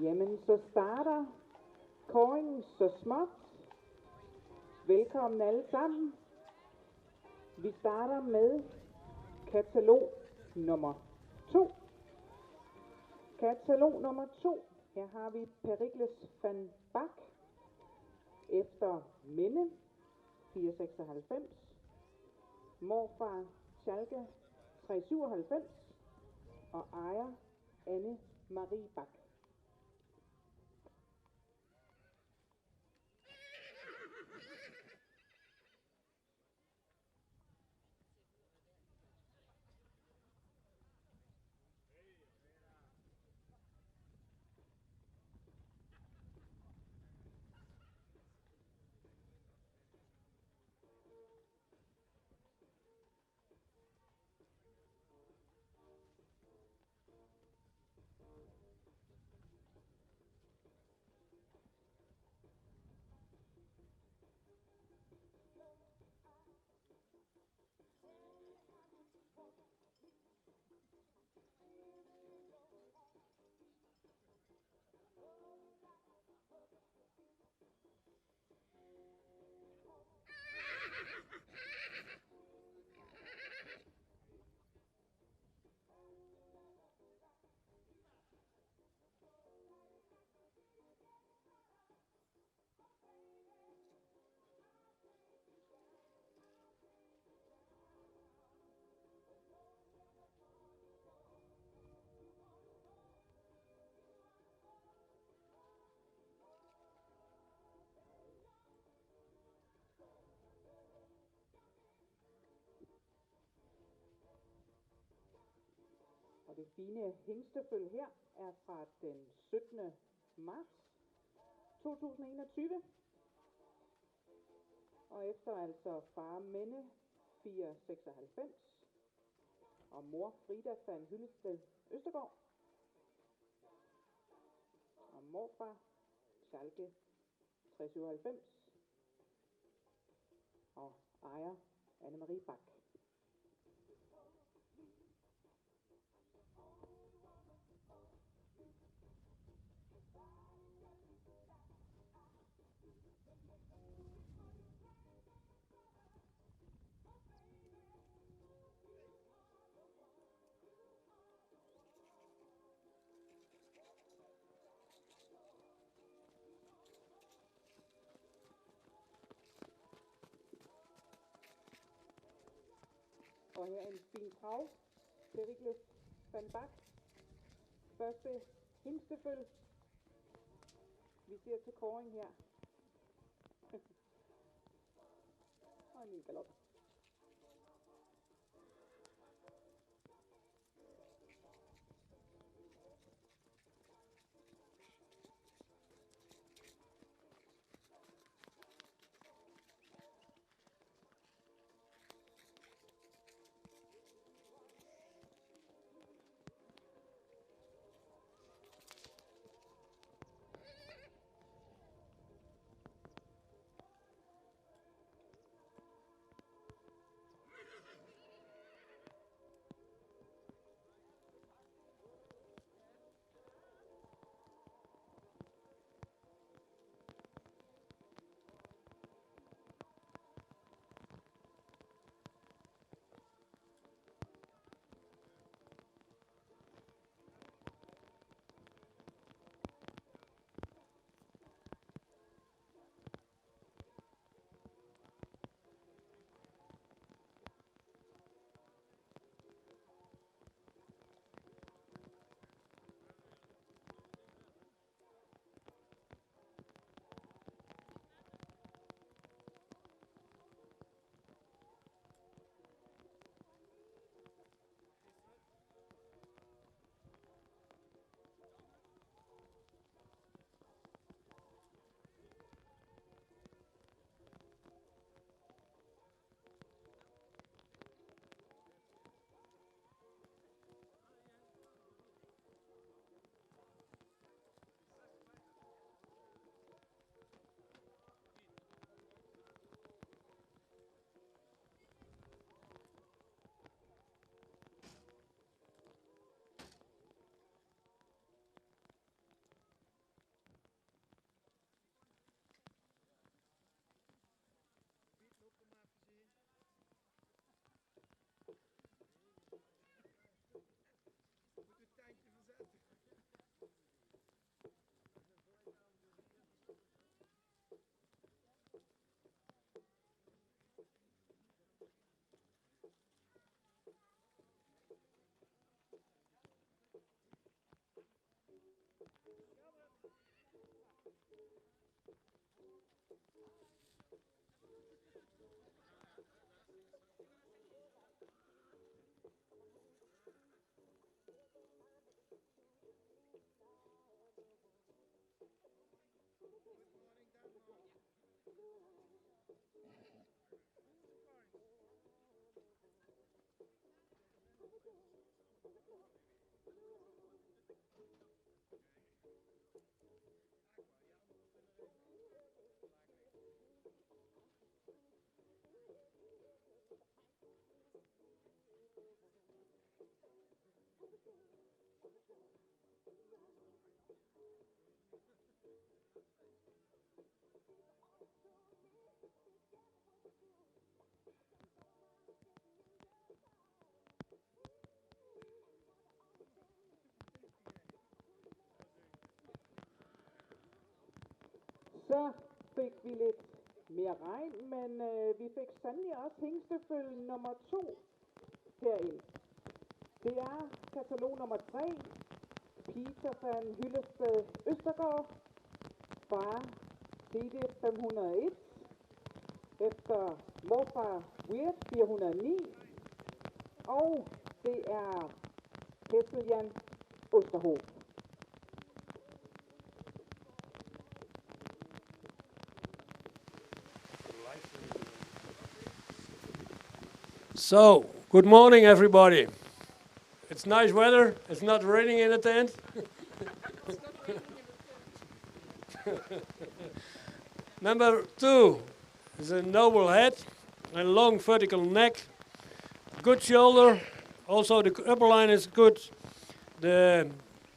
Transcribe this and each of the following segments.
Jamen, så starter kåringen så småt. Velkommen alle sammen. Vi starter med katalog nummer 2. Katalog nummer 2. Her har vi Perikles van Bach efter Minde 496. Morfar Schalke 397 og ejer Anne Marie Bach. Og det fine hængsteføl her er fra den 17. marts 2021. Og efter altså far Menne 496 og mor Frida van Hyllested Østergaard og morfar Schalke 397 og ejer Anne Marie Bach. Og her en fin trav. Perikles van Bach. Første hængsteføl. Vi ser til kåring her. Og en lille galop. Så fik vi lidt mere regn, men vi fik sandelig også hingsteføl nummer 2 herind. Det er katalog nummer 3, Peter van Hyllested Østergaard fra CD 501, efter Morfar Weird 409, og det er Hesseljan Osterhof. So, good morning everybody. It's nice weather, it's not raining in the tent. Number 2 is a noble head, a long vertical neck, good shoulder, also the upper line is good, the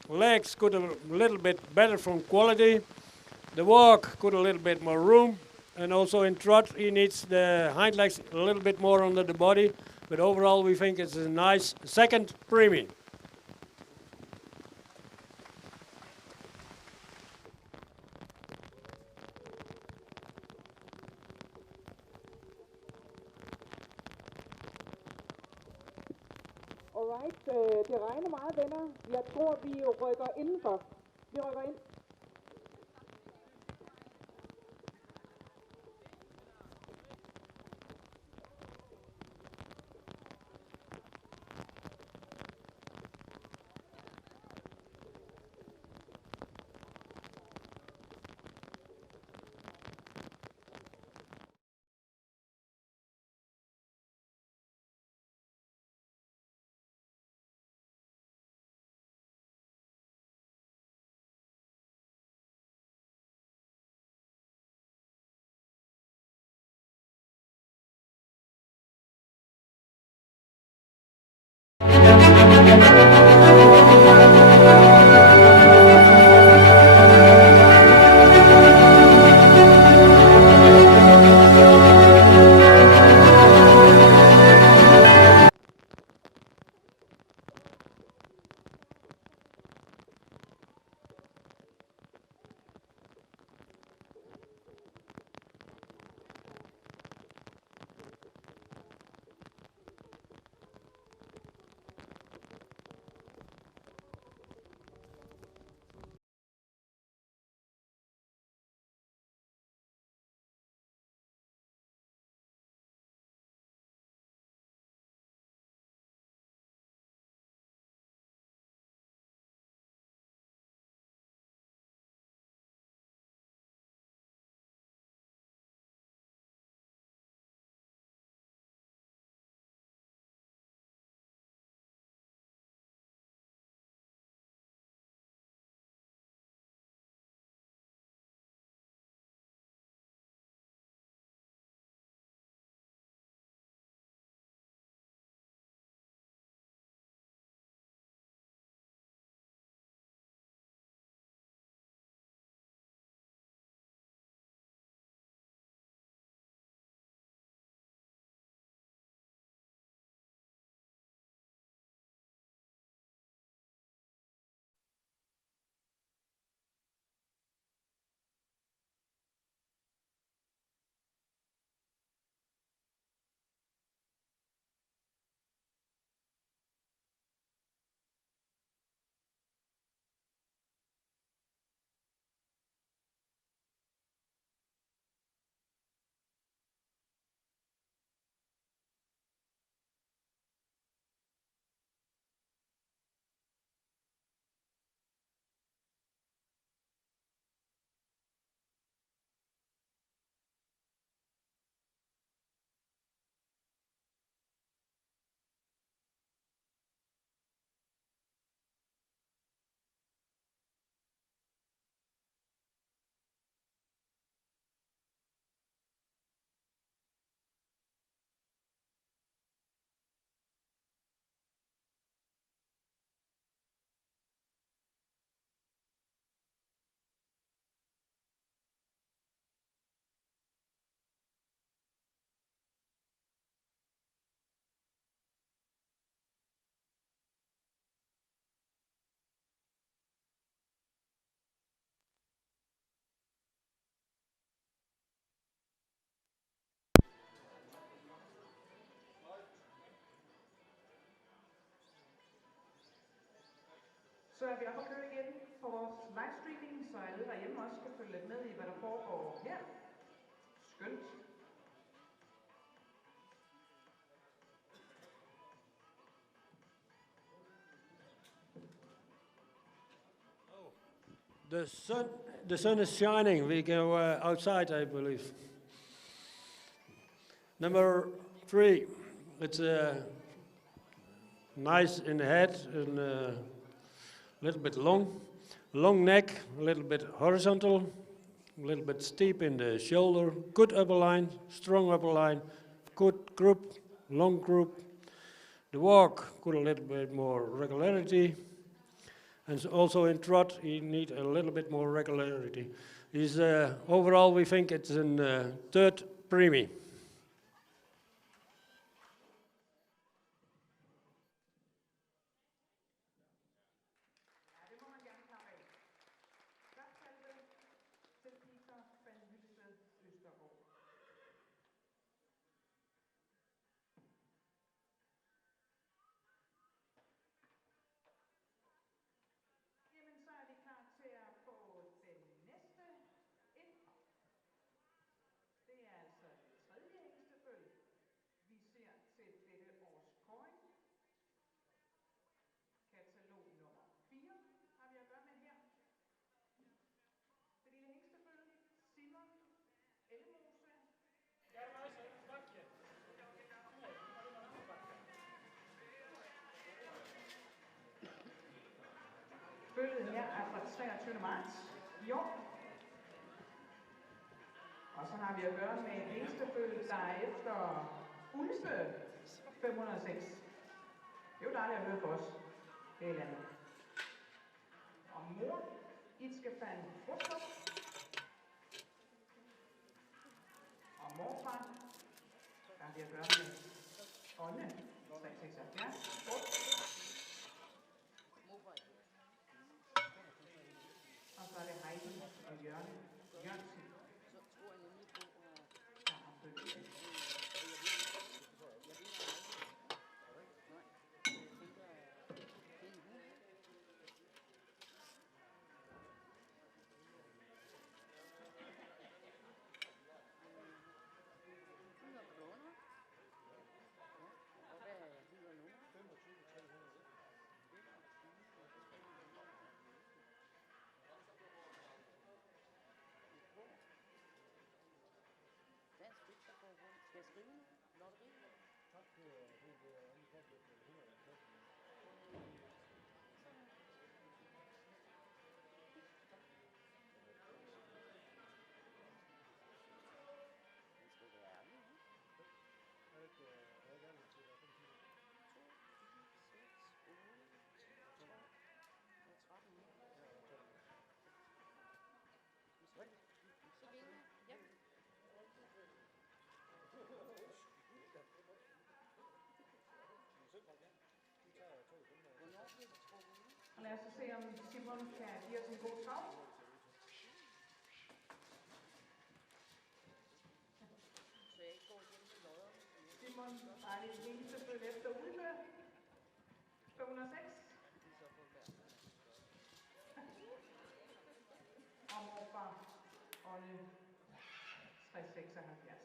legs got a little bit better from quality, the walk got a little bit more room, and also in trot he needs the hind legs a little bit more under the body, but overall we think it's a nice second preemie. Alright, det regner meget, venner. Jeg tror, vi rykker indenfor. Vi rykker ind. Så er vi oppe og køre igen på vores livestreaming, så alle derhjemme også kan følge lidt med i, hvad der foregår her. Skønt. The sun is shining. We go outside, I believe. Number 3, it's nice in the head and a little bit long neck, a little bit horizontal, a little bit steep in the shoulder, good upper line, strong upper line, good group, long group. The walk, got a little bit more regularity. And also in trot, he need a little bit more regularity. He's overall, we think it's in third preemie. Følget her er fra 23. marts i år. Og så har vi at gøre med et hingstefølge, der er efter Ulse 506. Det er jo dejligt at høre for os. Det er landet. Og mor, Itske van Rustrup. Og morfar, der har vi at gøre med Ånne 376. Og så er det Heidi og Jørgen Jørgensen. Der har følget det. Skal jeg skrive lotteri? Tak for det. Og lad os se, om Simon kan give os en god trav. Simon var det eneste følge efter Ulve 506. Og morfar Ånne 376.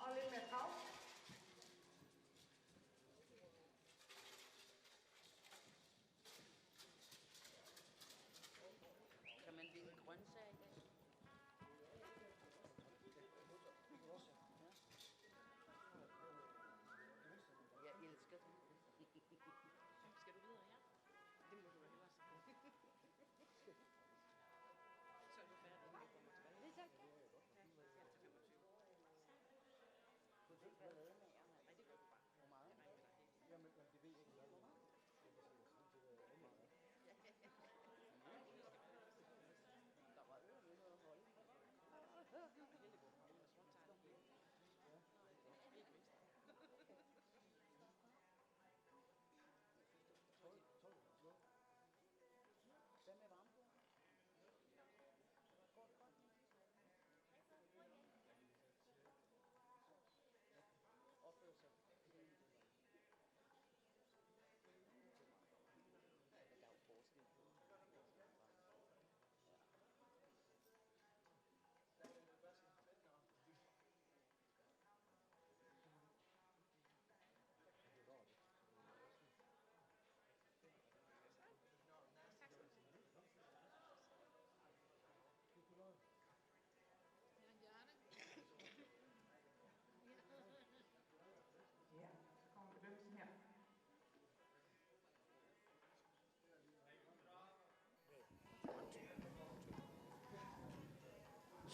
Og lidt mere trav. Hvis jeg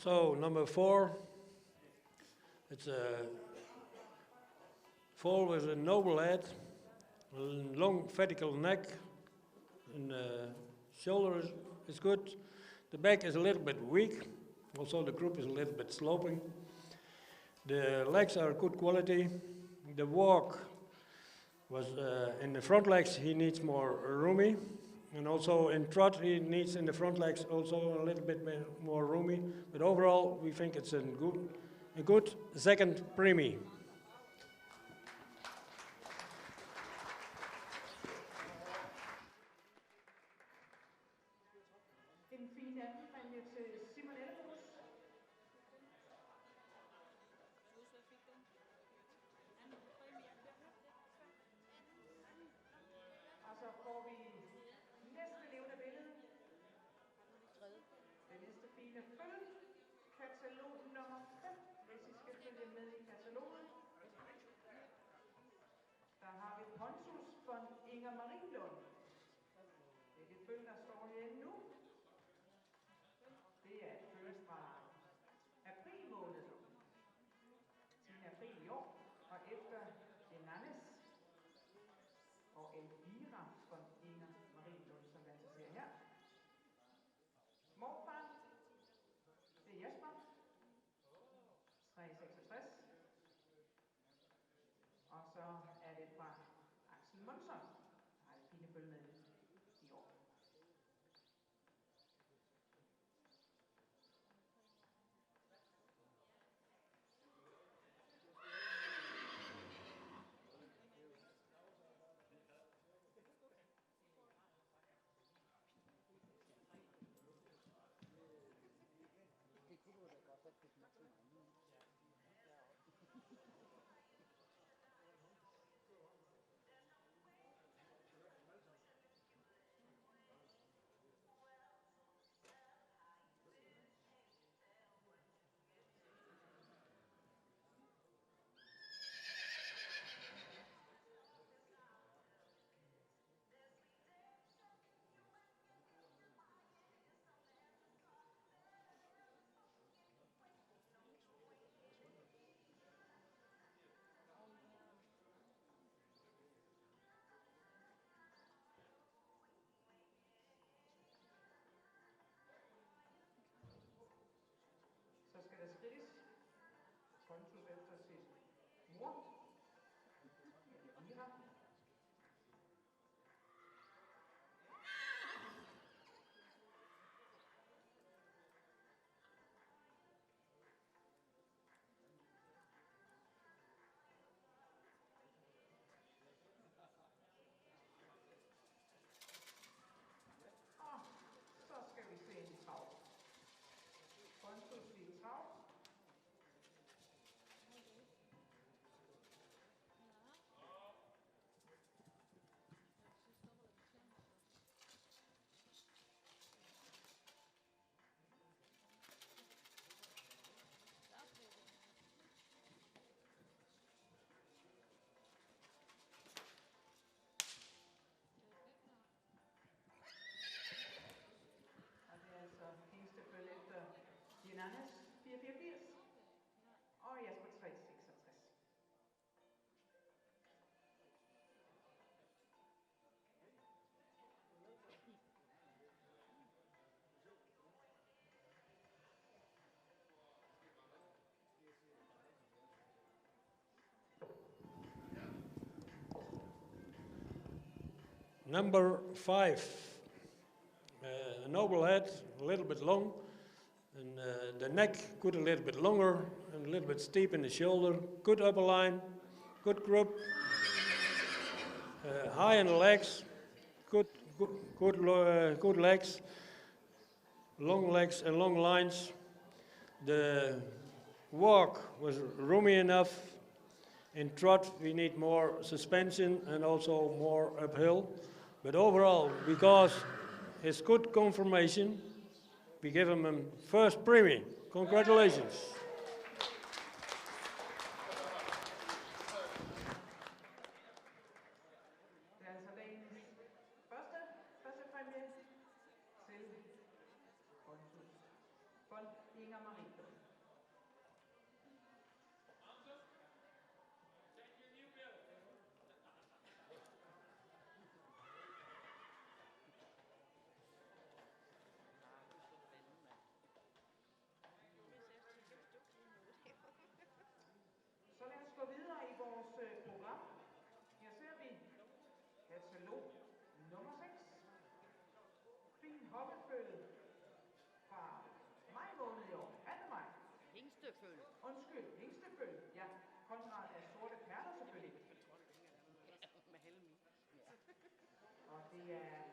So number 4, it's a foal with a noble head, a long vertical neck, and shoulder is good. The back is a little bit weak, also the croup is a little bit sloping. The legs are good quality. The walk was in the front legs he needs more roomy, and also in trot he needs in the front legs also a little bit more roomy. But overall we think it's a good second preemie. En fin anden præmie til Simon Ellemus. Og så får vi næste levende billede. Det næste fine følge. Katalog nummer 5, hvis I skal følge med i kataloget. Der har vi Pontus von Inger Marienlund. Det er det følge, der står her nu. Det er et følge fra april måned. 10. april i år. Og efter Genanes og Elvira von Inger Marienlund, som man ser her. Morfar, det er Jesper, 366. Og så er det fra Axel Monson, der har det fine følge med i år. Så skal der skrives Pontus efter sin mor, Elvira. Og så skal vi se en trav. Pontus i trav. Og det er altså hingstefølge efter Genanes 484 og Jesper 366. Number 5, a noble head, a little bit long, and the neck good a little bit longer, and a little bit steep in the shoulder. Good upper line, good croup, high in the legs, good legs, long legs and long lines. The walk was roomy enough. In trot we need more suspension and also more uphill. But overall, because his good conformation, we give him a first preemie. Congratulations. Det er altså dagens første præmie til Pontus von Inger Marienlund. Hingsteføl. Undskyld, hængsteføl. Ja, Konrad er sorte perler selvfølgelig. Med Helmi. Ja. Og det er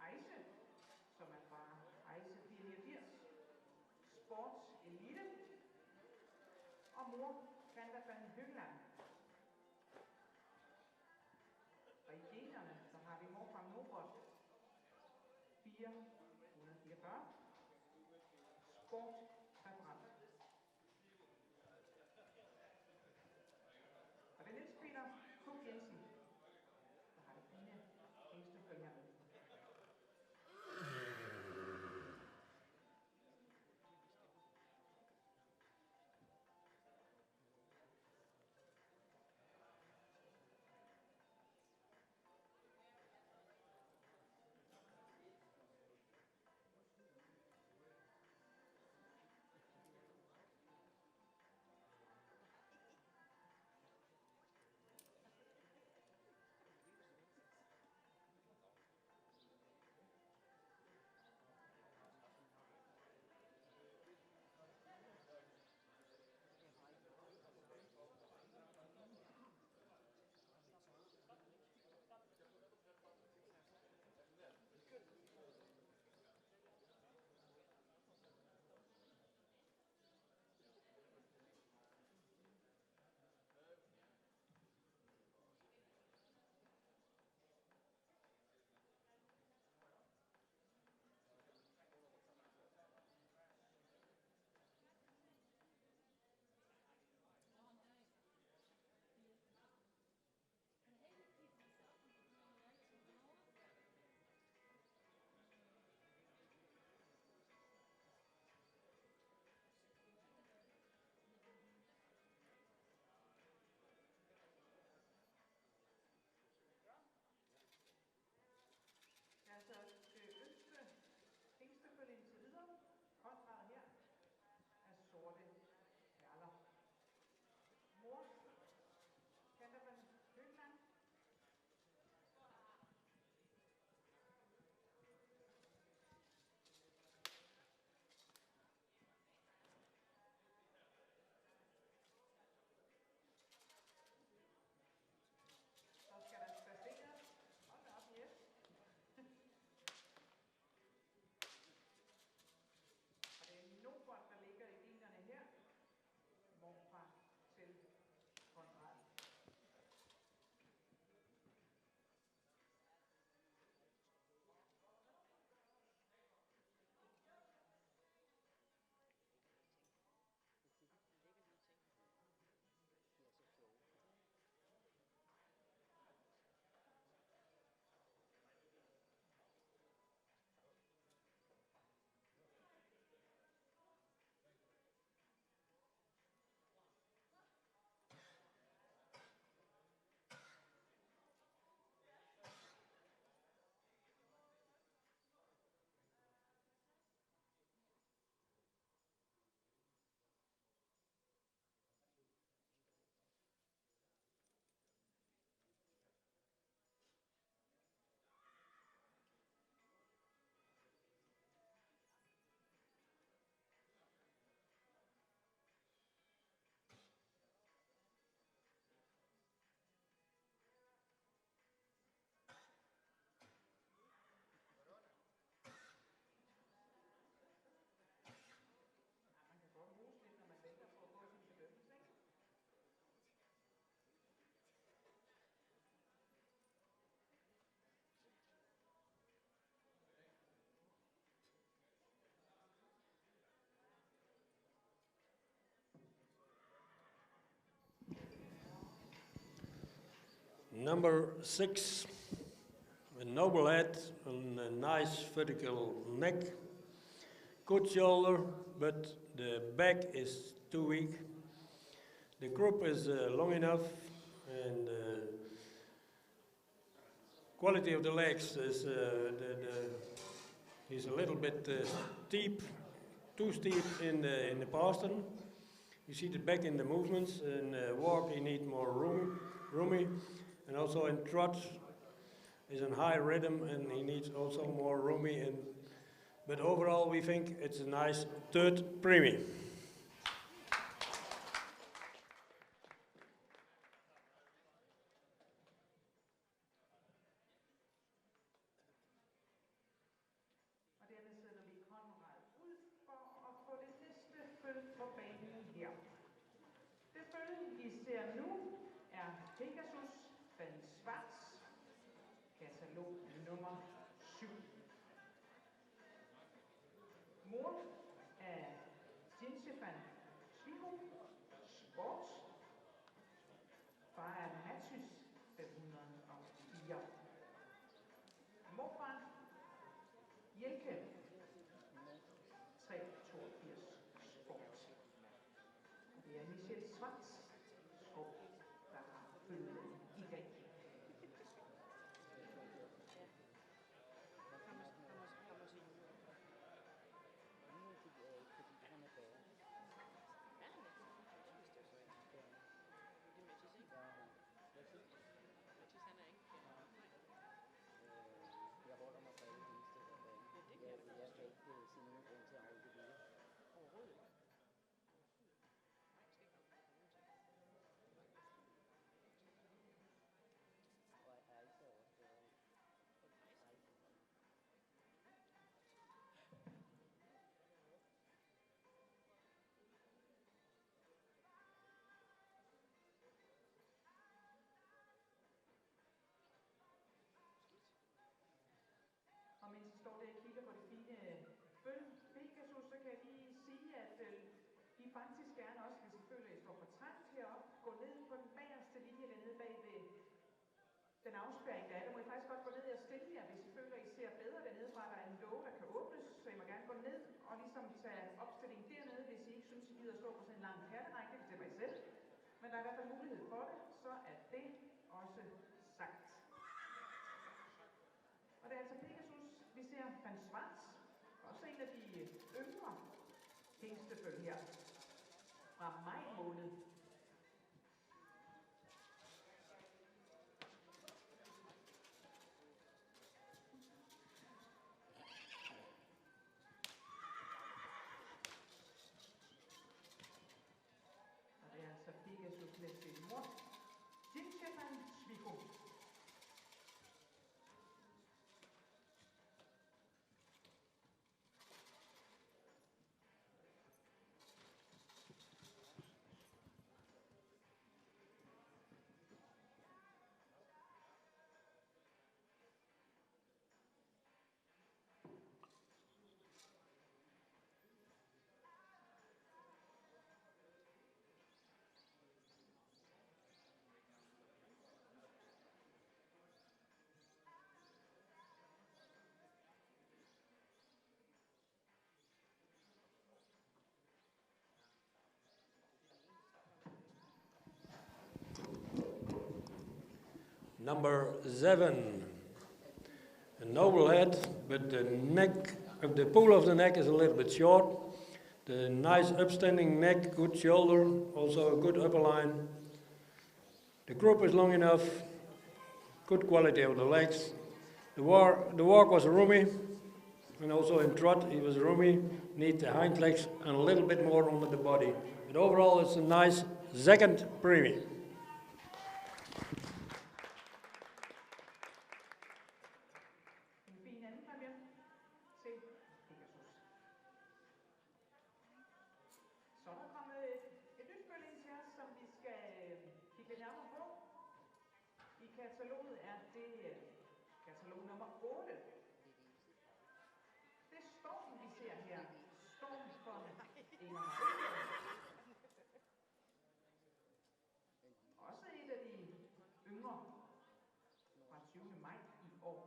Ejse, som er fra Ejse 489. Sports Elite. Og mor, Kanderfan Høgland. Og i generne, så har vi mor fra Nobot 444. Sport præferent. Og det er Niels Peter Kuk Jensen, der har det fine hængstefølge hernede. Altså det yngste hængstefølge indtil videre, Konrad her, er sorte perler. Mor, Kanderfan Høgland. Så skal der spaceres. Hold da op, yes. Og det er Nobot, der ligger i generne her. Morfra til Konrad. Lægger de ting. De er så sjove. Man kan godt rose lidt, når man venter på at få sin bedømmelse, ikke? Number 6, a noble head and a nice vertical neck. Good shoulder, but the back is too weak. The croup is long enough, and the quality of the legs is he's a little bit steep, too steep in the pastern. You see the back in the movements, and walk he needs more roomy, and also in trot is in high rhythm, and he needs also more roomy. But overall, we think it's a nice third premium. føl på banen her. Det følge, I ser nu, er Pegasus van Schwarz, katalog nummer 7. Mor af Sintje van Schwigo, sport. Far er Matthys 504. Morfar Jelke 382 sport. Og det er Michelle Schwarz Skov, der har fødselsdag i dag. Kommer til jul. Nu det ved jeg ikke, fordi han er bager. Ja, han er. Det vidste jeg så ikke. Det er Mathis, ikke? Ja, hvad siger du? Mathis, han er ikke. Nej. Jeg holder mig for alle eneste der bager. Ja, det kan jeg da godt Jeg forstå. kan ikke se nogen grund til at holde det videre. Overhovedet ikke. Nej, skal ikke afslutte på nogen ting. Og Ejse er også bedre. Ejse. Og mens I står der og kigger på det fine følge Pegasus, så kan jeg lige sige, at I faktisk gerne også, hvis I føler, at I står for trængt heroppe, gå ned på den bagerste linje dernede bag ved den afspærring, der er. Der må I faktisk godt gå ned og stille jer, hvis I føler, at I ser bedre dernede fra. Der er en låge, der kan åbnes, så I må gerne gå ned og ligesom tage opstillingen dernede, hvis I ikke synes, I gider stå på sådan en lang katterække. Det bestemmer I selv. Men der er i hvert fald mulighed for det, så er det også sagt. Og det er altså Pegasus, vi ser van Schwarz, også en af de yngre hingsteføl her, fra maj måned. Og det er altså Pegasus med sin mor, Sintje van Schwigo. Number 7, a noble head, but the neck of the pool of the neck is a little bit short. The nice upstanding neck, good shoulder, also a good upper line. The croup is long enough, good quality of the legs. The walk was roomy, and also in trot he was roomy. Need the hind legs and a little bit more on the body. But overall it's a nice second premium. En fin anden præmie til Pegasus. Så er der kommet et nyt følge ind til os, som vi skal kigge lidt nærmere på. I kataloget er det katalog nummer 8. Det er Storm, vi ser her. Storm for Inger Marie. Også et af de yngre fra 20. maj i år.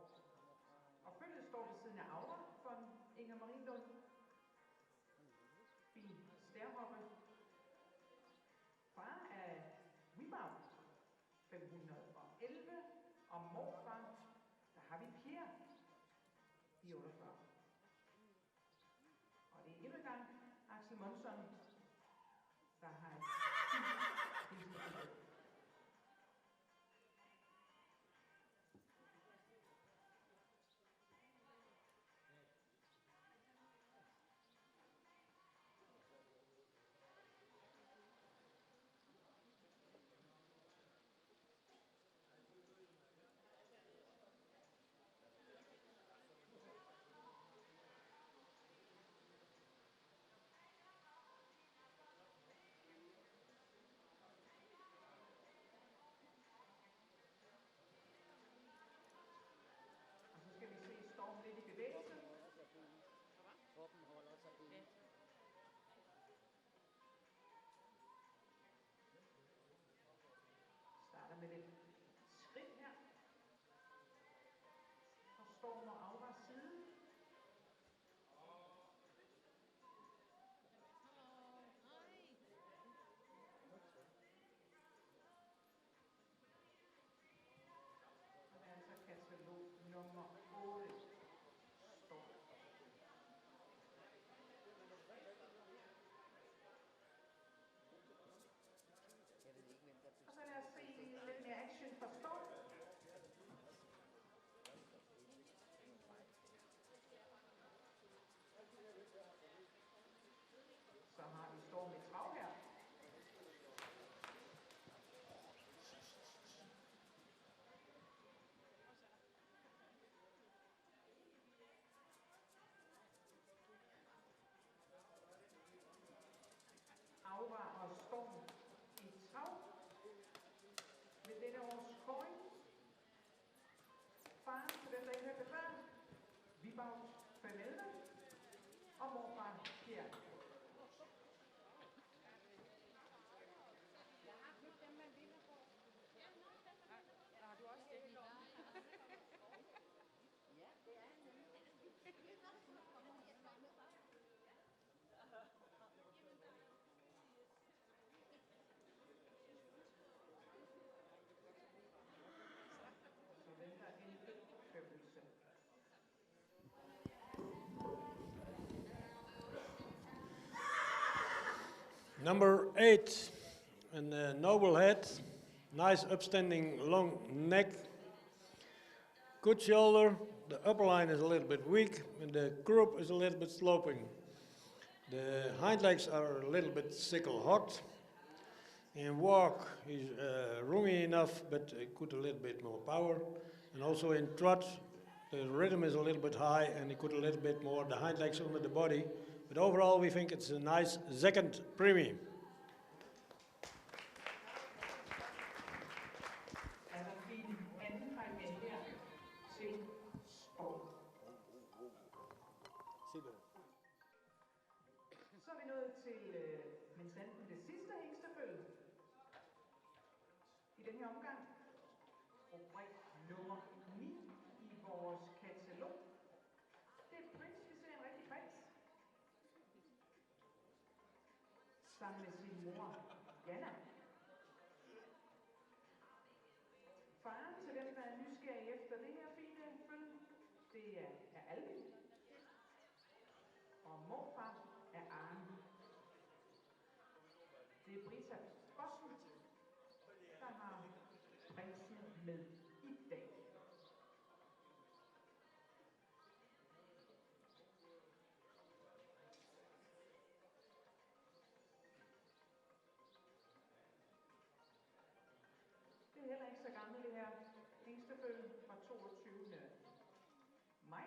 Og følget står ved siden af Aura for Inger Marienlund. Fin stærhoppe. Far er Wibau 511. Og morfar, der har vi Pierre Libaut Femelde og morfar Pierre. Har du også det? Så venter en købelse. Number 8, and a noble head, nice upstanding long neck, good shoulder. The upper line is a little bit weak, and the croup is a little bit sloping. The hind legs are a little bit sickle hot. In walk, he's roomy enough, but could a little bit more power. And also in trot, the rhythm is a little bit high, and he could a little bit more the hind legs under the body. But overall, we think it's a nice second premium. Er der fin anden fragment her til Skov. Så er vi nået til minsandten det sidste hængstefølge i den her omgang. Rubrik nummer 9 i vores katalog. Det er prins, vi ser en rigtig prins. Sammen med sin mor, Jana. Faren til dem, der er nysgerrig efter det her fine følge, det er Albin. Og morfar er Arne. Det er Brita Bossen, der har prinsen med i dag. Det er heller ikke så gammelt det her hængstefølge fra 22. maj.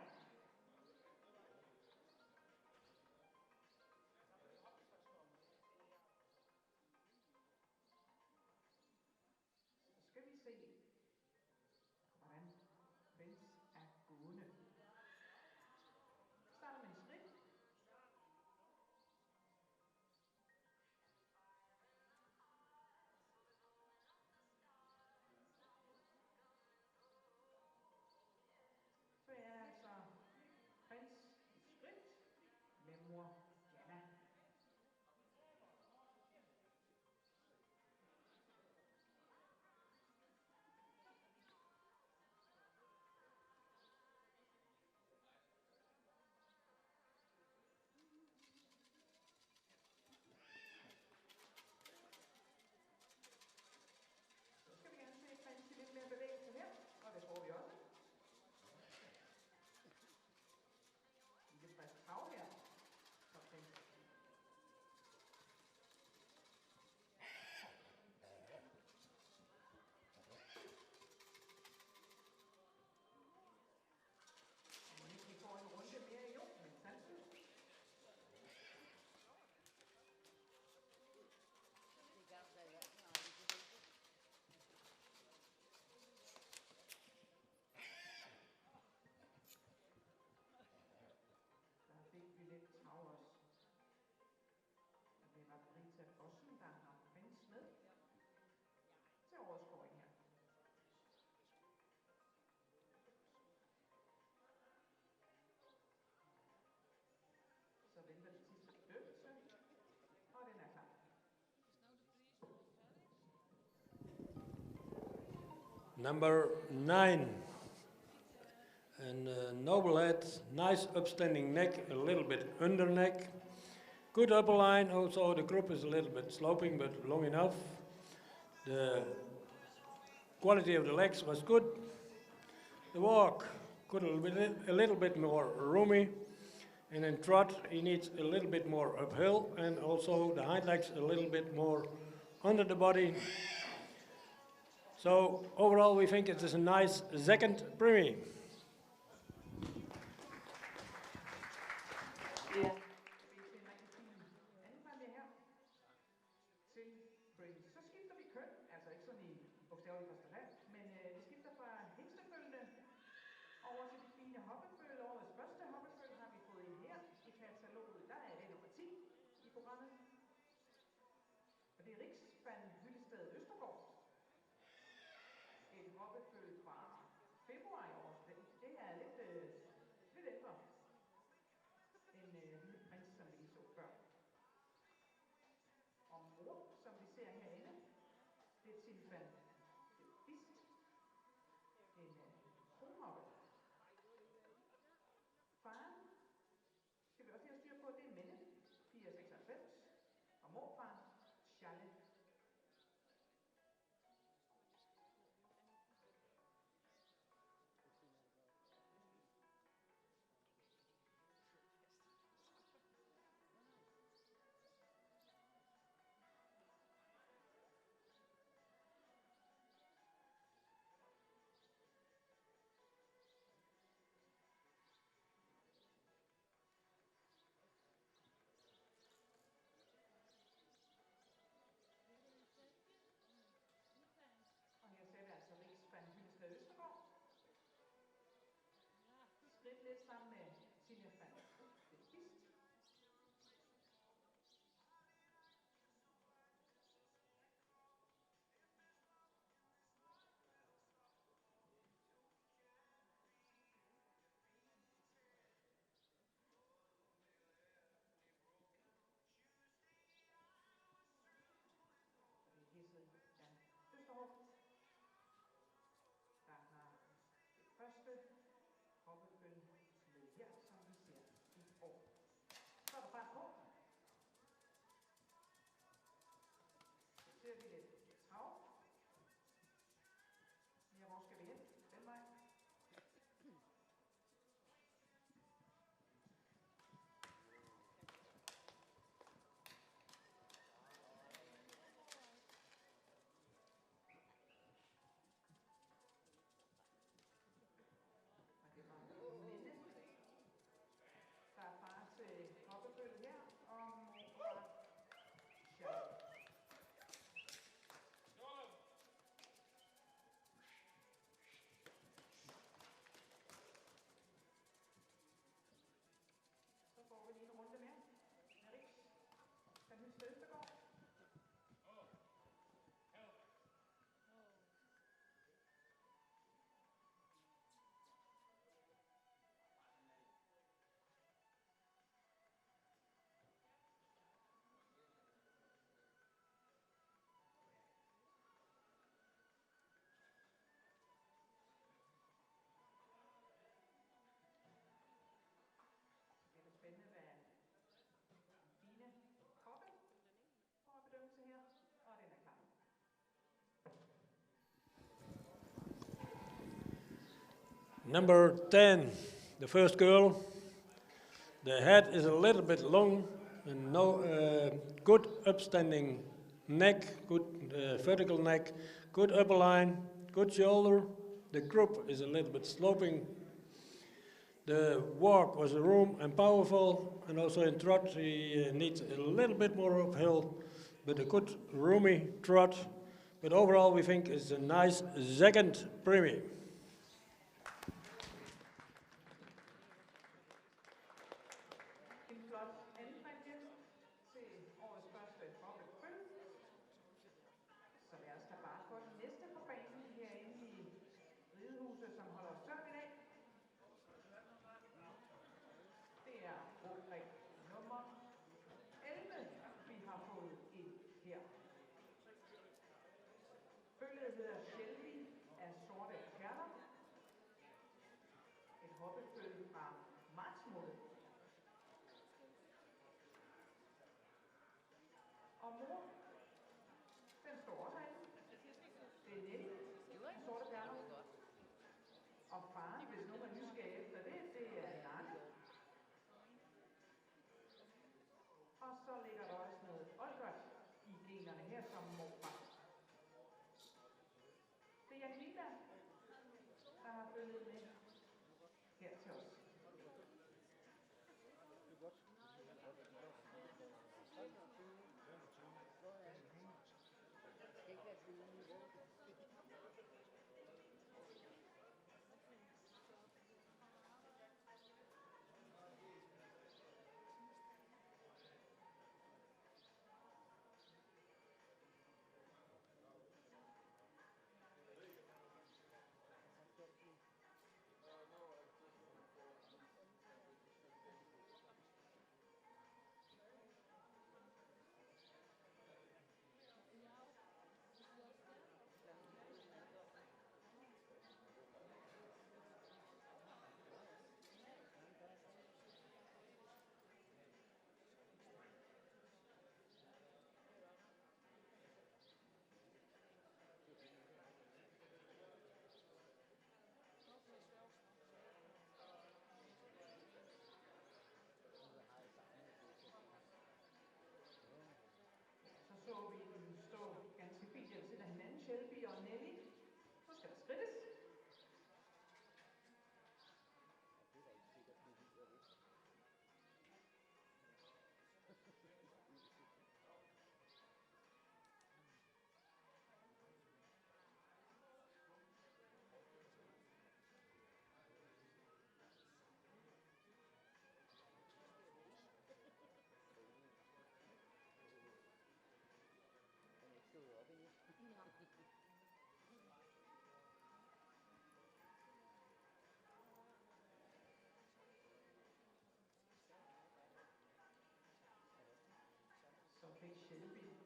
Så skal vi se, hvordan prins er gående. Starter med en skridt. Så er altså prins i skridt med mor Jana. Så skal vi gerne se prins i lidt mere bevægelse her, og det får vi også. Lille frisk hav her for prins. Og må ikke vi får en runde mere i år, men sandsynligt. Der fik vi lidt trav også. Og det var Brita Bossen, der har prins med til årets kåring her. Så venter det sidste bedøvelse, og den er klar. Number 9, and a noble head, nice upstanding neck, a little bit under neck, good upper line. Also the croup is a little bit sloping, but long enough. The quality of the legs was good. The walk could a little bit more roomy, and in trot he needs a little bit more uphill, and also the hind legs a little bit more under the body. So overall, we think it is a nice second premium. Ja, vi ser en rigtig fin anden præmie her til Prince. Så skifter vi køn, altså ikke sådan i bogstaveligt forstand, men vi skifter fra hængstefølgende over til de fine hoppefølge, årets første Van Hyllested Østergaard. Et hoppeføl fra februar i år. Det er lidt ældre end Lille Prins, som vi lige så før. Og mor, som vi ser herinde, det er Tilfan Bist. En kronhoppe. Faren skal vi også lige have styr på, det er Mette, 496. Og morfar, Charlie. Og her ser vi altså Riks Van Hyllested Østergaard. Skridt lidt sammen med Silja Van Bist. Det er Hesse Jan Østerhoff, der har det første hoppeføl med her, som vi ser i år. Så er der fart på. Så ser vi lidt trav. Ja, hvor skal vi hen? Den vej. Og det var Mette, der er far til hoppeføl her, og morfar Charlie. Så får vi lige en runde mere med Riks Van Hyllested Østergaard. Det er spændende, hvad Dine Hoppe får bedømmelse her, og den er klar. Number 10, the first girl. The head is a little bit long and no good upstanding neck, good vertical neck, good upper line, good shoulder. The croup is a little bit sloping. The walk was room and powerful, and also in trot he needs a little bit more uphill, but a good roomy trot. But overall we think it's a nice second premium. En flot andenpræmie til årets første hoppeføl. Så lad os da bare få den næste på banen herinde i Ridehuset, som holder tørt i dag. Det er Ulrik nummer 11, vi har fået ind her. Følget hedder Shelby af sorte perler. Et hoppeføl fra marts måned. Og mor, den står også herinde. Det er Nelly af sorte perler. Og faren, hvis nogen er nysgerrig efter det, det er Lange. Og så ligger der også noget Olgert i generne her som morfar.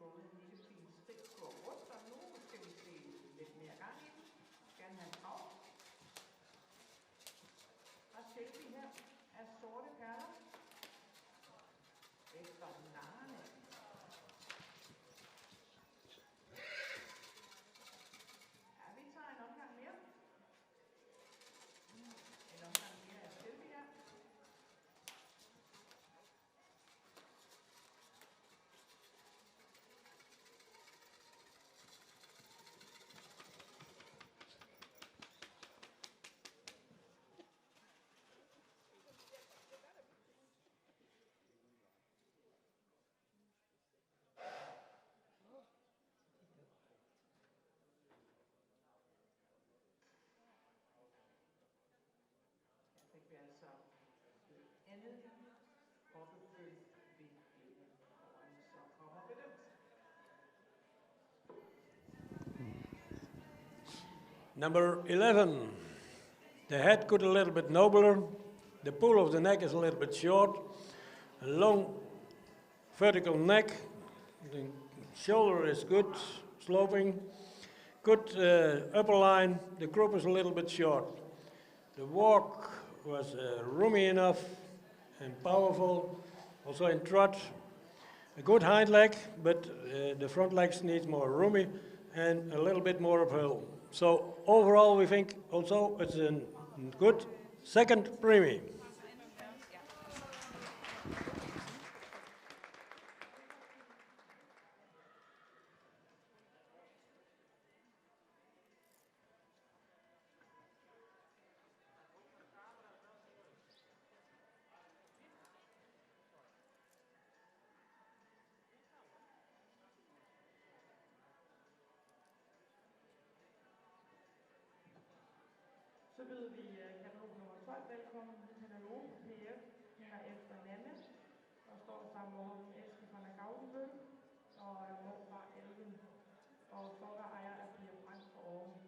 fået en lille fin skridt på rust, og nu skal vi se lidt mere gang i den. Skal han have en krav? Og Shelby her er sorte perler. Efter narrene. Ja, vi tager en omgang mere. En omgang mere af Shelby her. Her fik vi altså andet hoppefød ved enden foran, så kommer bedømt. Number 11. The head got a little bit nobler. The pull of the neck is a little bit short. A long vertical neck. The shoulder is good, sloping. Good upper line. The croup is a little bit short. The walk was roomy enough and powerful. Also in trot. A good hind leg, but the front legs need more roomy and a little bit more uphill. So overall, we think also it's a good second premium. Så byder vi katalog nummer 12 velkommen. Katalog PF her efter Nanne, og står sammen med Håben Eske fra Nagaudenbøl, og er mor fra Elven, og Fokker ejer af Pia Frank fra Aarhus.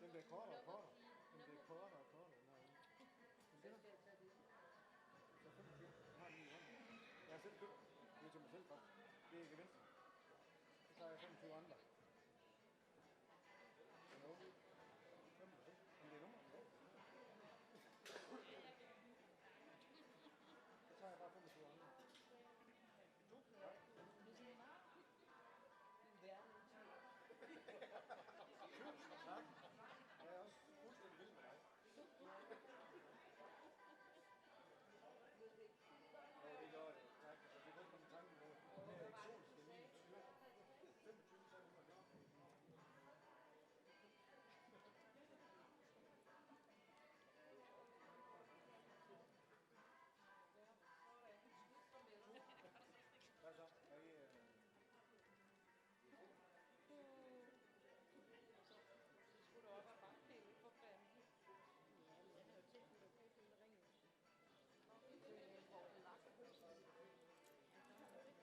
Den bliver kortere og kortere. Den bliver kortere og kortere. selv købt. Det er til mig selv faktisk. Det er gevinst. Så tager jeg 25 andre. Så nu. 5%. Om det er nummer? Ja. Så tager jeg bare 25 andre. Tak. Jeg er også fuldstændig vild med dig. Jo, det gør det. Tak. Jeg fik også komme i tanke på, det er eksotisk i min styrke. 25 så er det. Hvad så? Er I, Skulle du op og banke det ud for fanden? Ja, men den er jo tilbudt at købe hele ringen. Så jeg får det lagt. Hvad sagde han til? Så sagde han, nå, er det rigtigt?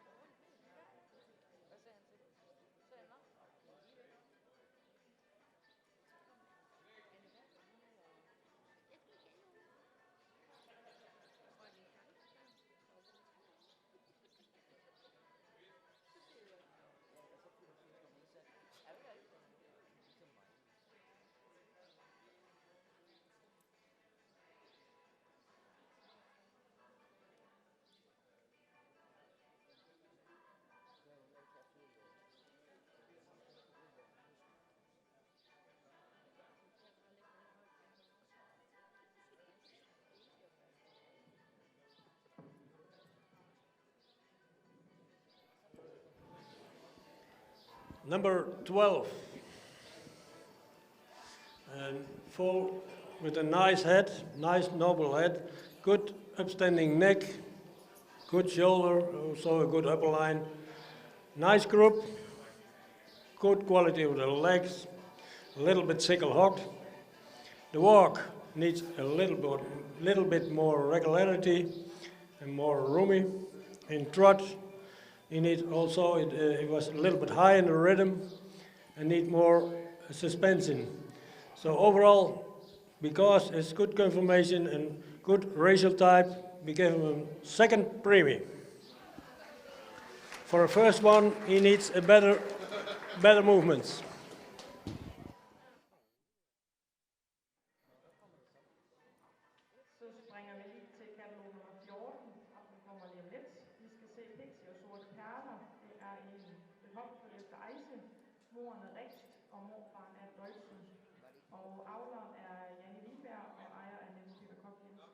Number 12. And full with a nice head, nice noble head, good upstanding neck, good shoulder, also a good upper line, nice group, good quality of the legs, a little bit sickle hocked. The walk needs a little bit more regularity and more roomy. In trot, you need also, it was a little bit high in the rhythm and need more suspension. So overall, because it's good conformation and good racial type, we gave him a second premium. For a first one, he needs a better movements. Så springer vi lige til katalog nummer 14, og den kommer lige om lidt. Vi skal se Pixie og Sorte Perler. Det er et hopfødt efter Ejse. Moren er Rikst, og morfaren er Deutschen. Og avler er Janne Wienberg, og ejer er Niels Peter Koch Jensen.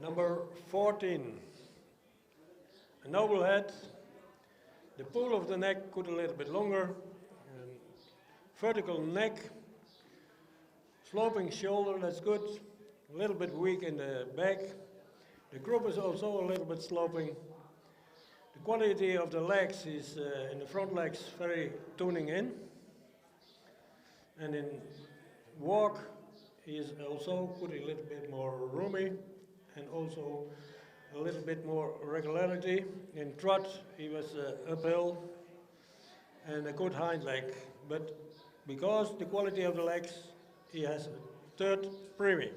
Number 14. A noble head. The pull of the neck could a little bit longer. Vertical neck. Sloping shoulder, that's good. A little bit weak in the back. The group is also a little bit sloping. The quality of the legs is in the front legs very tuning in. And in walk, he is also put a little bit more roomy and also a little bit more regularity. In trot, he was uphill and a good hind leg. But because the quality of the legs, he has a third premium.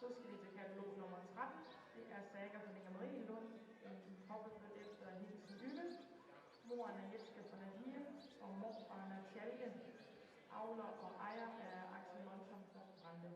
Så skal vi til katalog nummer 13. Det er Saga fra Inger Marielund. Hoppefødt efter Hilsen Yve. Moren er Jetske fra Nadia. Og morfaren er Tjalke. Avler og ejer er Axel Monson fra Brande.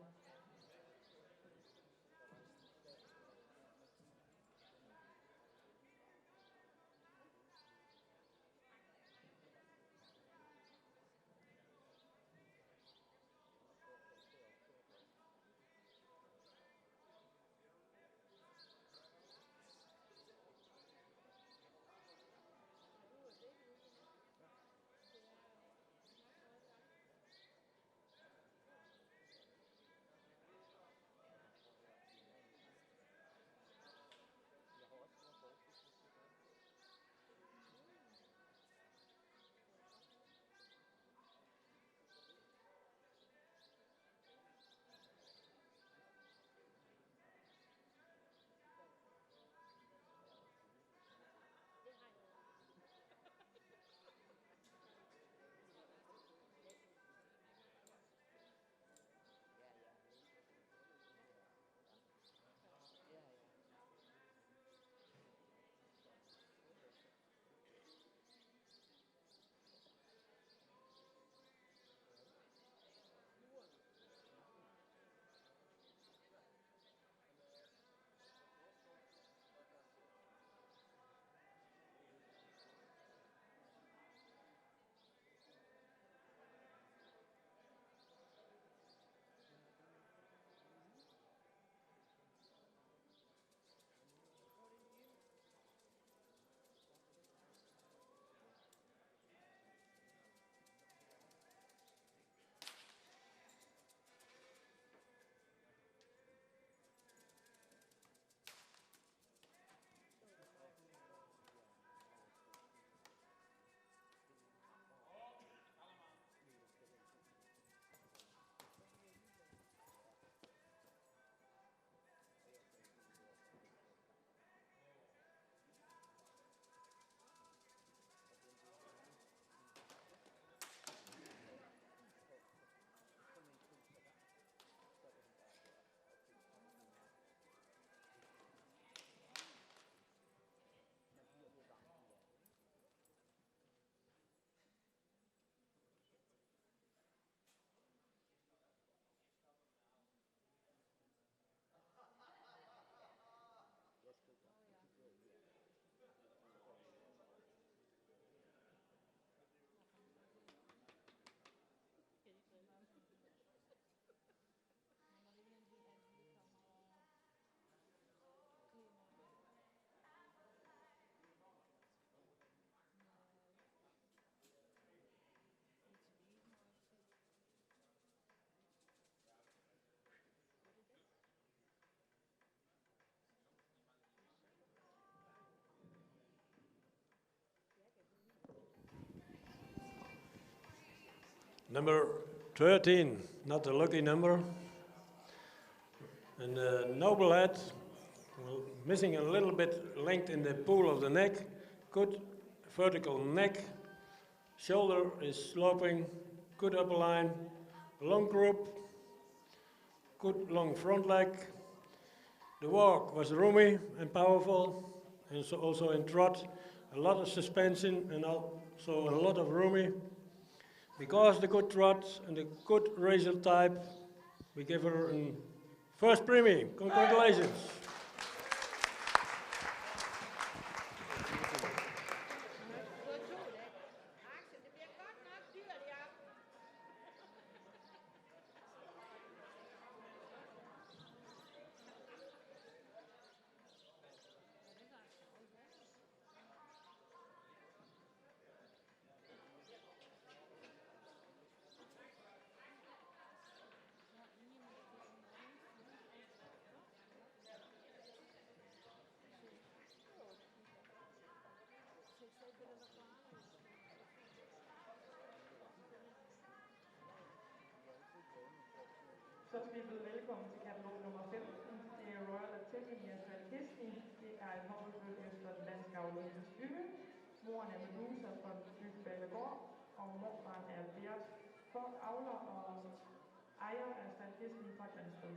Number 13, not a lucky number. And noble head, well, missing a little bit length in the pool of the neck. Good vertical neck. Shoulder is sloping. Good upper line. Long group. Good long front leg. The walk was roomy and powerful. And so also in trot, a lot of suspension and also a lot of roomy. Because the good trot and the good racial type, we give her a first premium. Congratulations. Moren er Medusa fra Bygballegård, og morfaren er Bert avler og ejer af staldkisten fra Grænsted.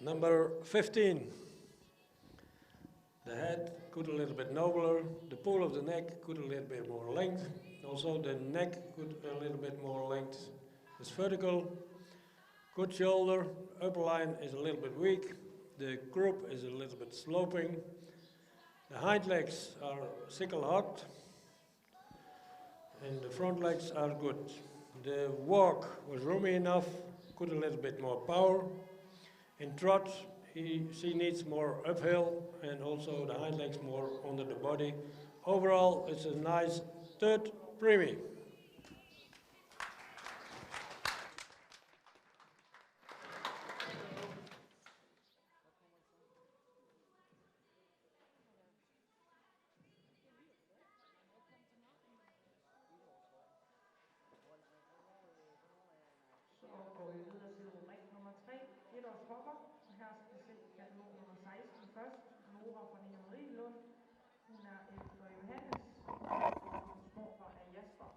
Number 15. The head could a little bit nobler, the pool of the neck could a little bit more length, also the neck could a little bit more length. It's vertical, good shoulder, upper line is a little bit weak, the croup is a little bit sloping, the hind legs are sickle-hocked, and the front legs are good. The walk was roomy enough, could a little bit more power. In trot, she needs more uphill and also the hind legs more under the body. Overall, it's a nice third preemie. Så går vi videre til rubrik nummer 3, etårs hopper. Og her skal vi se katalog nummer 16 først. Nora fra Nina Marienlund. Hun er efter Johannes, og hendes morfar er Jasper.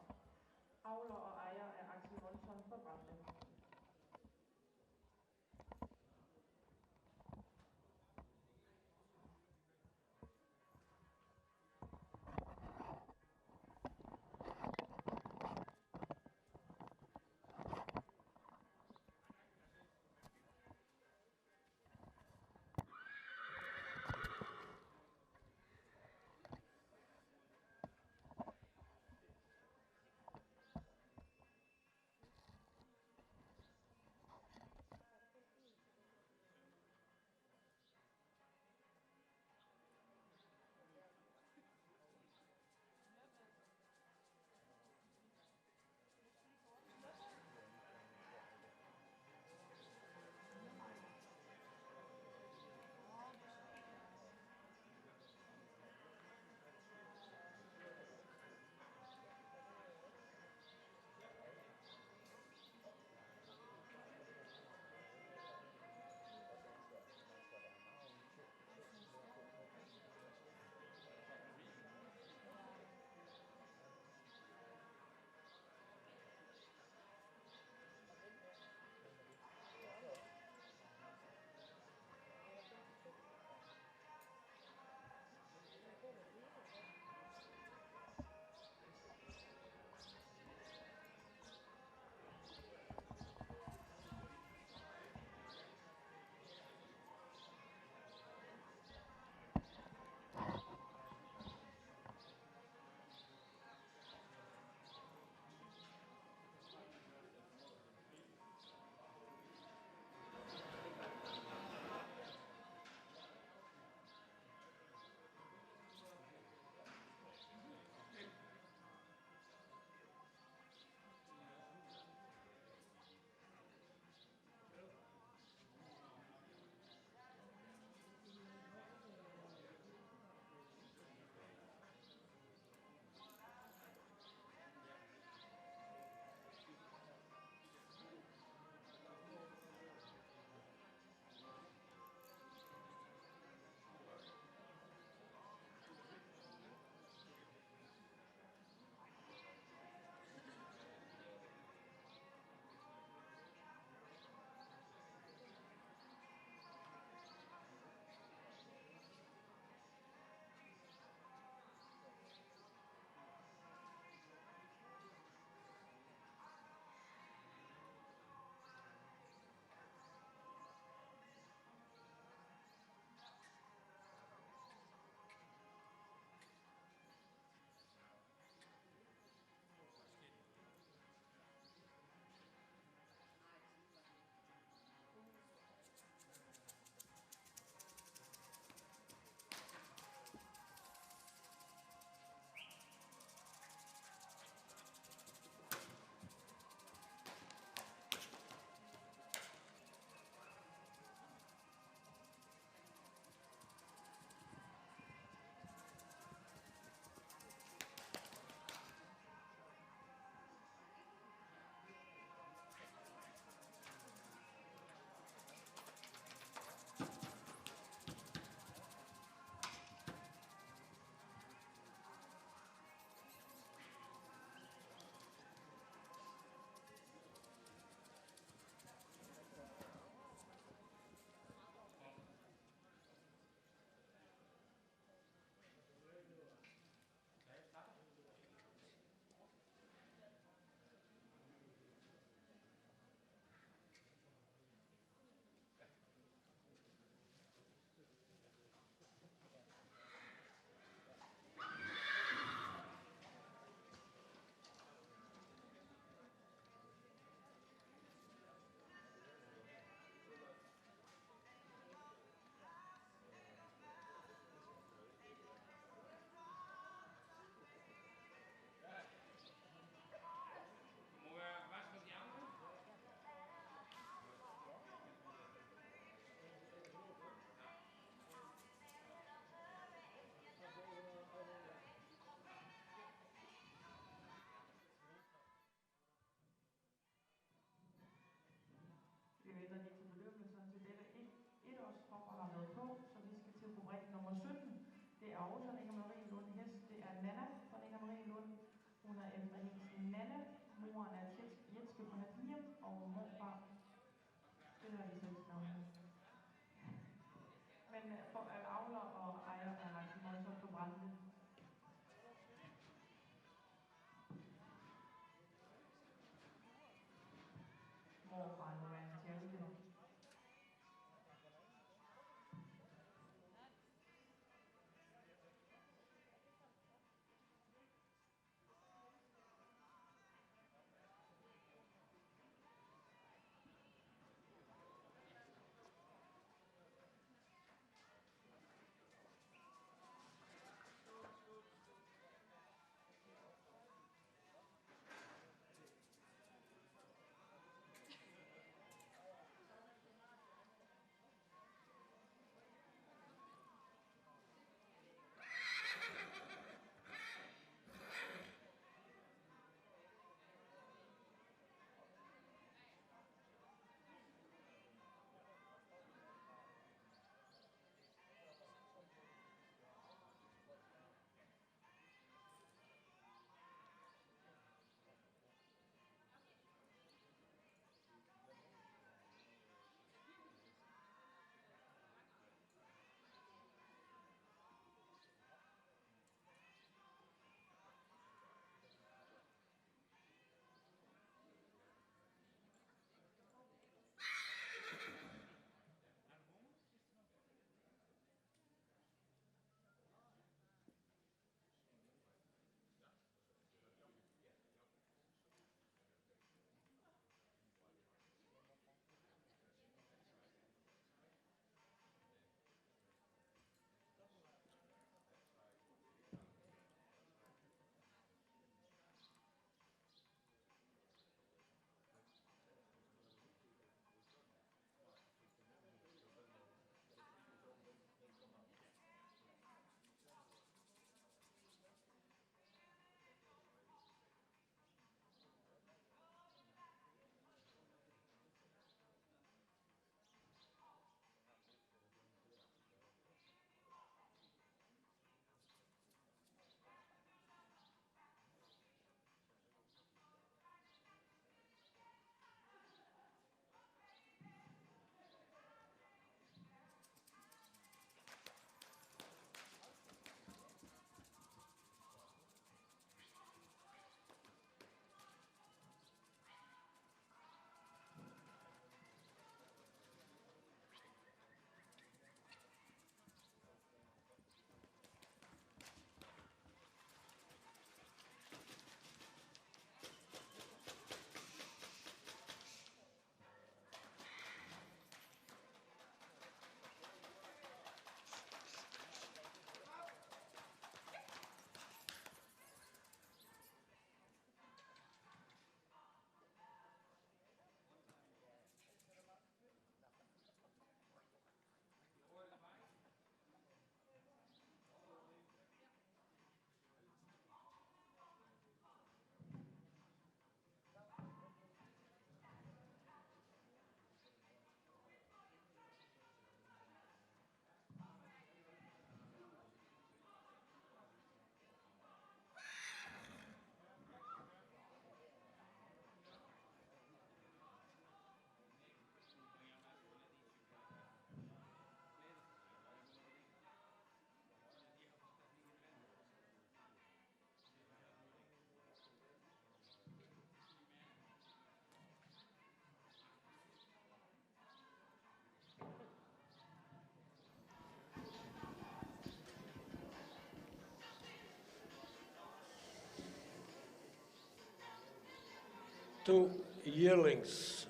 two yearlings.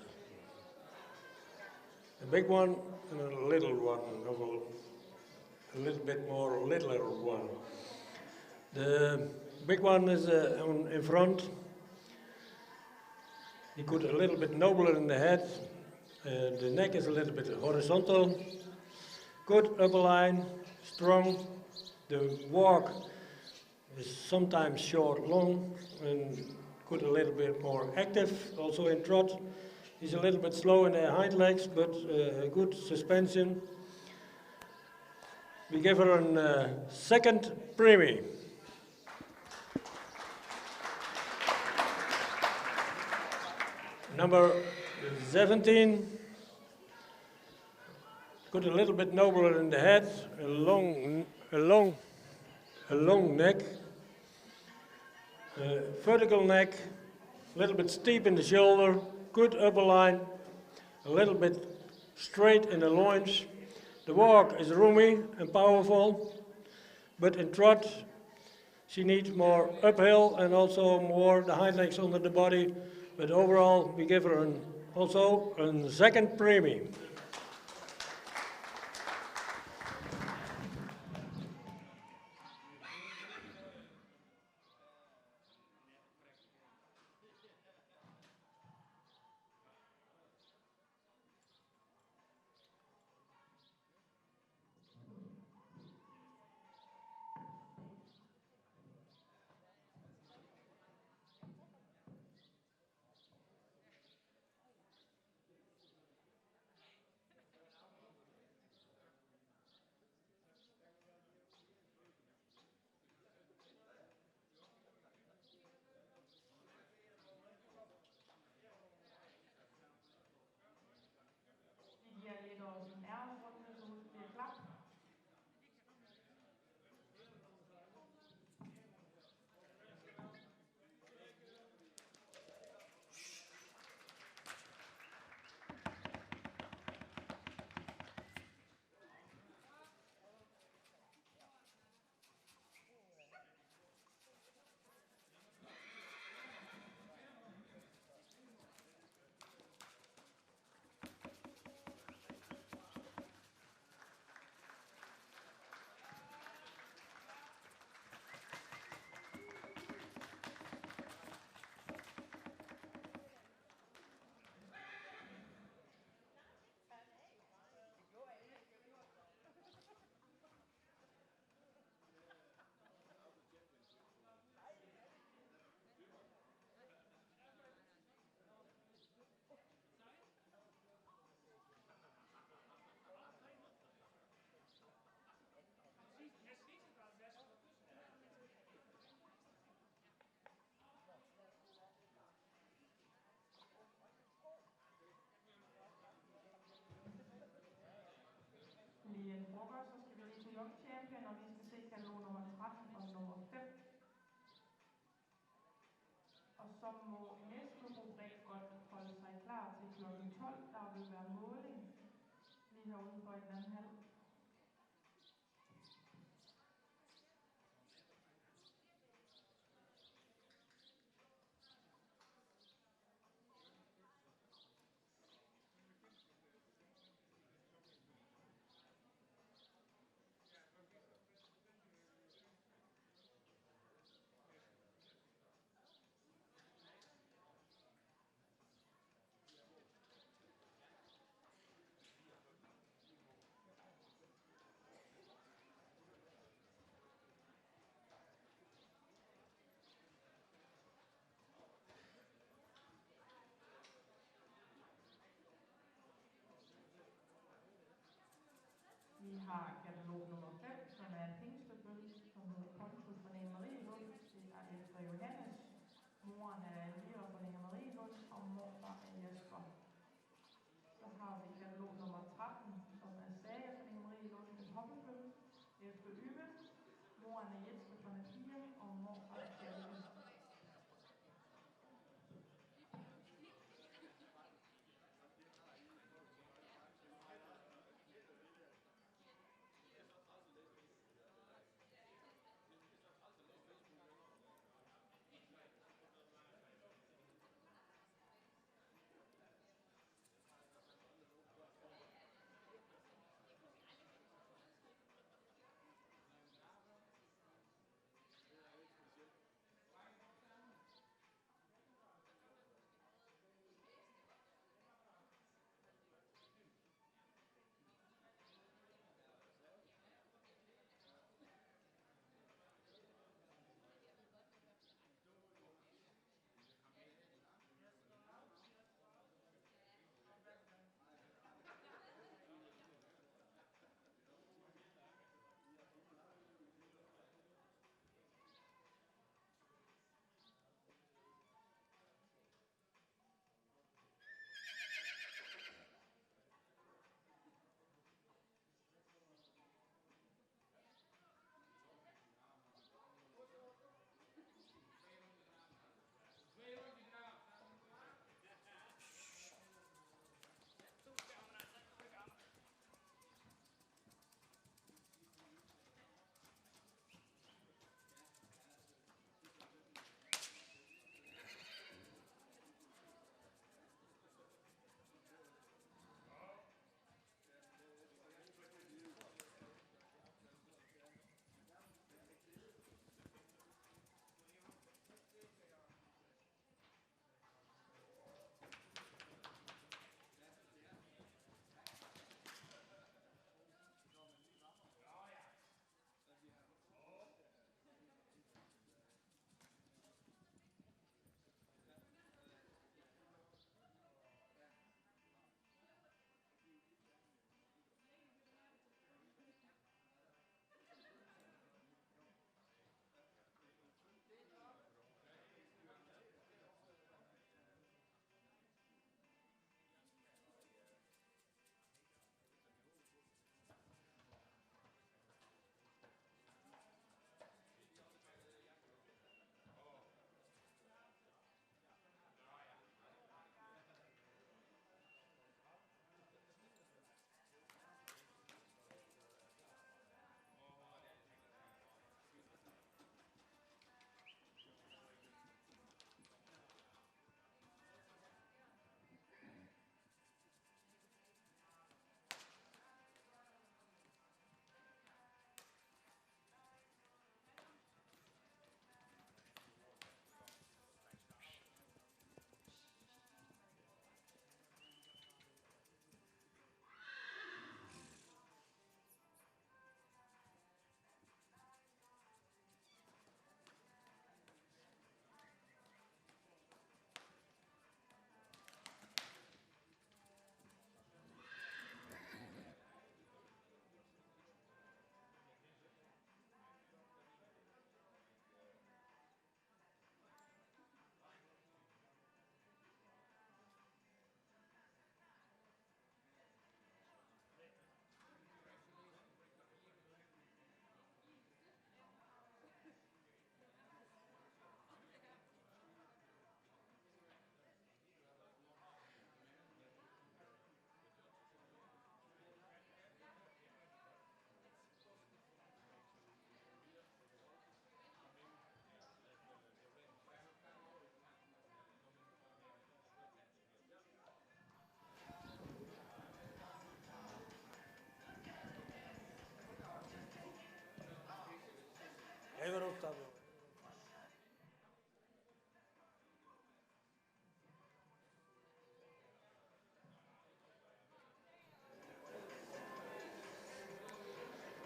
A big one and a little one, a little bit more littler one. The big one is in front. He got a little bit nobler in the head. The neck is a little bit horizontal. Good upper line, strong. The walk is sometimes short, long, and good a little bit more active. Also in trot, he's a little bit slow in the hind legs, but good suspension. We give her a second premie. Number 17, got a little bit nobler in the head, a long neck, vertical neck, a little bit steep in the shoulder, good upper line, a little bit straight in the loins. The walk is roomy and powerful, but in trot she needs more uphill and also more the hind legs under the body. But overall, we give her also a second premie. Vi giver lidt også en æresrunde, så husk lige at klappe. Lige en frokost, så skal vi lige til Young Champion, og vi skal se katalog nummer 13 og nummer 5. Og så må næste rubrik godt holde sig klar til klokken 12. Der vil være måling lige herude for i den anden halv. Vi har katalog nummer 5, som er en hængstebøl, som hedder Poncho fra Nene Marielund. Det er efter Johannes. Moren er Elvira fra Nene Marielund, og morfar er Jesper. Så har vi katalog nummer 13, som er Sager fra Nene Marielund, en hoppebøl. Efter Yve. Moren er Jette fra Napier, og morfar er Bjarke.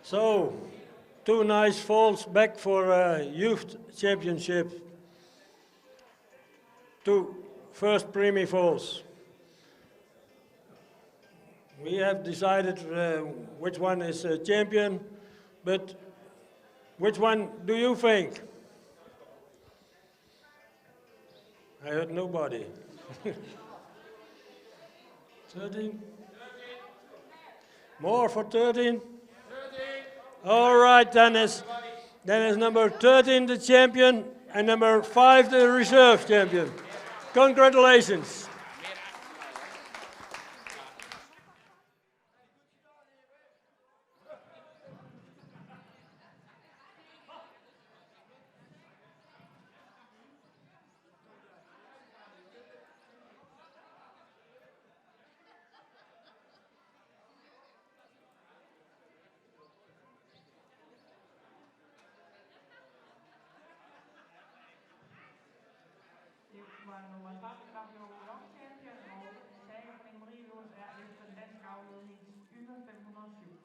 So, 2 nice falls back for youth championship. 2 first Primi falls. We have decided which one is a champion, but which one do you think? I heard nobody. 13? More for 13? All right, then is number 13 the champion and number 5 the reserve champion. Congratulations. Det var nummer 12, Claudio Long champion, og Saga fra Marie Lund er efter dansk afledning yngre 507.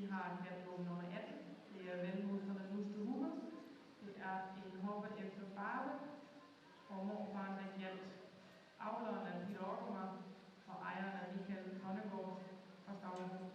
Vi har halvvågen nummer 18. Det er valgmodstanderne Nuste. Det er en hopper efter Barbe, og morfaren der gjaldt avleren af Peter Ockermann og ejeren af Michael Konnegård fra Stavlebo.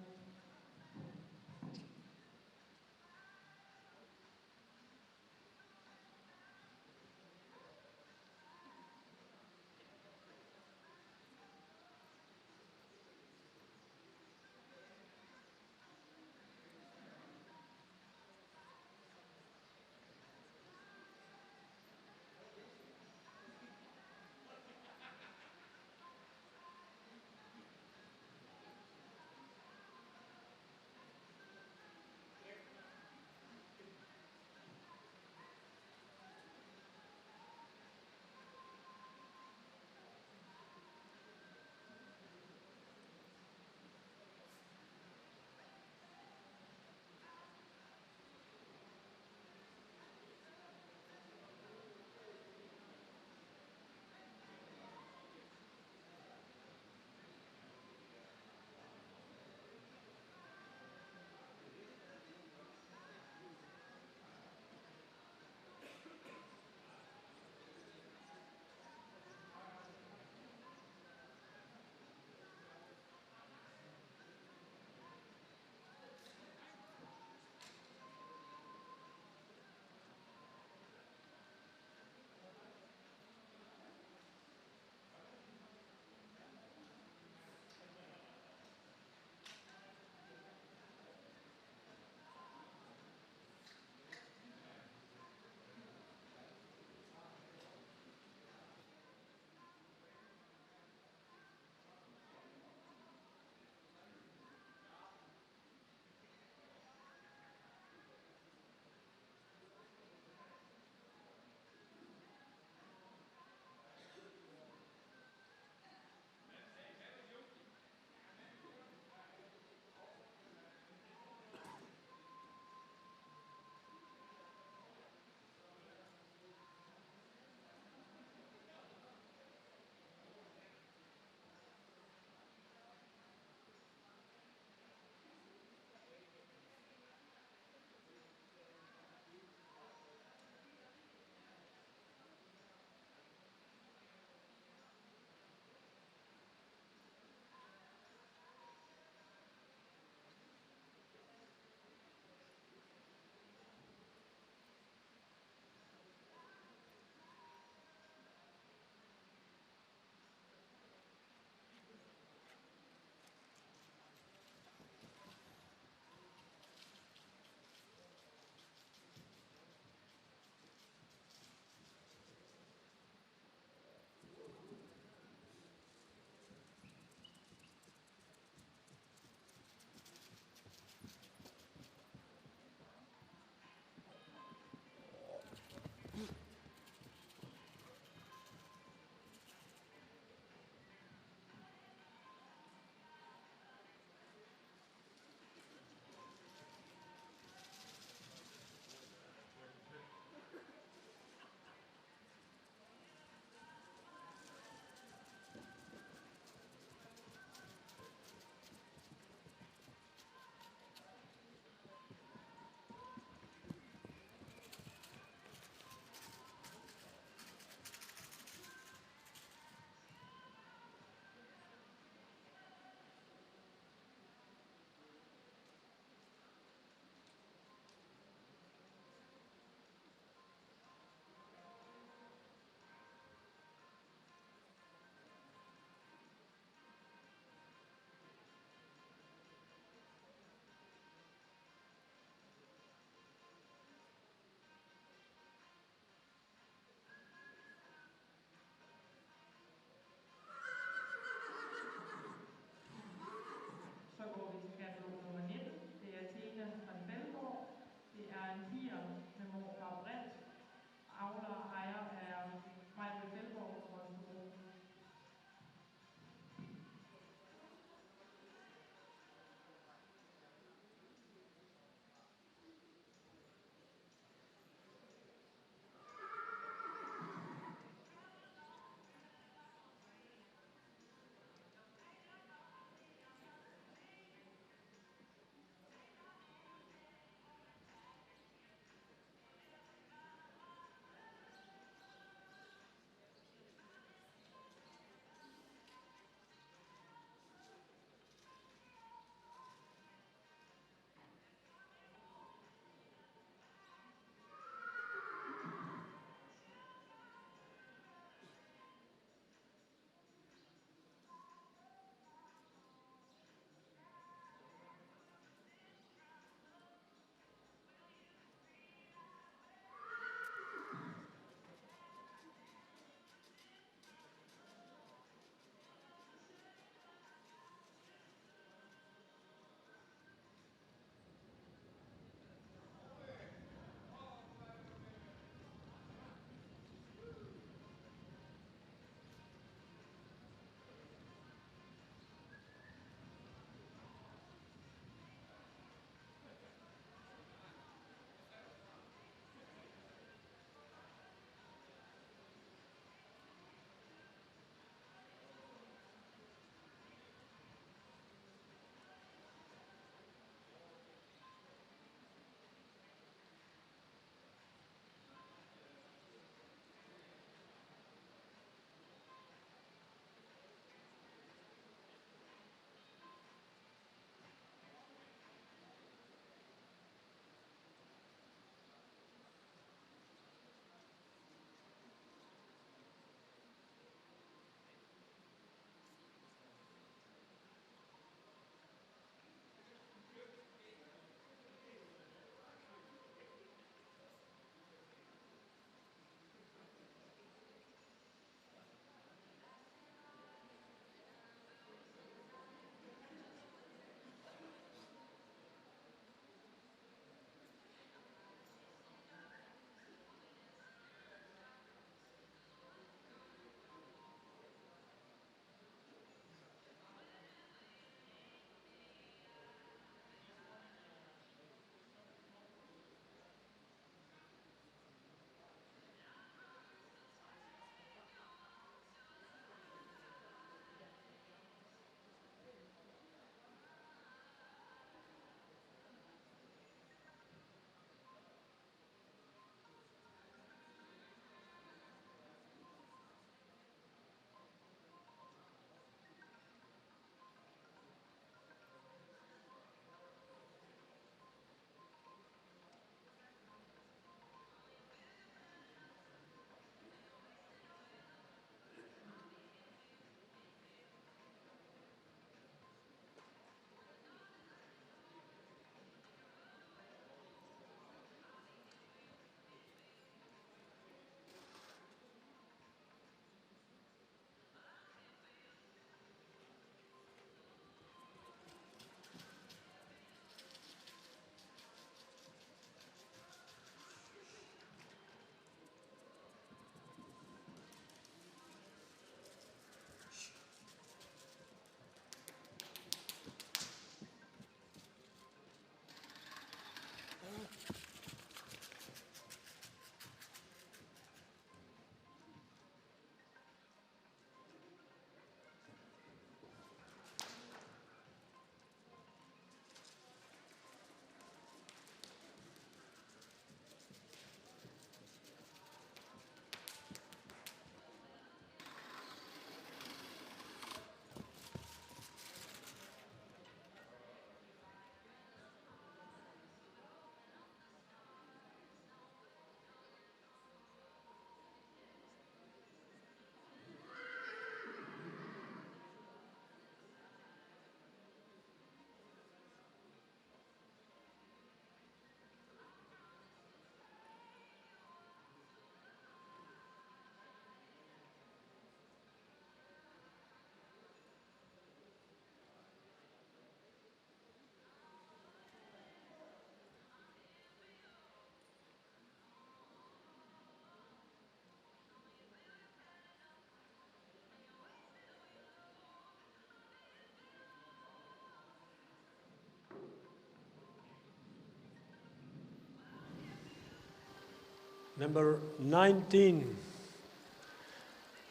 Number 19.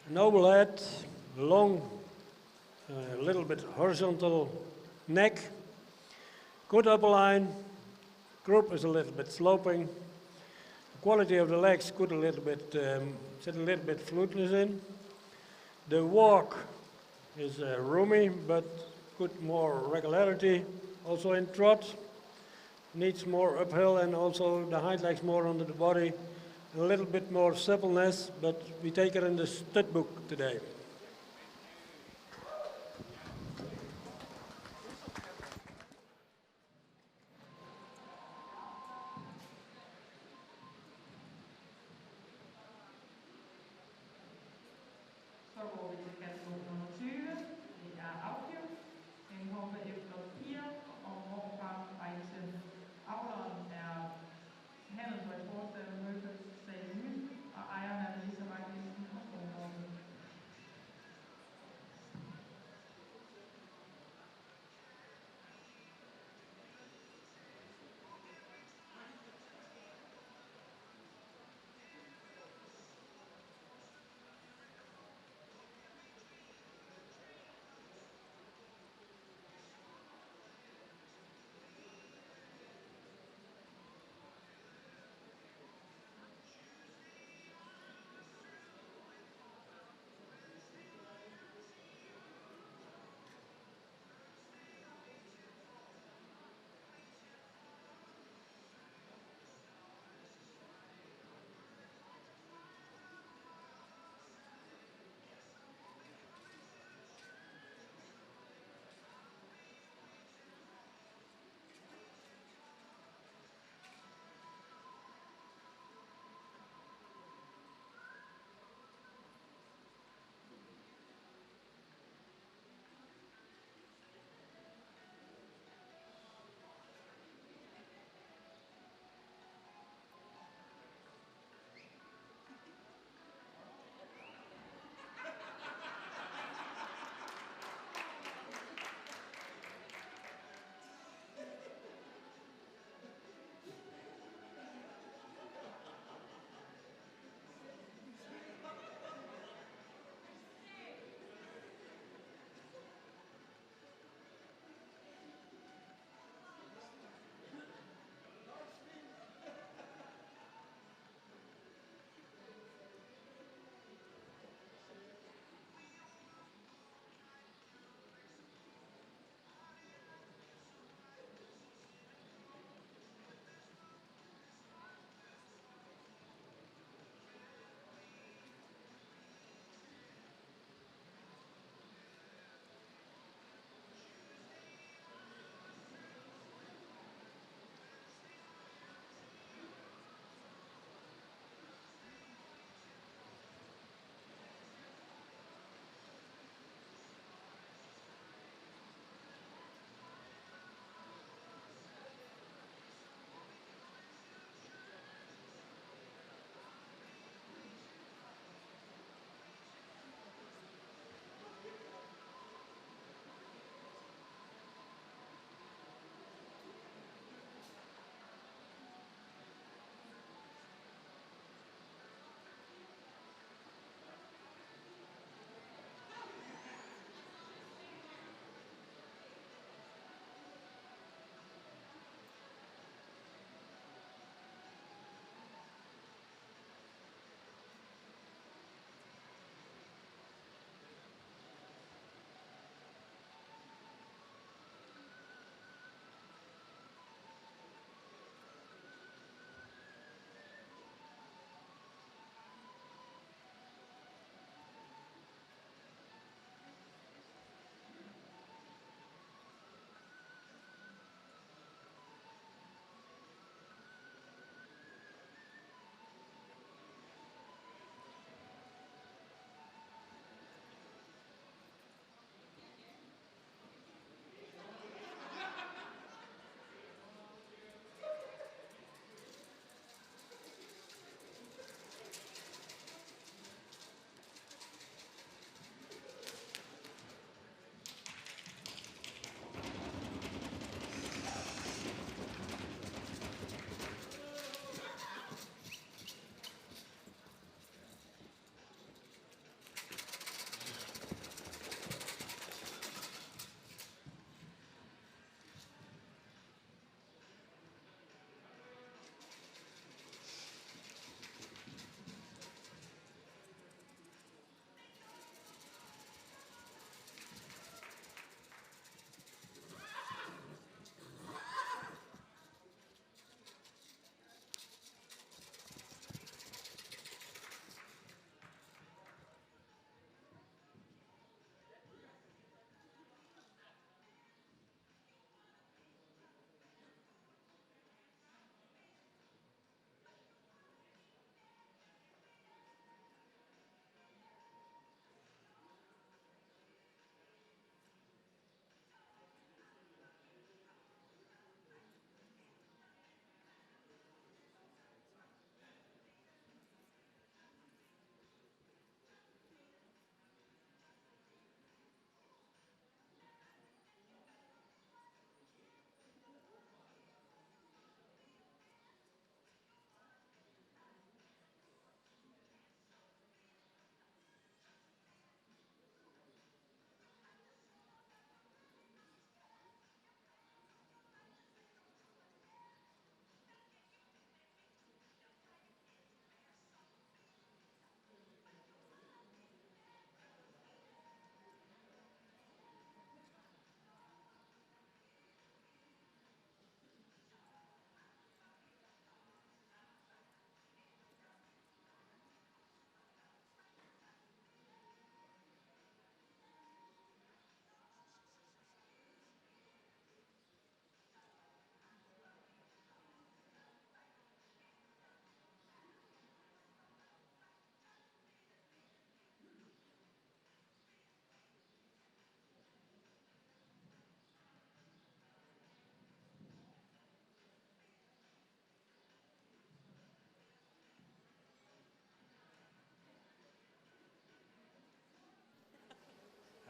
Noble head, long, a little bit horizontal neck, good upper line, croup is a little bit sloping, quality of the legs could a little bit, sit a little bit fluteness in. The walk is roomy, but good more regularity. Also in trot, needs more uphill and also the hind legs more under the body. A little bit more suppleness, but we take it in the stud book today. Så går vi til kategori nummer 20. Det er afgiv. En hopper efter 4, og hvorfra rejse avleren er Handelshøj Sportsdag, Møbel, Salen Ny, og ejeren er Melissa Vejlesen og Stormorgen.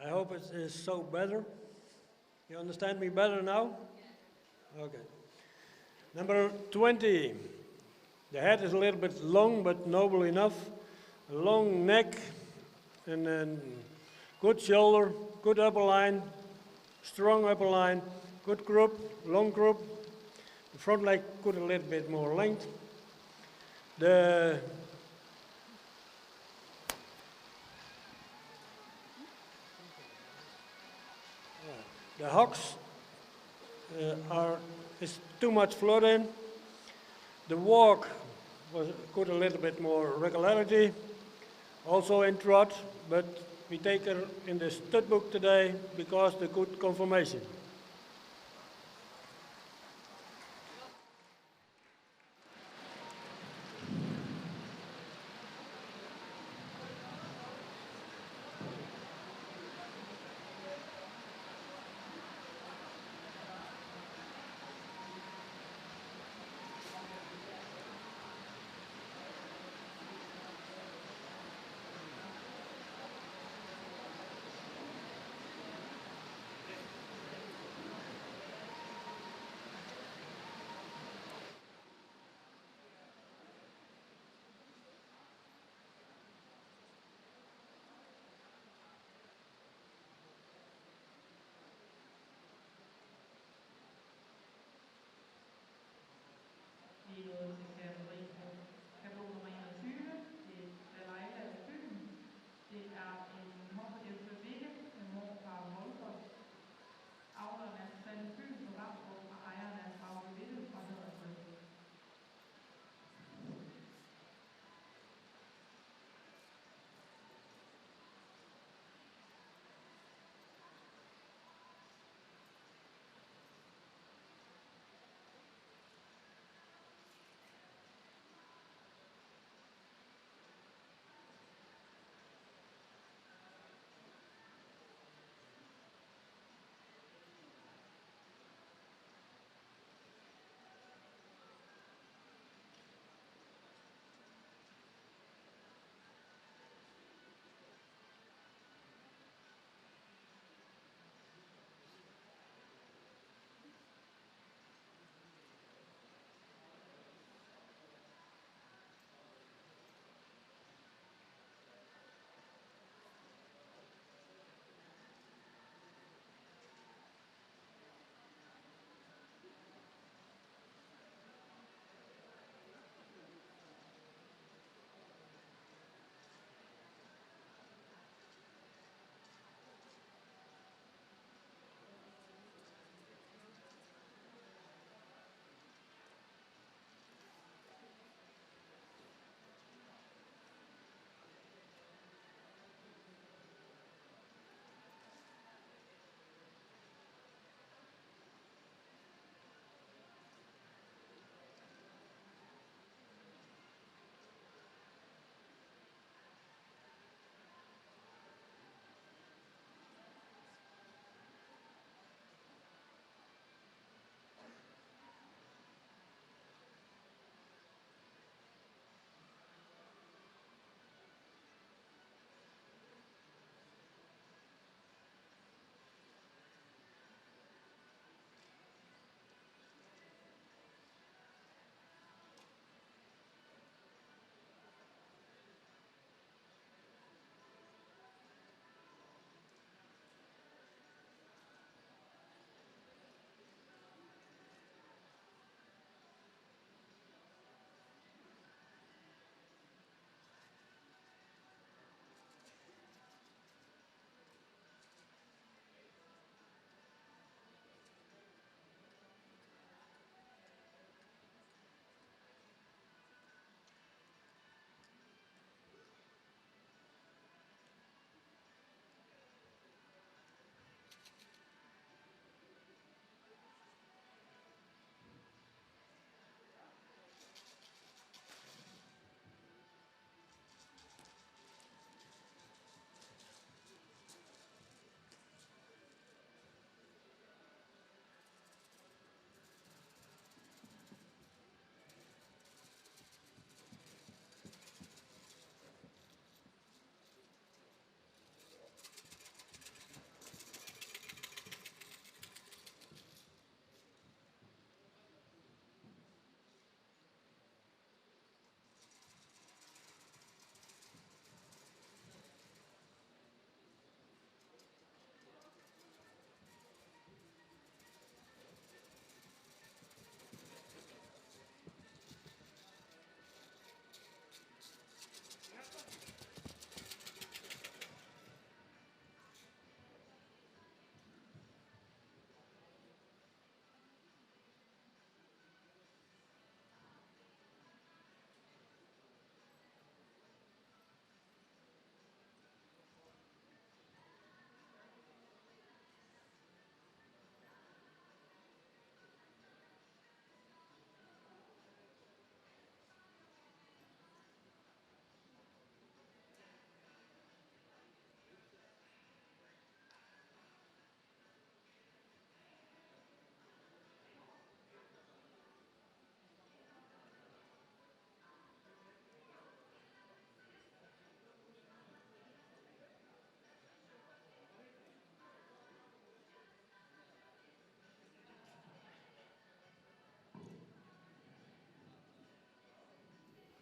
I hope it is so better. You understand me better now? Okay. Number 20. The head is a little bit long, but noble enough. A long neck, and then good shoulder, good upper line, strong upper line, good group, long group. The front leg got a little bit more length. The hocks is too much float in. The walk was got a little bit more regularity, also in trot, but we take her in the stud book today because the good conformation.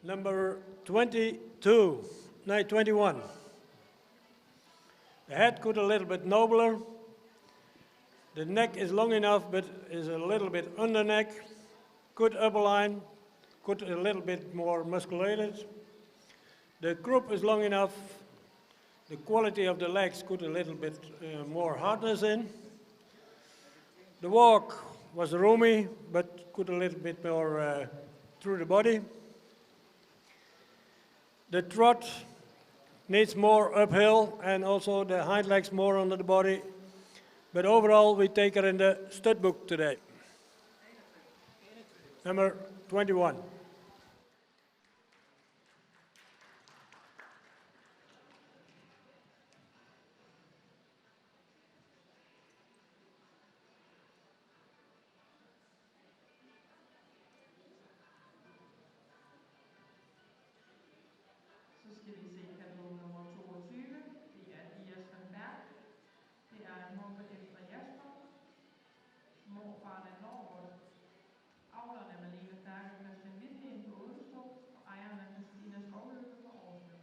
Number 22, no, 21. The head could a little bit nobler. The neck is long enough, but is a little bit under neck. Good upper line, could a little bit more musculated. The croup is long enough. The quality of the legs could a little bit more hardness in. The walk was roomy, but could a little bit more through the body. The trot needs more uphill and also the hind legs more under the body. But overall, we take her in the stud book today. Number 21. Så skal vi se katalog nummer 22. Det er Dias van Berg. Det er en humpe efter Jasper. Morfaren er Norbert. Avleren er Malene Stærk og Christian Wittgen på Odenstrup. Og ejeren er Christina Skovløkke fra Årslev.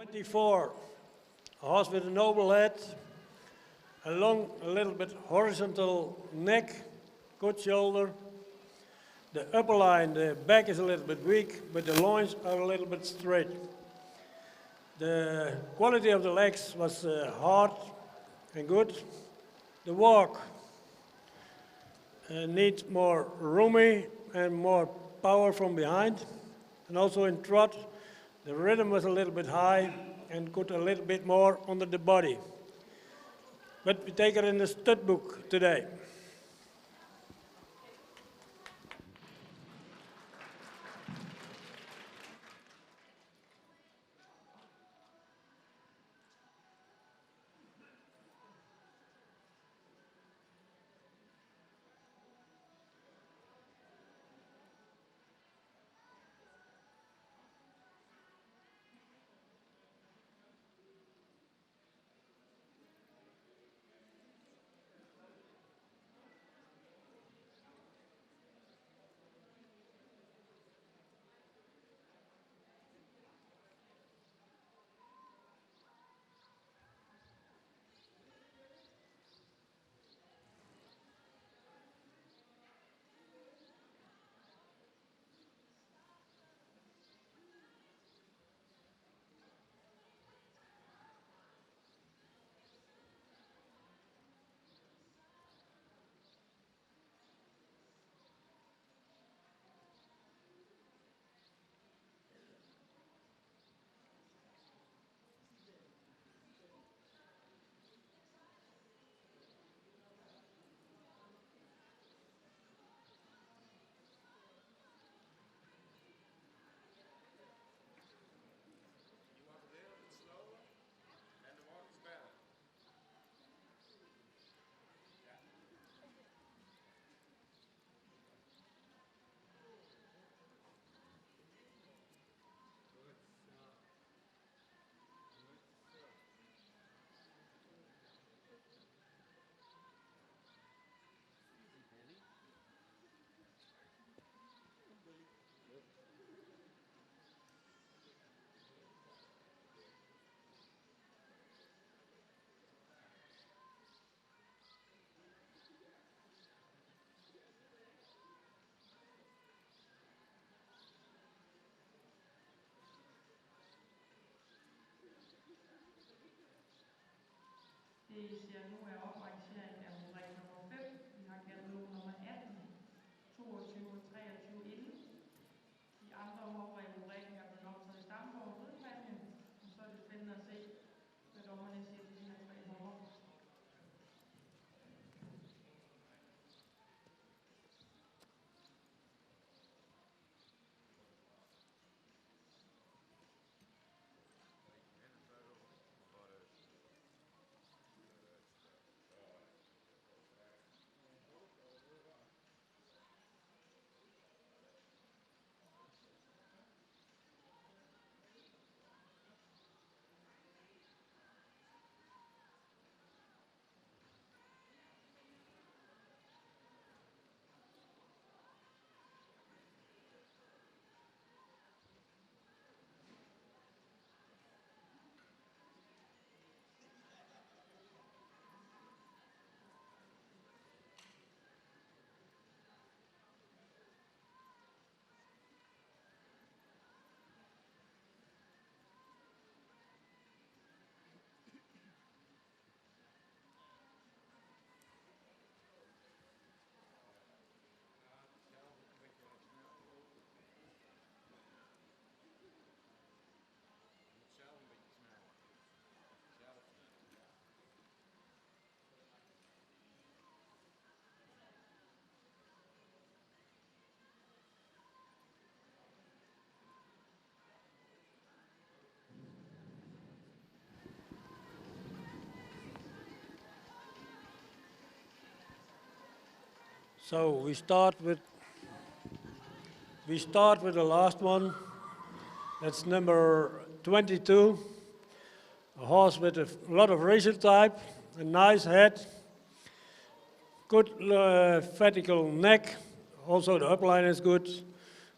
24, a horse with a noble head, a long, a little bit horizontal neck, good shoulder. The upper line, the back is a little bit weak, but the loins are a little bit straight. The quality of the legs was hard and good. The walk needs more roomy and more power from behind. And also in trot, the rhythm was a little bit high and got a little bit more under the body. But we take it in the stud book today. Det I ser nu er oprangering af rurik nummer 5. Vi har katalog nummer 18, 22 og 23 inde. De andre hopper i rurikken er blevet optaget i Stamborg Ridepræmie, og så er det spændende at se, hvad dommerne siger til de her 3 hopper. So we start with the last one. That's number 22. A horse with a lot of racial type, a nice head, good vertical neck. Also the upline is good.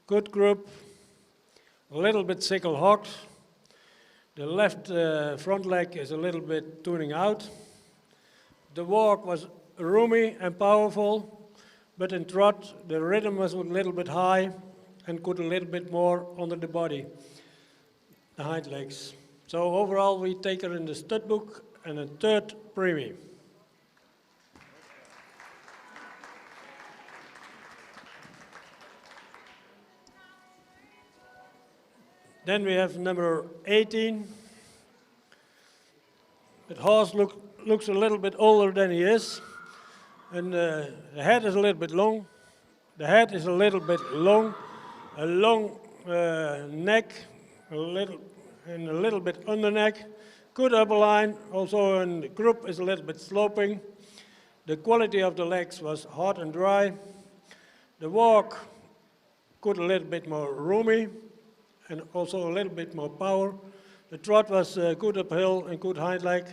Good group. A little bit sickle hocked. The left front leg is a little bit tuning out. The walk was roomy and powerful, but in trot the rhythm was a little bit high and could a little bit more under the body, the hind legs. So overall we take her in the stud book and a third premium. Then we have number 18. The horse looks a little bit older than he is, and the head is a little bit long. The head is a little bit long, a long neck, a little bit under neck. Good upper line, also in the croup is a little bit sloping. The quality of the legs was hard and dry. The walk could a little bit more roomy and also a little bit more power. The trot was good uphill and good hind leg.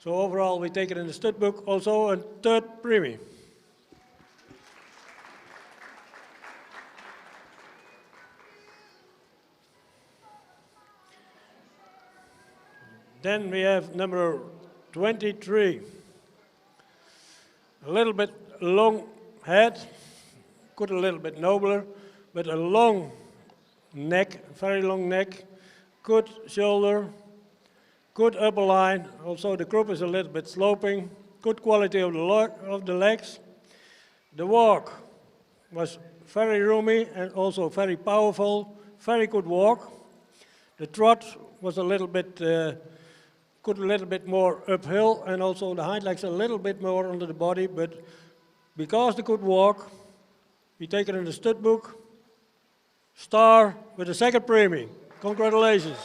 So overall we take it in the stud book, also a third premium. Then we have number 23. A little bit long head, could a little bit nobler, but a long neck, very long neck, good shoulder, good upper line. Also the croup is a little bit sloping, good quality of the legs. The walk was very roomy and also very powerful, very good walk. The trot was a little bit, could a little bit more uphill, and also the hind legs a little bit more under the body, but because the good walk, we take it in the stud book, star with the second premium. Congratulations.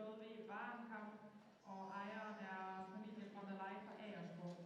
vældig varm kamp, og ejeren er familie fra The Life fra Agerskov.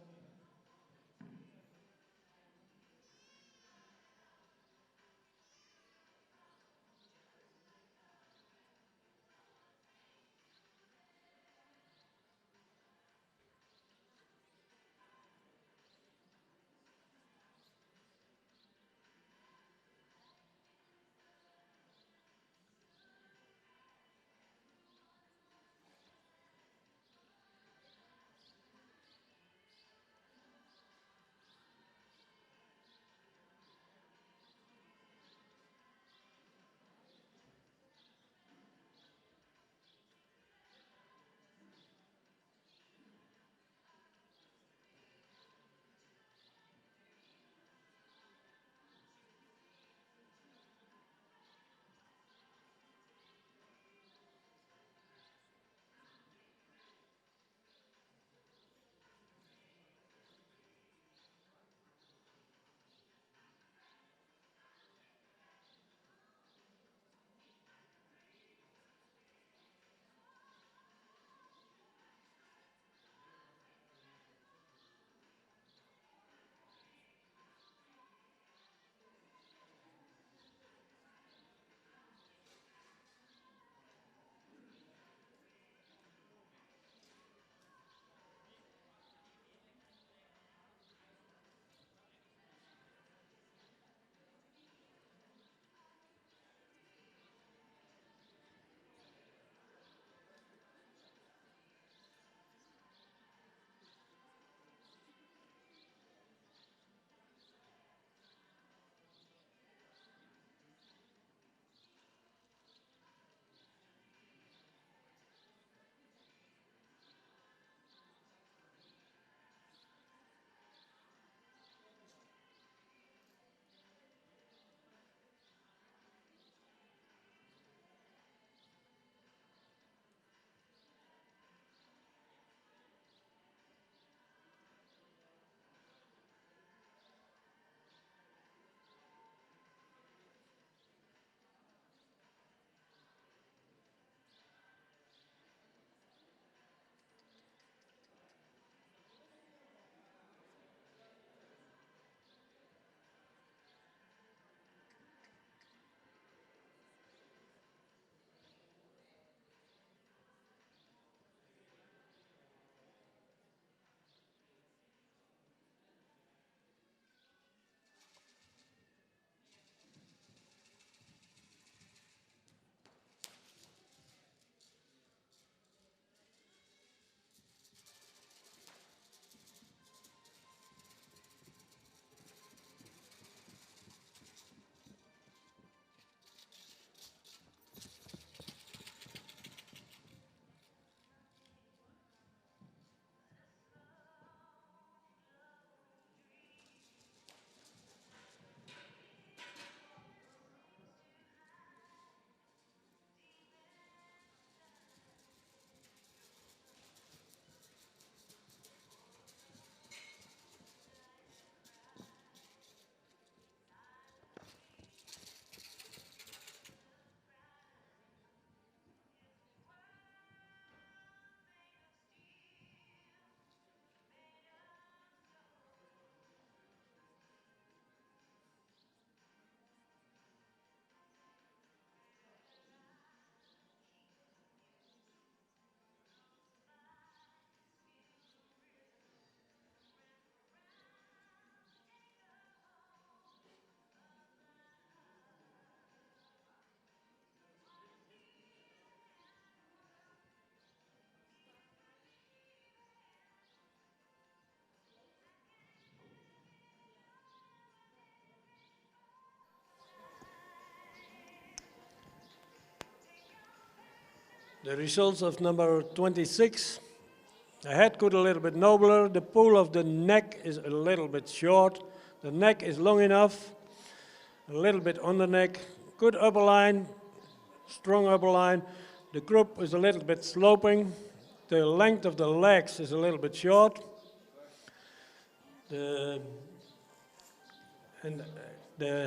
The results of number 26. The head cut a little bit nobler. The pull of the neck is a little bit short. The neck is long enough. A little bit on the neck. Good upper line. Strong upper line. The croup is a little bit sloping. The length of the legs is a little bit short. The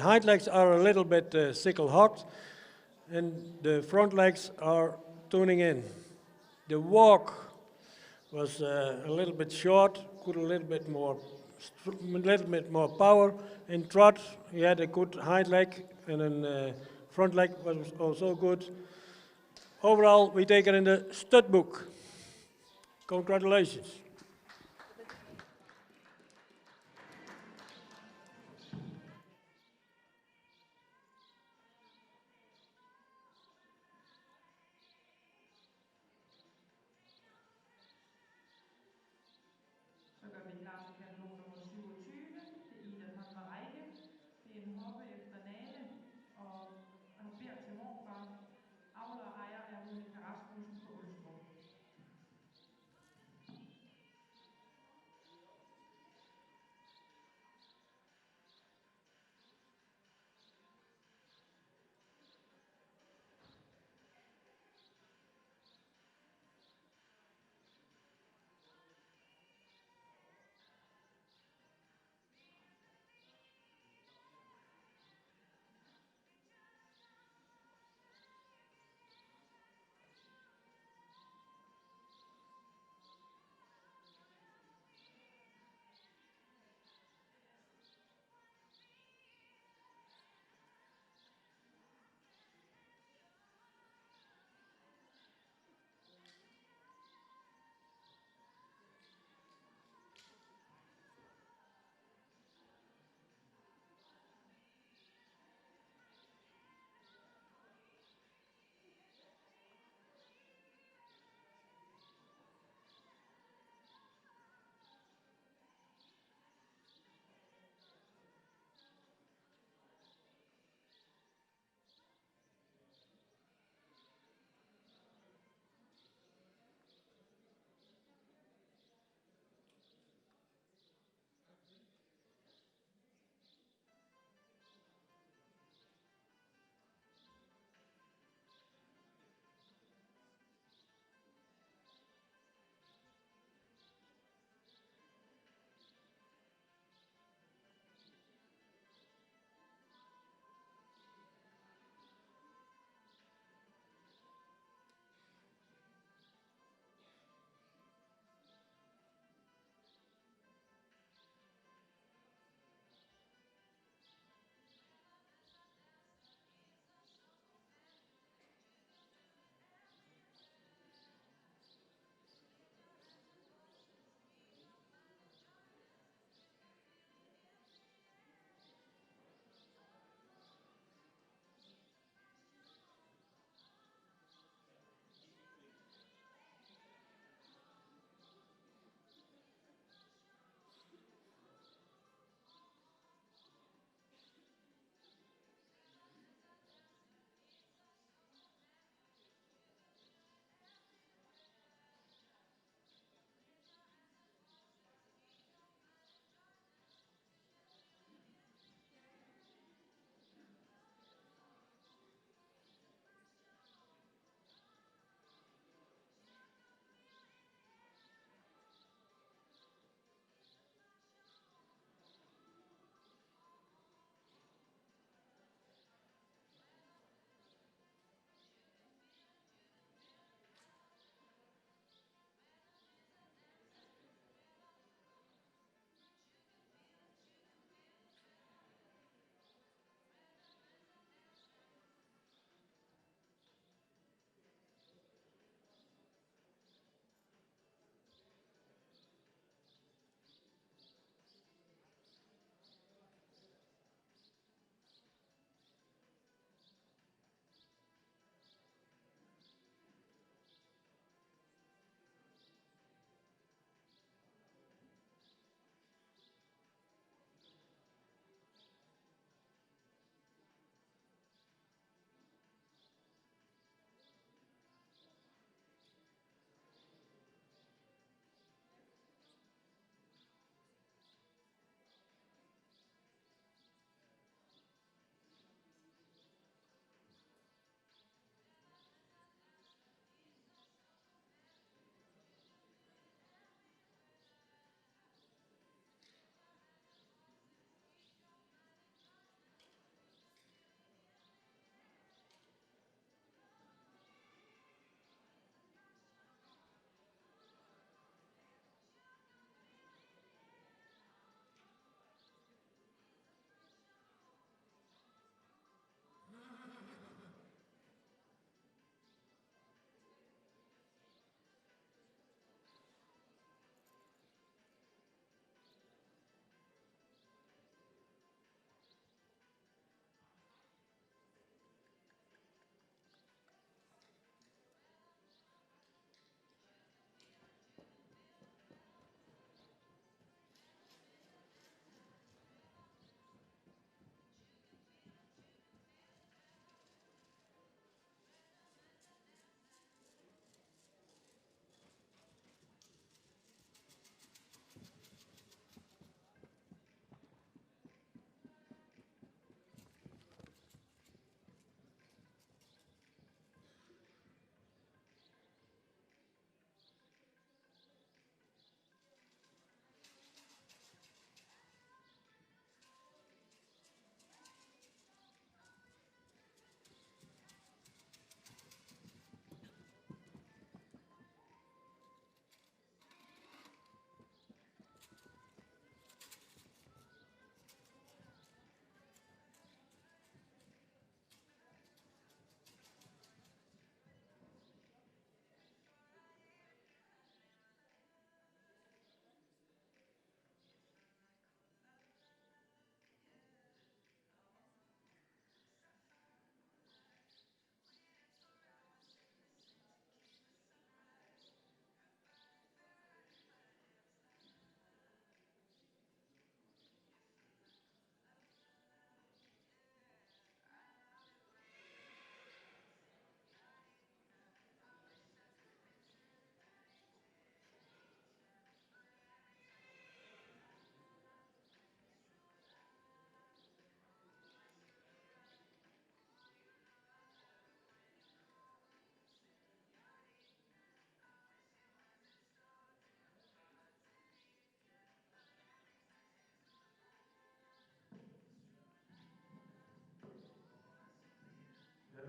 hind legs are a little bit sickle hot. And the front legs are tuning in. The walk was a little bit short, could a little bit more power. In trot, he had a good hind leg and a front leg was also good. Overall, we take it in the stud book. Congratulations. Så gør vi klar til katalog nummer 27. Det er Ida von Mareike. Det er en hoppe efter Nale og hopper til morfar. Avler og ejer er Monika Rasmussen på Ulstrup.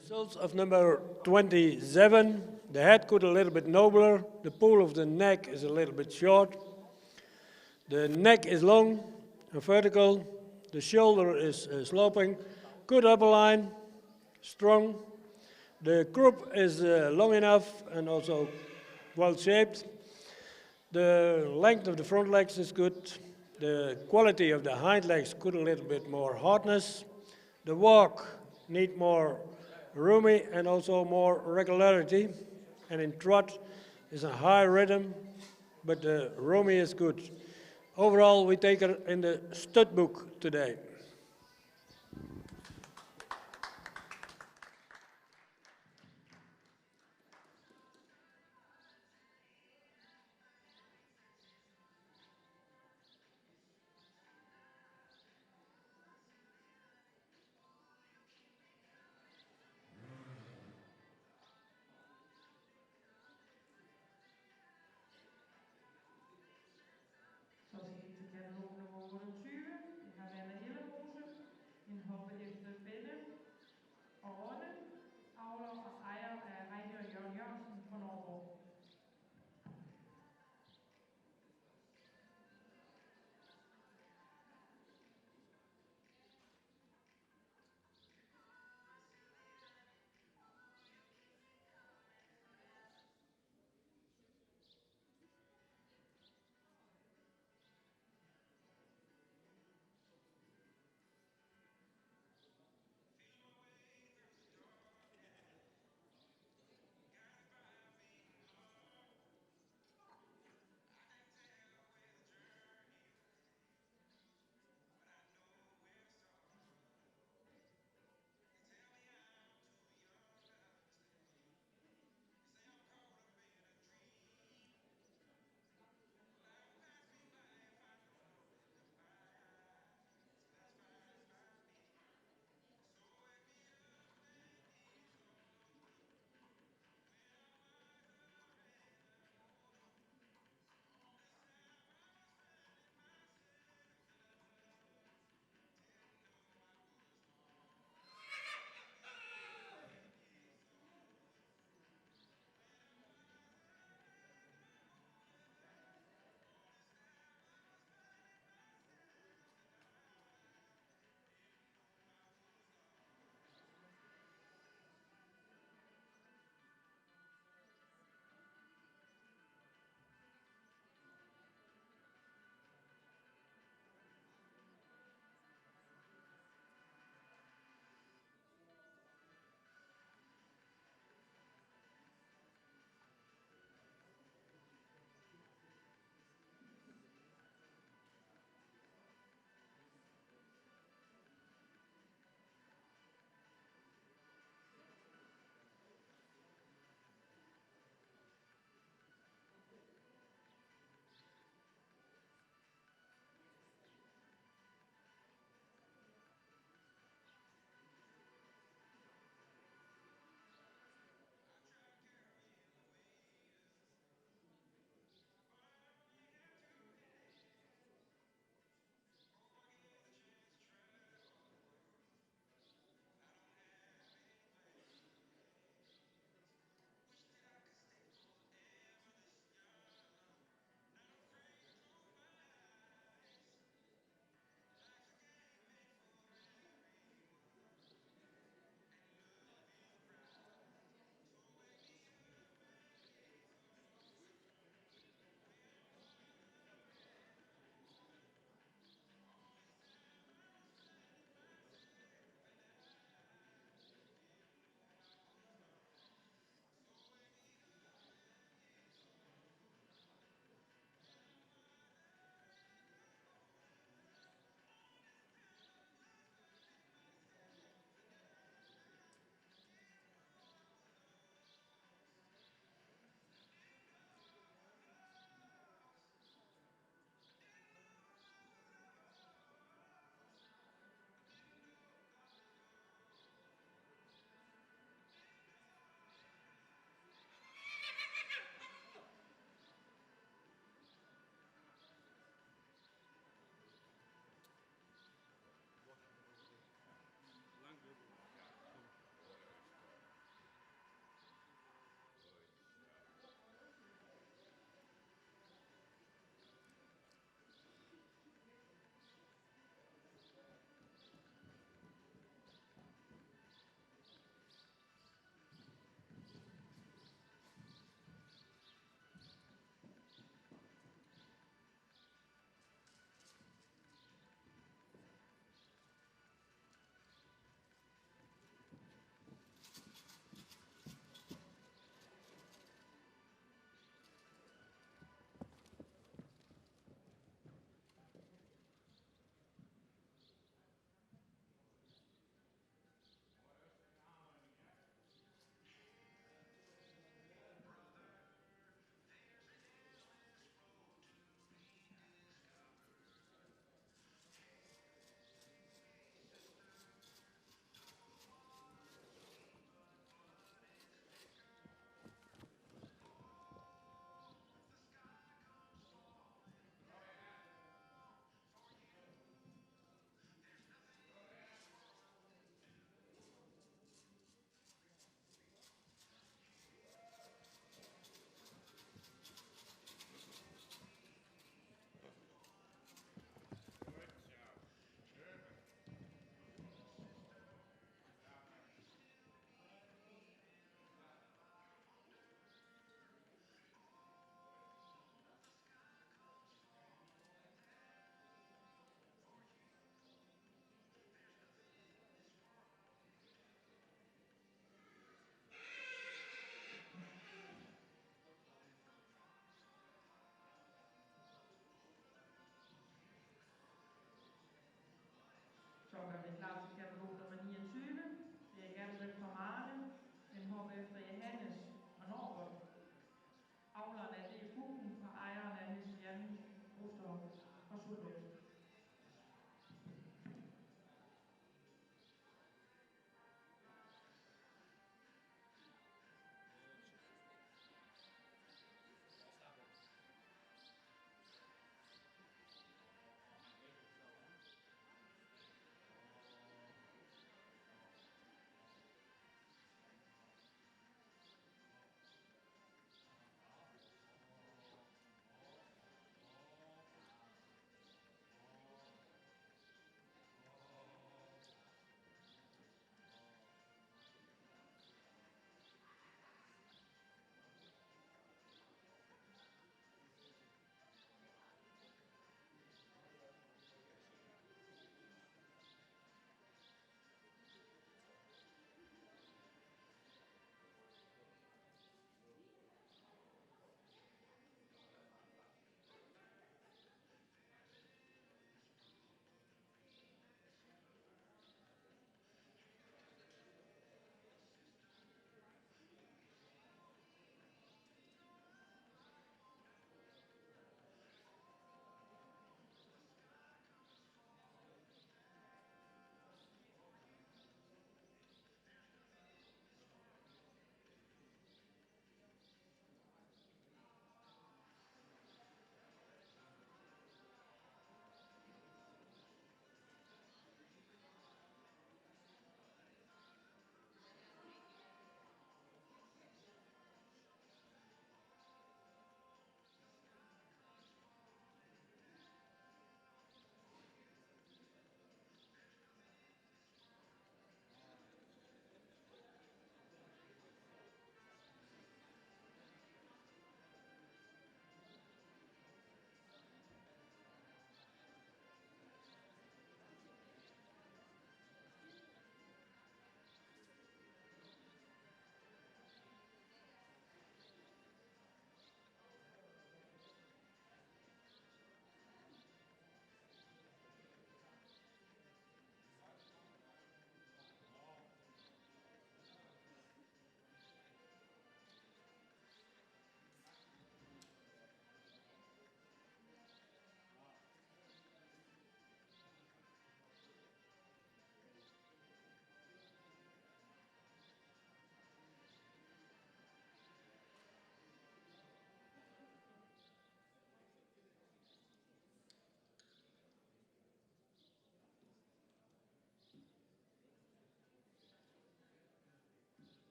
Results of number 27. The head cut a little bit nobler. The pool of the neck is a little bit short. The neck is long and vertical. The shoulder is sloping. Good upper line, strong. The croup is long enough and also well shaped. The length of the front legs is good. The quality of the hind legs could a little bit more hardness. The walk need more roomy and also more regularity. And in trot is a high rhythm, but the roomy is good. Overall, we take her in the stud book today. Så skal vi til katalog nummer 28. Det har Werner Hillem.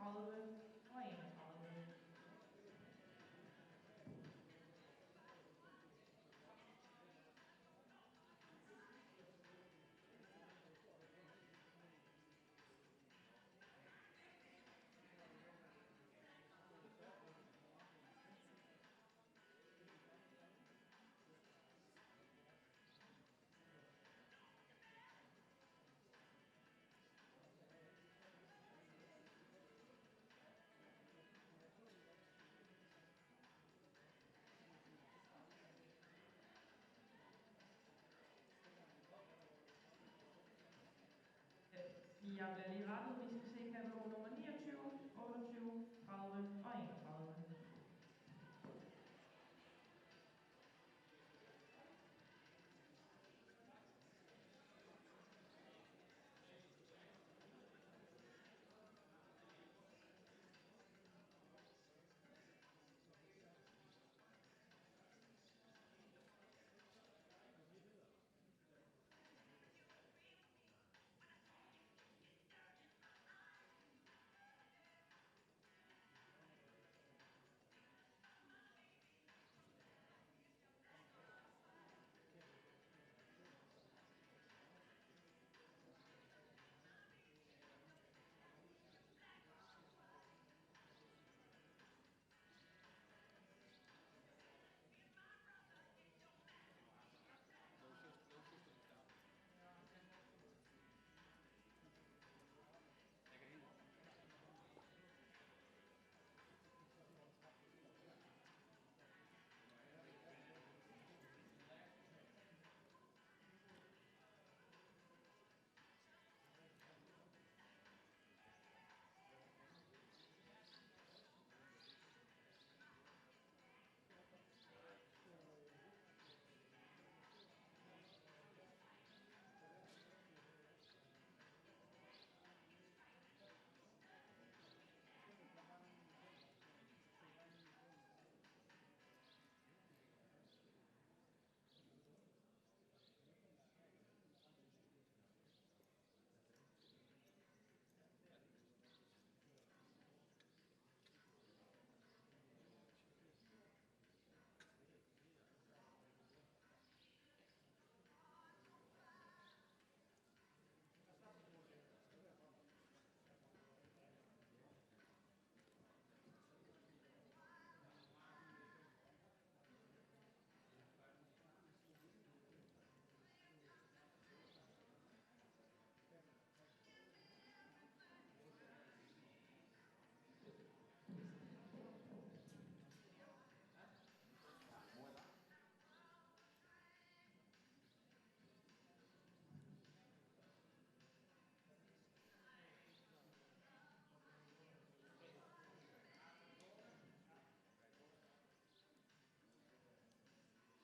30 og 31. Jeg bliver lige rettet. Vi skal se katalog nummer 29, 28, 30 og 31.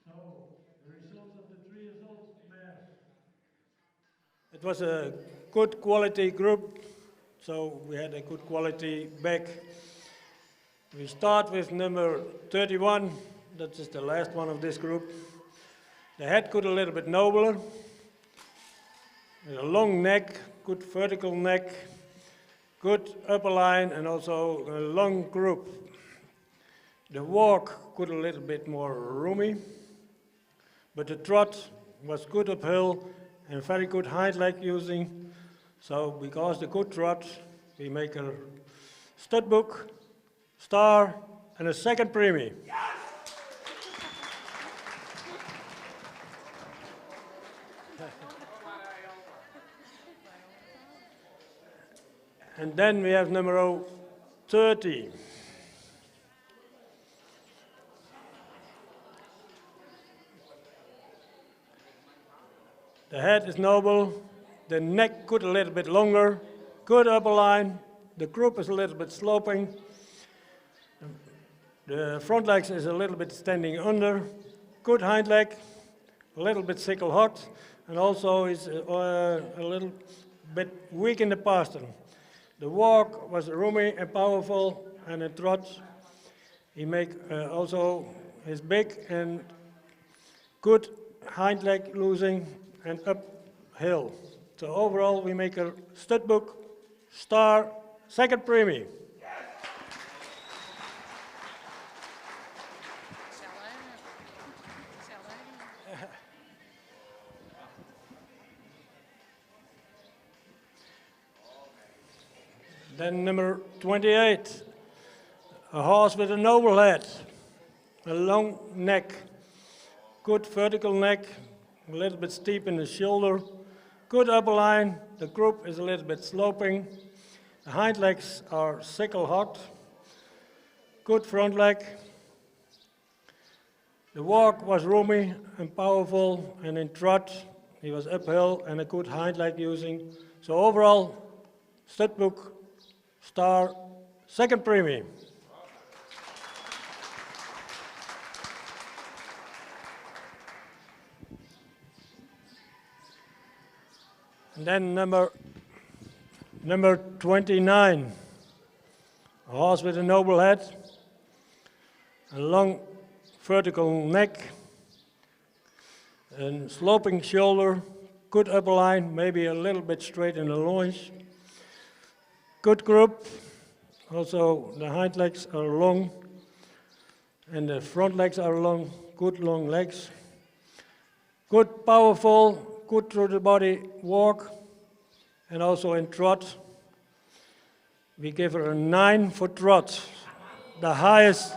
So, the results of the 3 results, Mayor. It was a good quality group, so we had a good quality back. We start with number 31, that is the last one of this group. The head got a little bit nobler, a long neck, good vertical neck, good upper line, and also a long group. The walk got a little bit more roomy, but the trot was good uphill and very good hind leg using. So because the good trot, we make a stud book, star, and a second premie. And then we have number 30. The head is noble, the neck good a little bit longer, good upper line, the croup is a little bit sloping, the front legs is a little bit standing under, good hind leg, a little bit sickle hocked, and also is a little bit weak in the pastern. The walk was roomy and powerful, and a trot, he make also his big and good hind leg losing and uphill. So overall we make a stud book, star, second premie. Then number 28, a horse with a noble head, a long neck, good vertical neck, a little bit steep in the shoulder, good upper line, the croup is a little bit sloping, the hind legs are sickle-hocked, good front leg. The walk was roomy and powerful, and in trot he was uphill and a good hind leg using. So overall, stud book, star, second premium. And then number 29, a horse with a noble head, a long vertical neck, and sloping shoulder, good upper line, maybe a little bit straight in the loins. Good croup, also the hind legs are long, and the front legs are long, good long legs. Good powerful, good through the body walk, and also in trot. We give her a 9 for trot, the highest.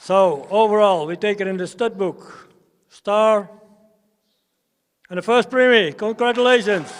So overall, we take it in the stud book, star, and the first premium. Congratulations.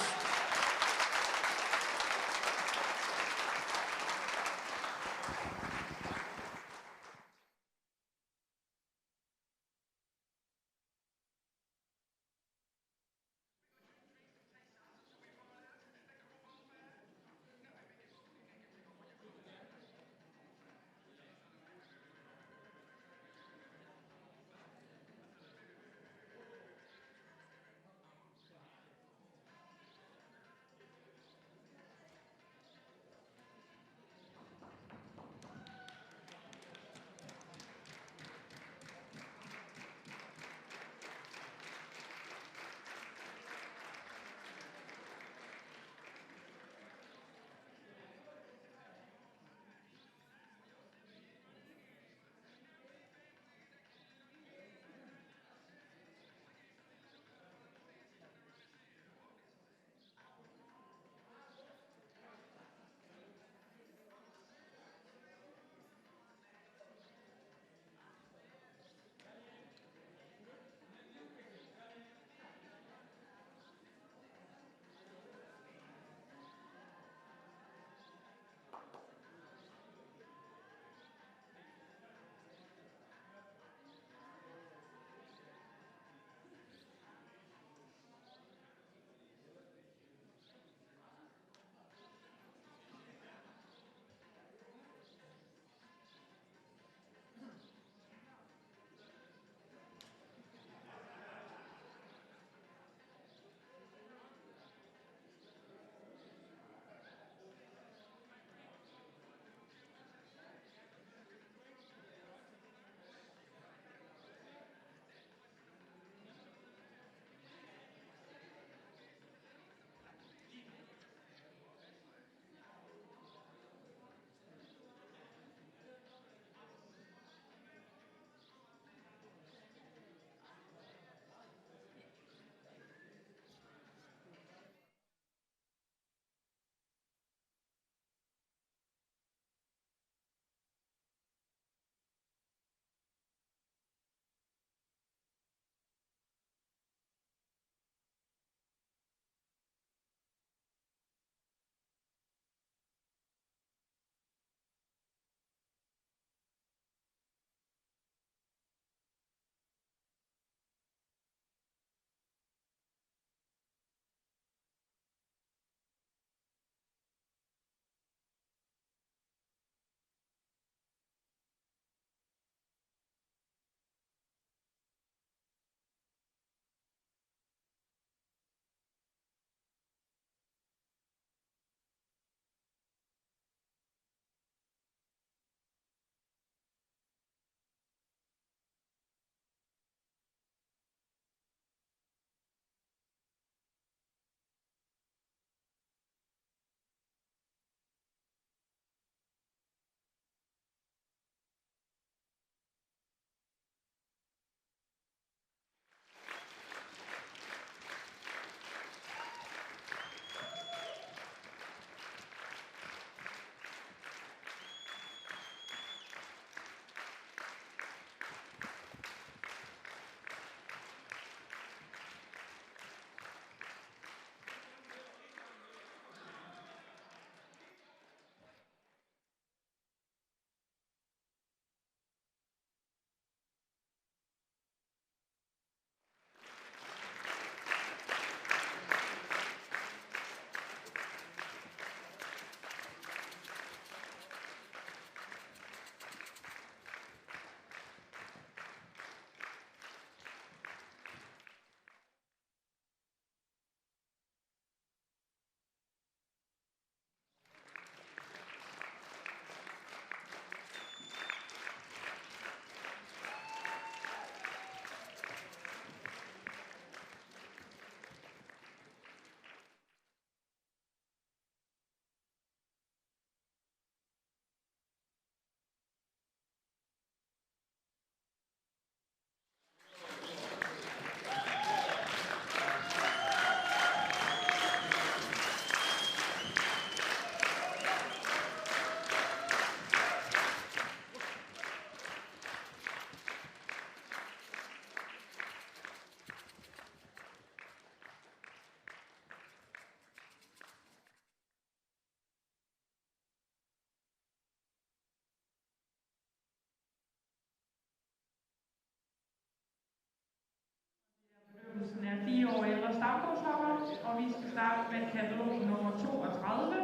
4 år ældre stambogshoppere, og vi skal starte med katalog nummer 32.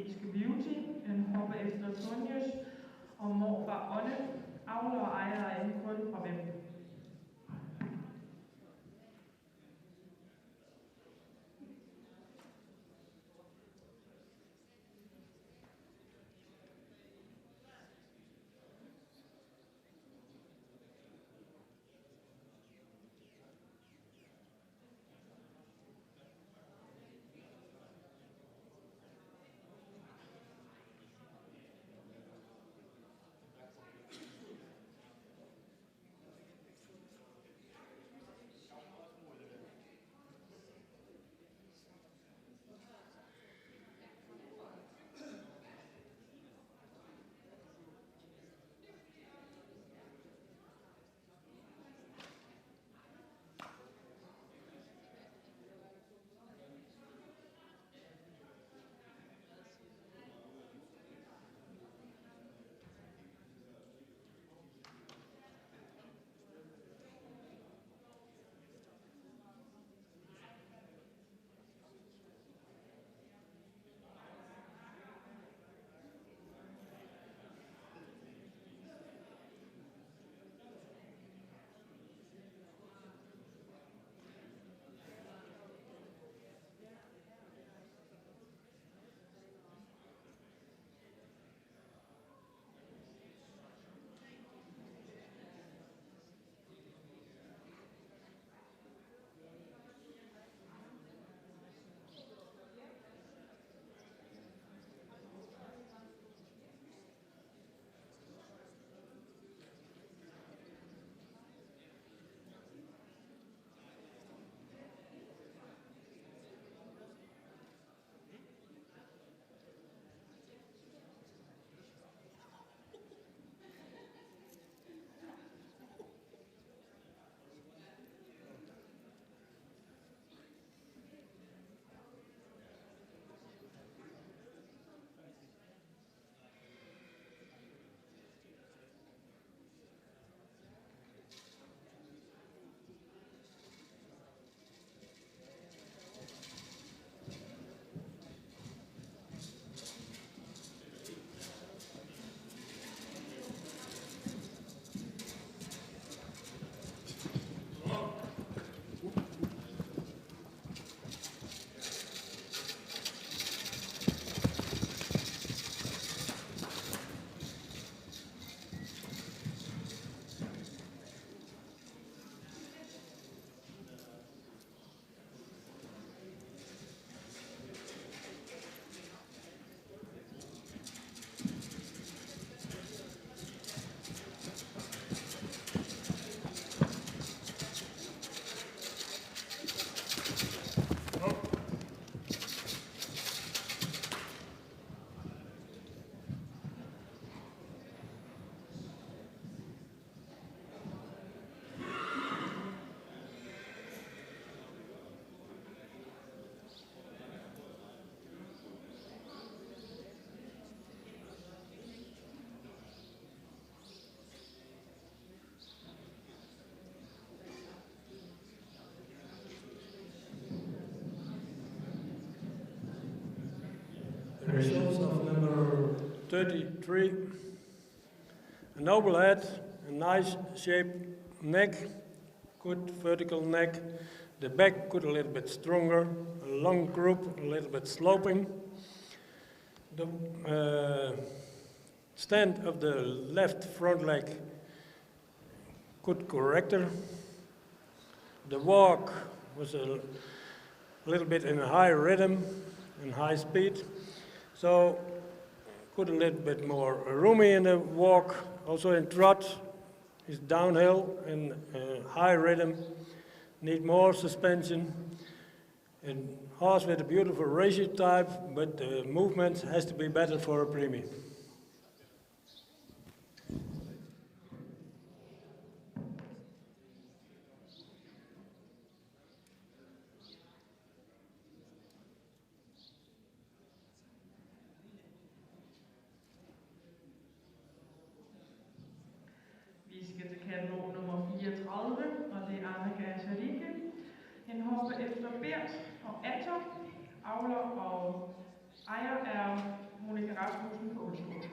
Itske Beauty, en hopper efter Tonjus, og morfar Ånde, avler og ejer af anden grund fra hvem. Results of number 33. A noble head, a nice shaped neck, good vertical neck. The back good a little bit stronger, a long group, a little bit sloping. The stand of the left front leg, good corrector. The walk was a little bit in a high rhythm and high speed. So put a little bit more roomy in the walk. Also in trot is downhill and high rhythm. Need more suspension. And horse with a beautiful ratio type, but the movement has to be better for a preemie. Vi skal til katalog nummer 34, og det er Annika Salike. En hopper efter Bert og Anton. Avler og ejer er Monika Rasmussen på Aalborg.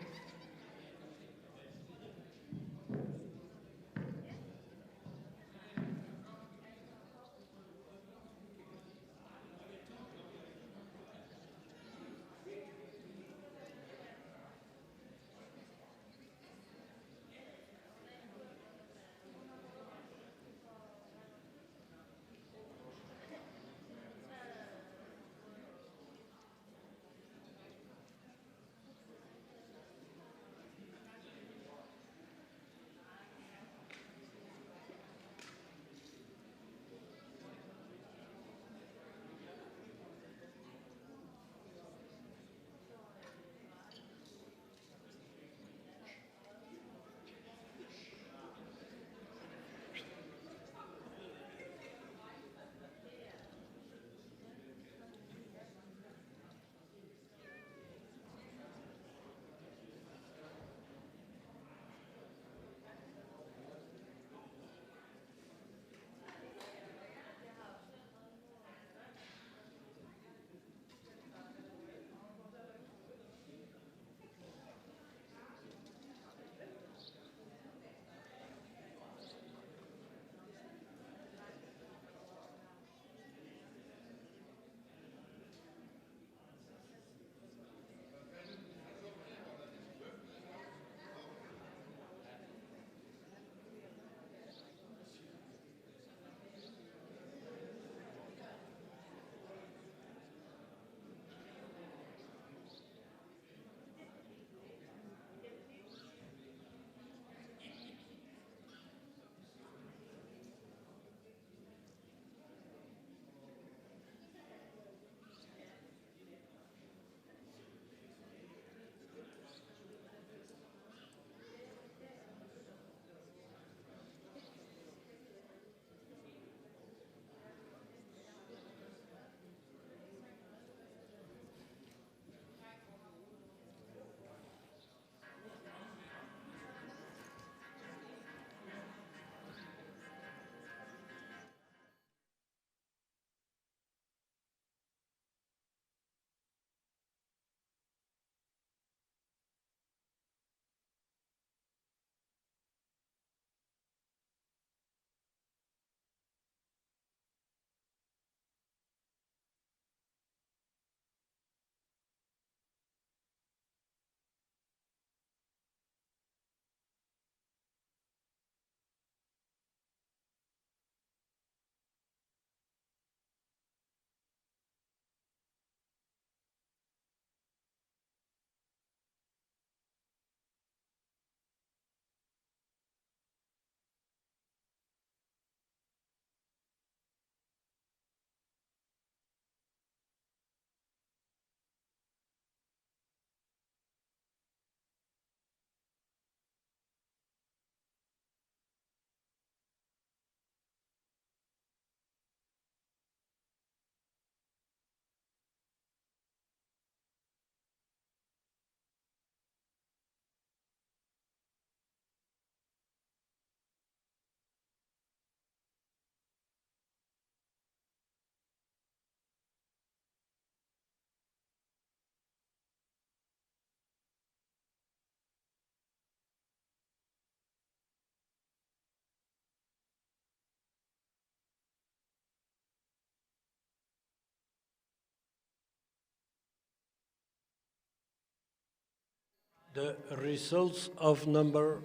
The results of number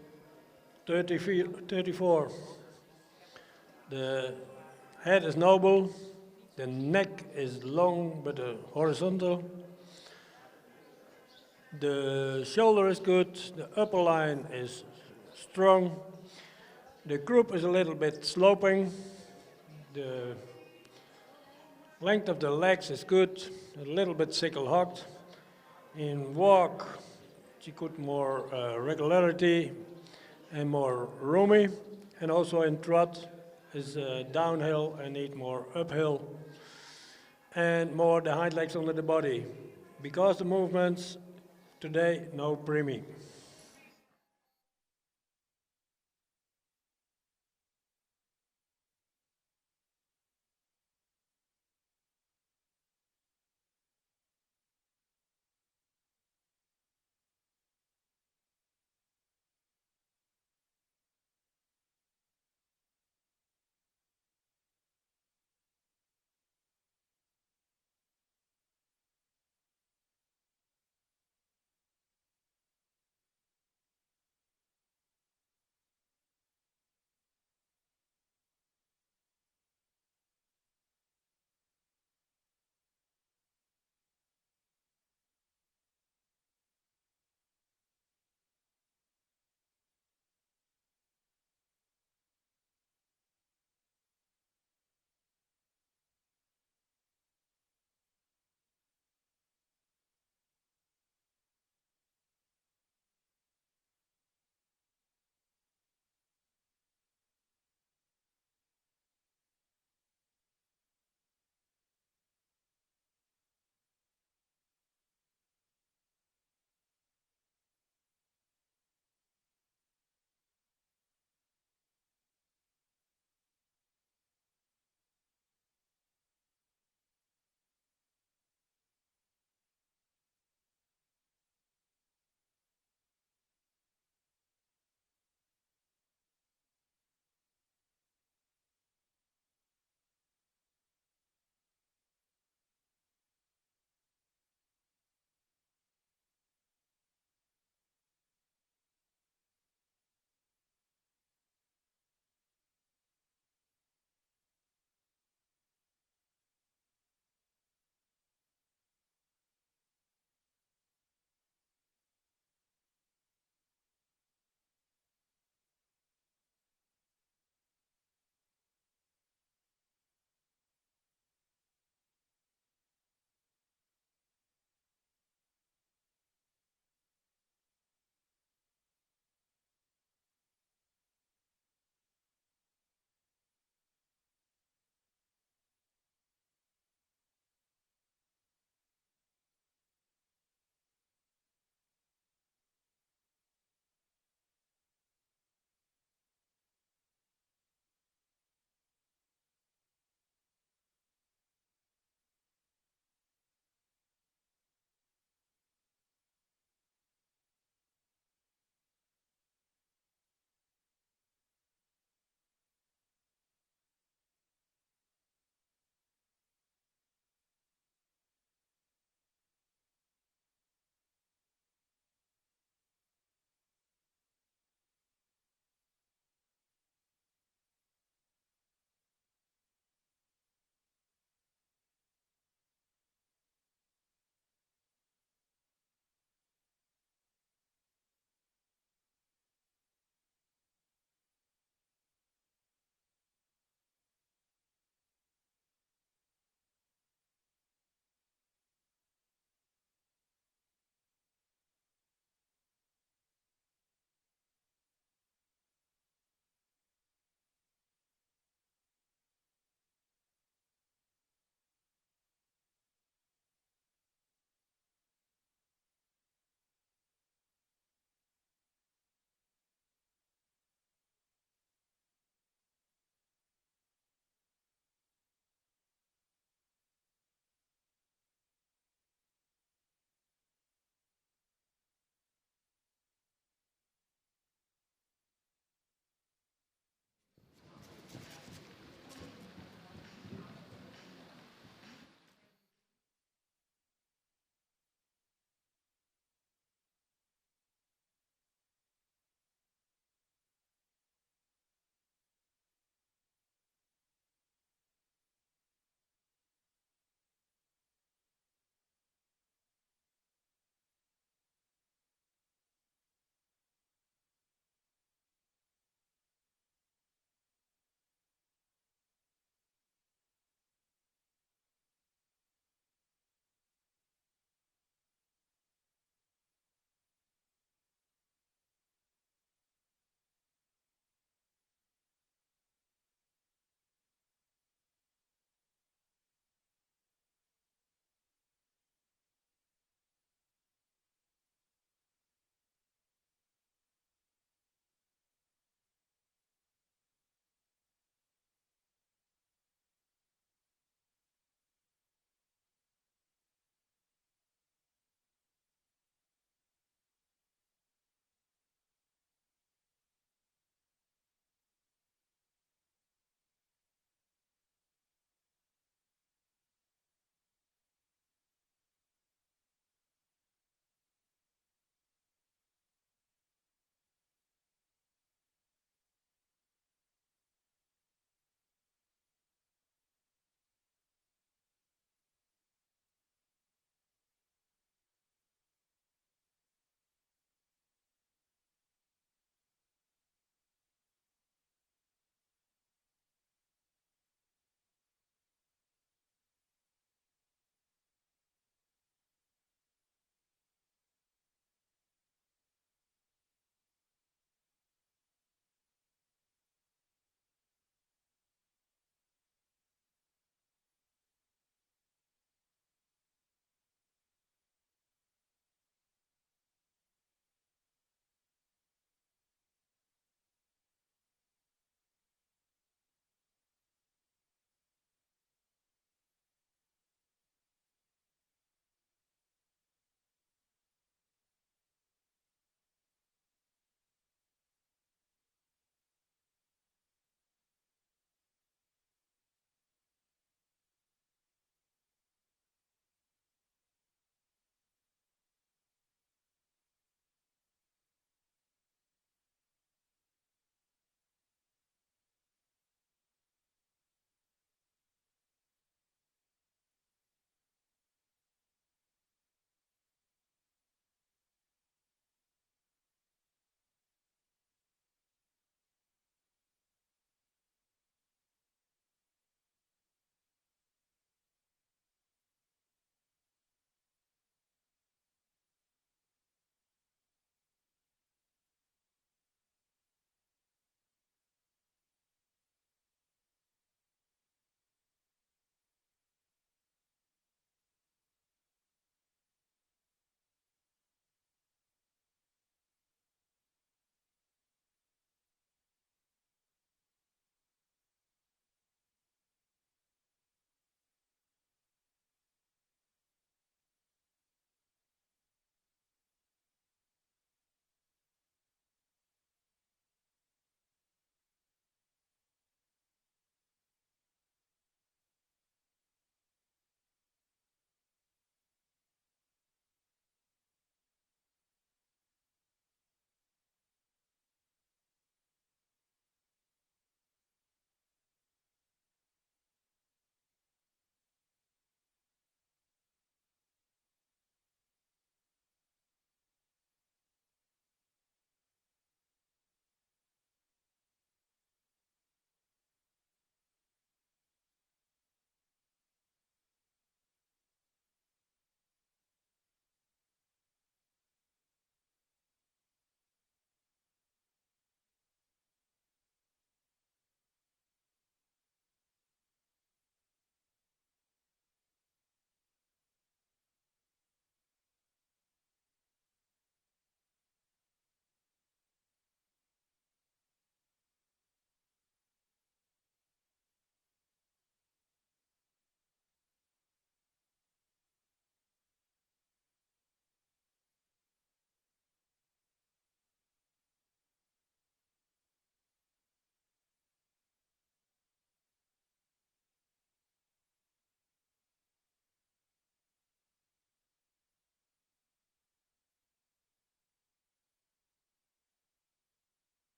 34. The head is noble, the neck is long but horizontal, the shoulder is good, the upper line is strong, the group is a little bit sloping, the length of the legs is good, a little bit sickle-hocked. In walk, she got more regularity and more roomy, and also in trot is downhill and need more uphill, and more the hind legs under the body. Because the movements today, no preemie.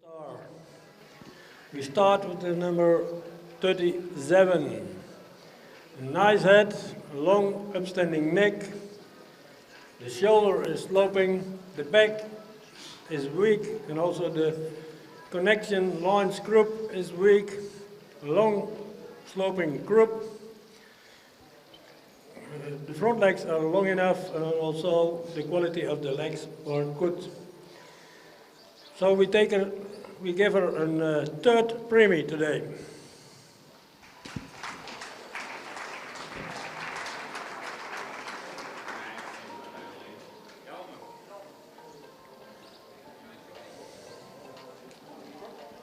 Star. We start with the number 37. A nice head, a long upstanding neck. The shoulder is sloping, the back is weak, and also the connection loins group is weak. Long sloping group. The front legs are long enough, and also the quality of the legs are good. So we give her a third premie today.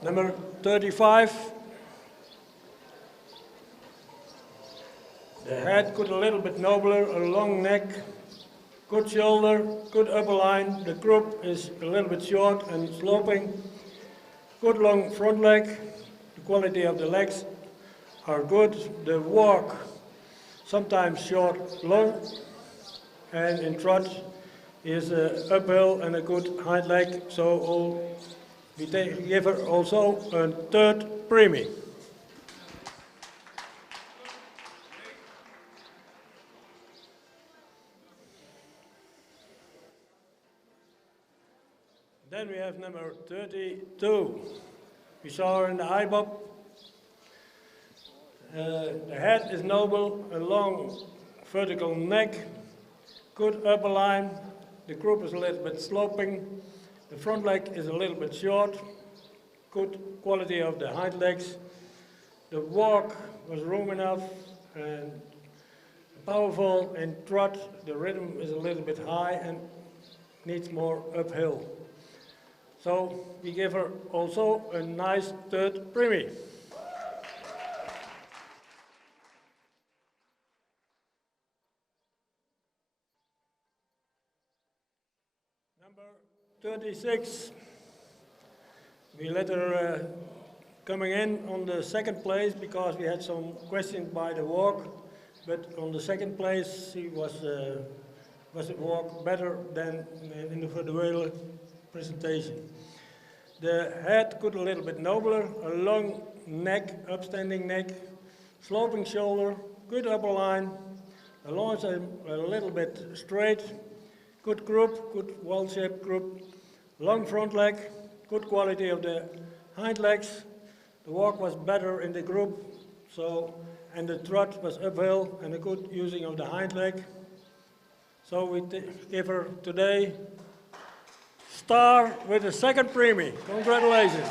Number 35. The head got a little bit nobler, a long neck, good shoulder, good upper line. The croup is a little bit short and sloping. Good long front leg. The quality of the legs are good. The walk, sometimes short, long, and in trot is uphill and a good hind leg. So we give her also a third premie. Then we have number 32. We saw her in the IBOP. The head is noble, a long vertical neck, good upper line. The croup is a little bit sloping. The front leg is a little bit short. Good quality of the hind legs. The walk was room enough and powerful. In trot, the rhythm is a little bit high and needs more uphill. So we give her also a nice third premie. Number 36. We let her coming in on the second place because we had some questions by the walk, but on the second place she was a walk better than in the individual presentation. The head got a little bit nobler, a long neck, upstanding neck, sloping shoulder, good upper line, the loins are a little bit straight, good group, good well-shaped group, long front leg, good quality of the hind legs. The walk was better in the group, and the trot was uphill and a good using of the hind leg. So we give her today star with a second premie. Congratulations.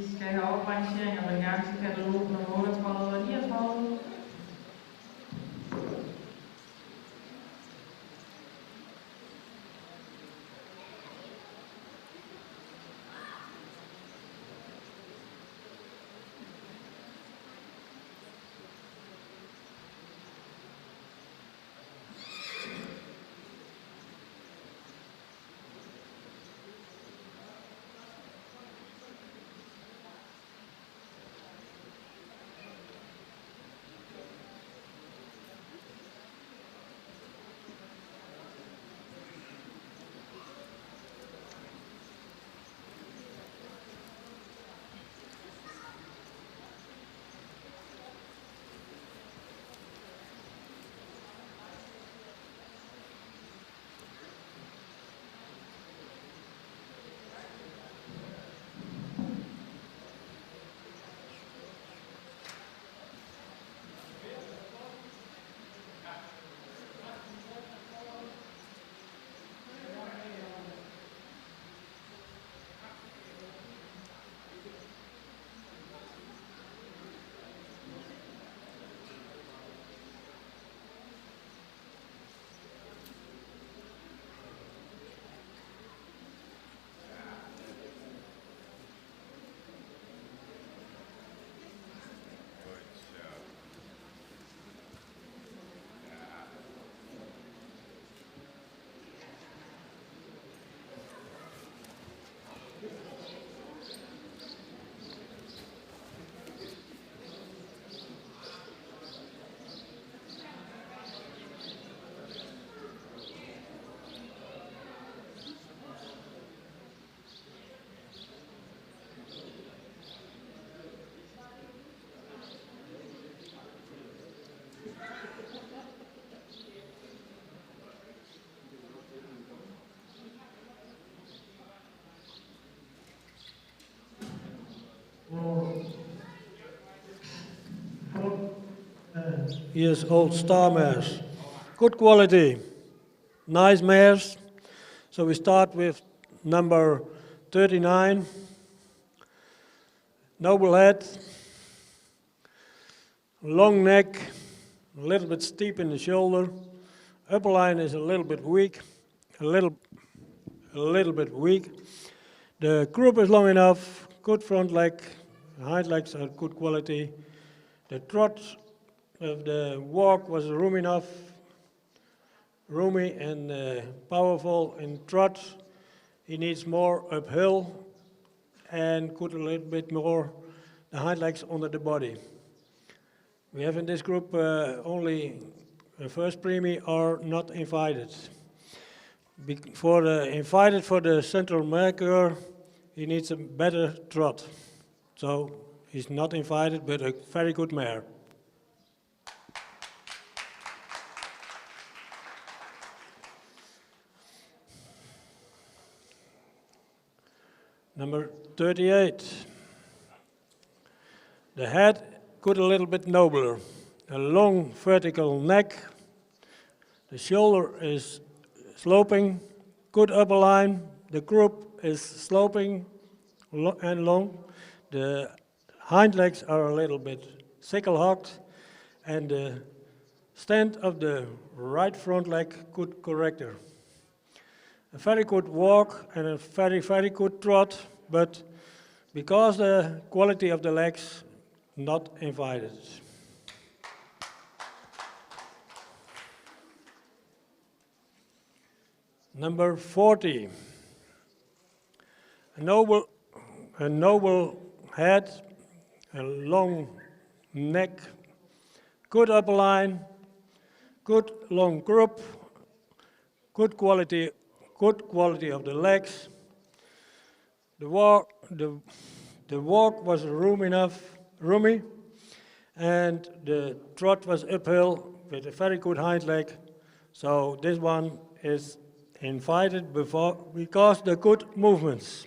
Vi skal have oprangeringer med gang til katalog nummer 38 og 39. Here's old star mares. Good quality, nice mares. So we start with number 39, noble head, long neck, a little bit steep in the shoulder. Upper line is a little bit weak, a little bit weak. The croup is long enough, good front leg, hind legs are good quality. The trot of the walk was roomy and powerful in trot. He needs more uphill and could a little bit more the hind legs under the body. We have in this group only the first premie are not invited. Invited for the central marker, he needs a better trot. So he's not invited, but a very good mare. Number 38. The head could a little bit nobler. A long vertical neck. The shoulder is sloping, good upper line. The croup is sloping and long. The hind legs are a little bit sickle-hocked, and the stand of the right front leg good corrector. A very good walk and a very, very good trot, but because the quality of the legs, not invited. Number 40. A noble head, a long neck, good upper line, good long croup, good quality of the legs. The walk was roomy, and the trot was uphill with a very good hind leg. So this one is invited because the good movements.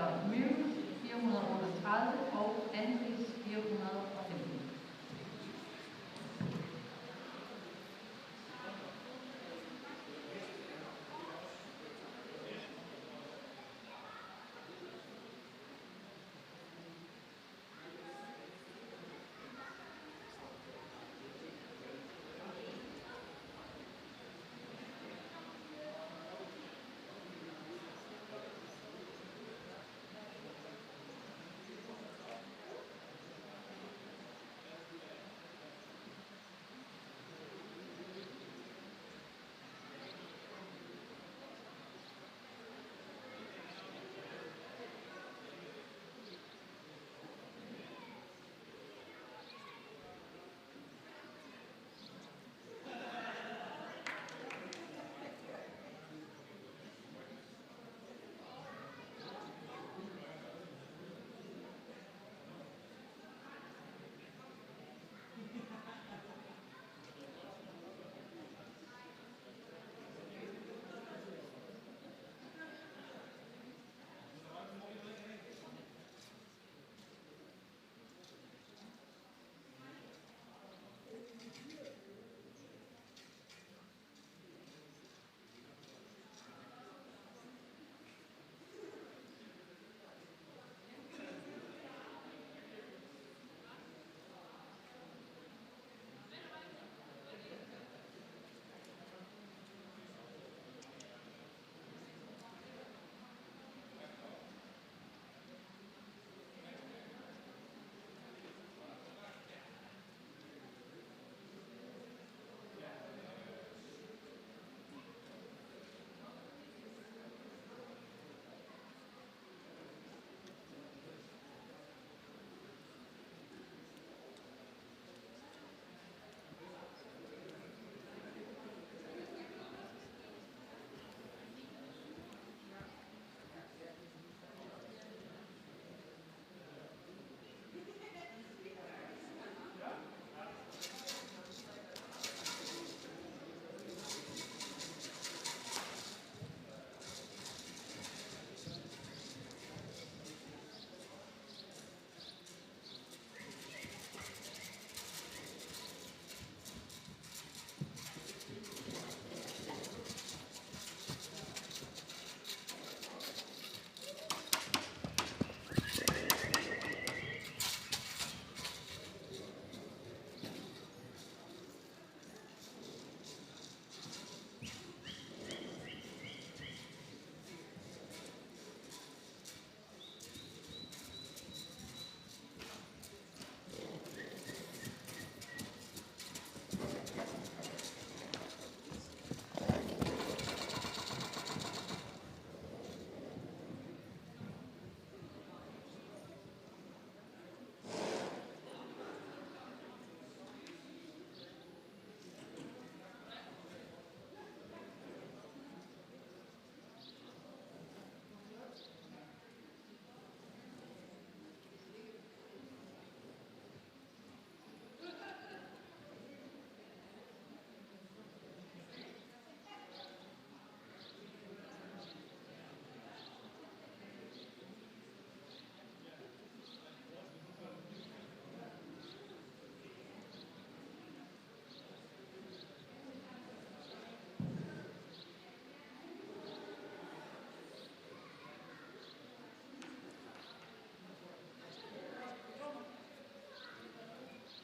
efter Møves 438 og Andris 415.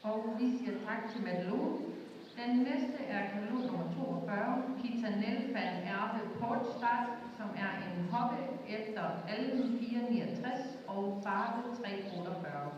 Og vi siger tak til Madelon. Den næste er katalog nummer 42, Kitanel van Erbe Portstad, som er en hoppe efter Almen 469 og farve 348.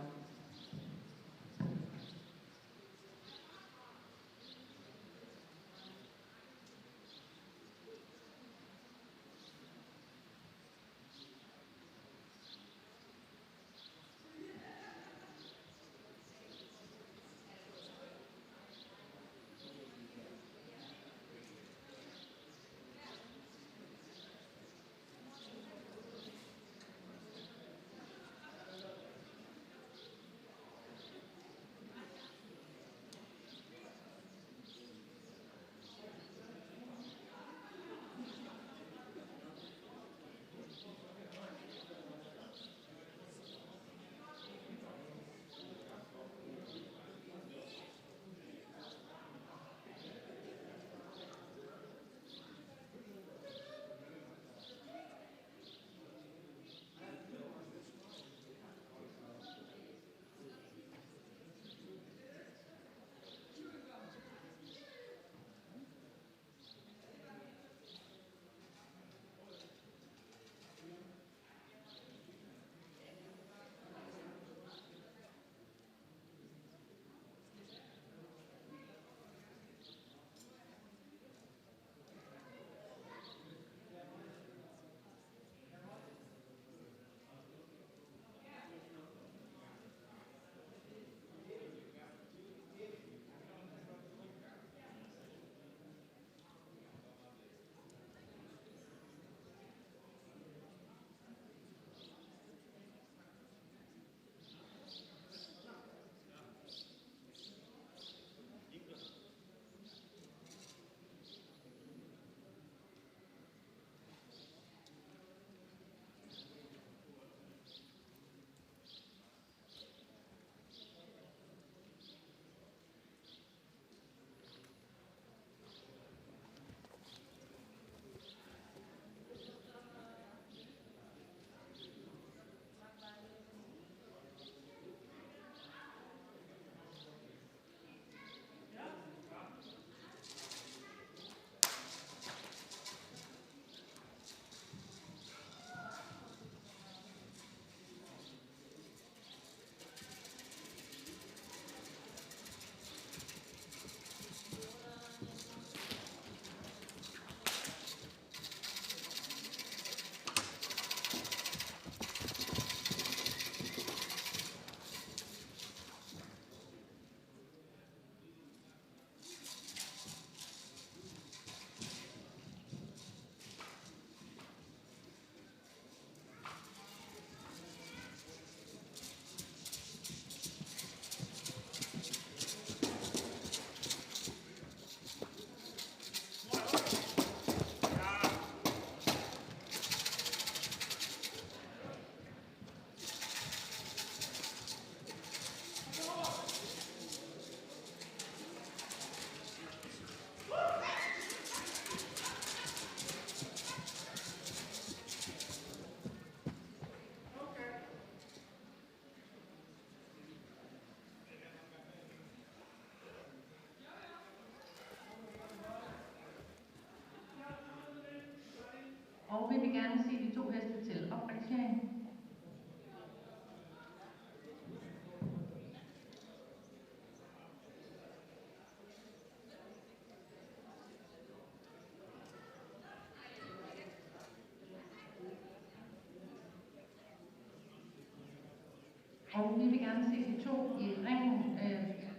Og vi vil gerne se de to i ringen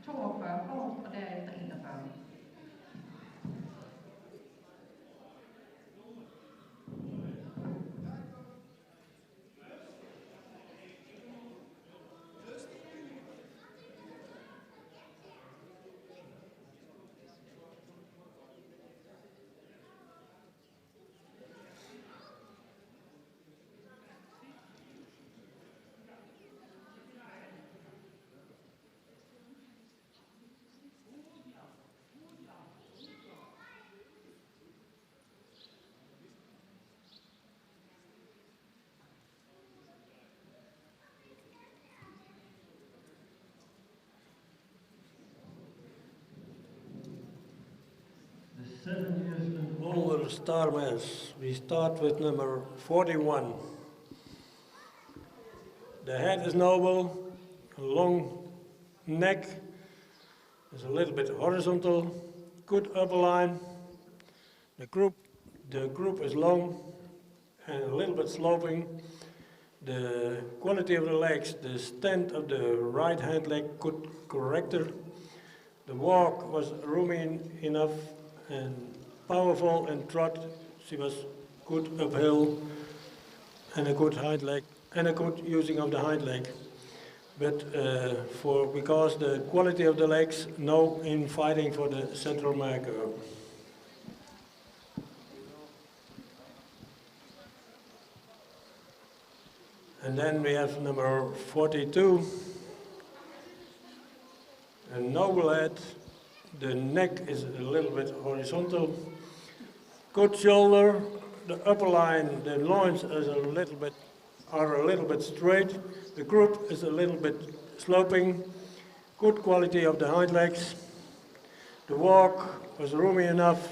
42 forrest og derefter 41. The 7 years and older star mares. We start with number 41. The head is noble, a long neck is a little bit horizontal, good upper line. The group is long and a little bit sloping. The quality of the legs, the stand of the right hand leg, good corrector. The walk was roomy enough and powerful, and trot she was good uphill and a good hind leg and a good using of the hind leg. But because the quality of the legs, no in fighting for the central marker. And then we have number 42, a noble head. The neck is a little bit horizontal. Good shoulder, the upper line, the loins are a little bit straight. The group is a little bit sloping. Good quality of the hind legs. The walk was roomy enough,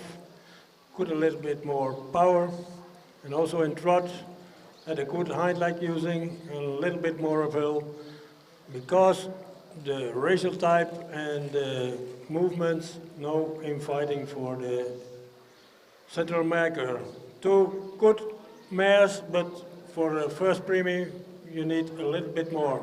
good a little bit more power, and also in trot had a good hind leg using, and a little bit more uphill, because the racial type and the movements, no infighting for the central marker. Two good mares, but for the first premium you need a little bit more.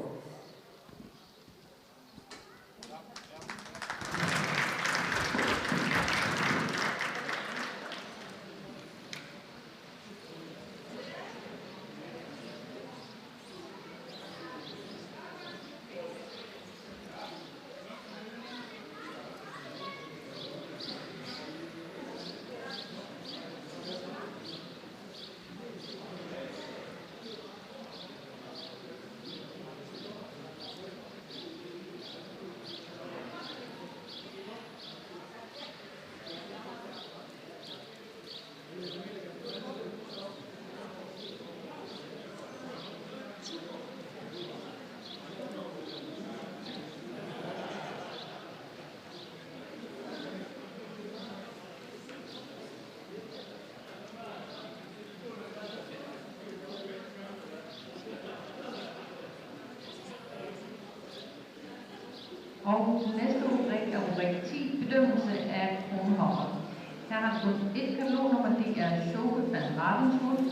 Og næste rubrik er rubrik 10, bedømmelse af kronhopper. Her har vi kun et katalonnummer, det er Shoke van Ravenswood.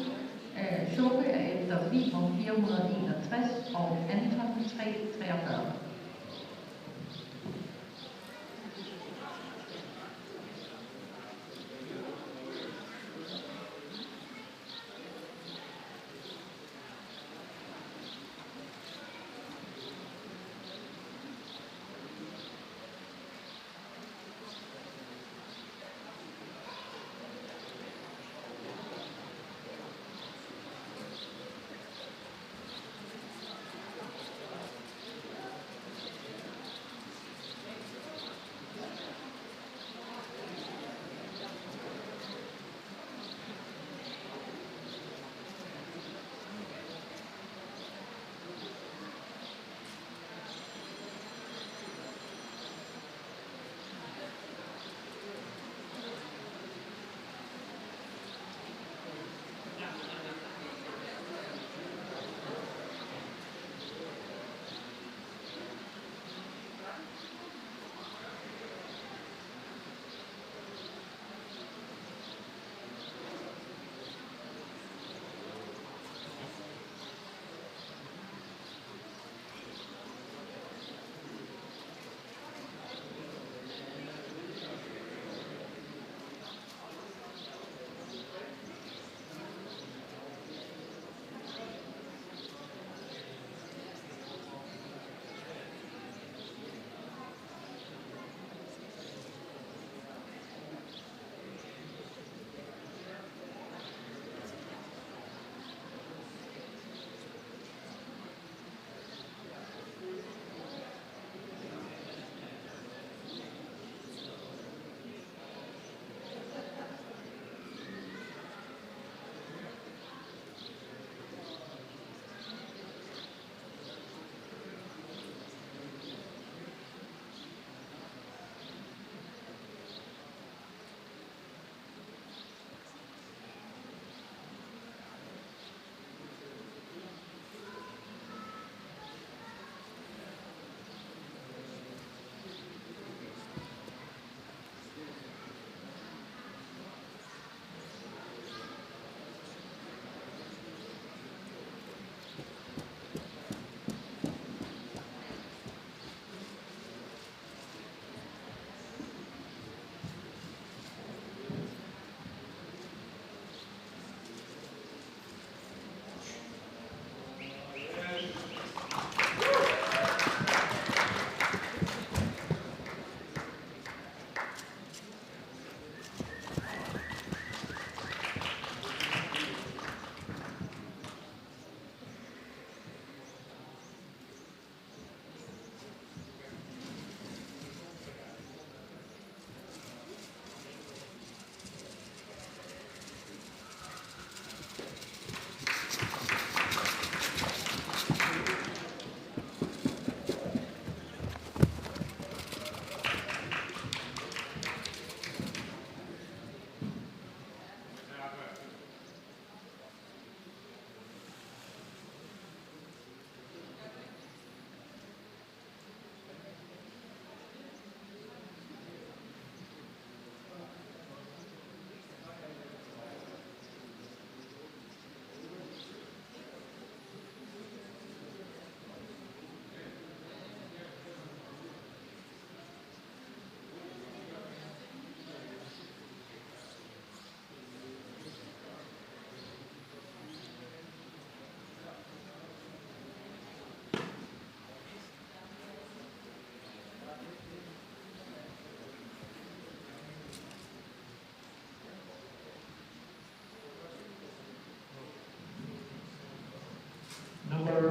Shoke er efter Viborg 461 og Anton 343.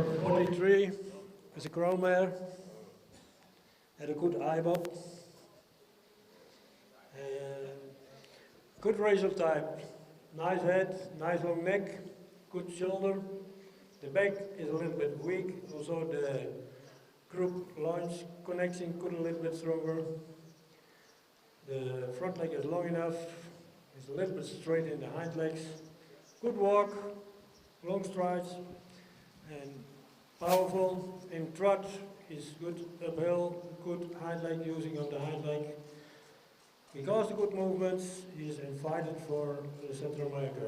number 43 is a crow mare. Had a good eye bob. Good racial type. Nice head, nice long neck, good shoulder. The back is a little bit weak. Also the group launch connection could a little bit stronger. The front leg is long enough. It's a little bit straight in the hind legs. Good walk, long strides, and powerful. In trot, is good uphill, good hind leg using on the hind leg. Because of good movements, he is invited for the Central America.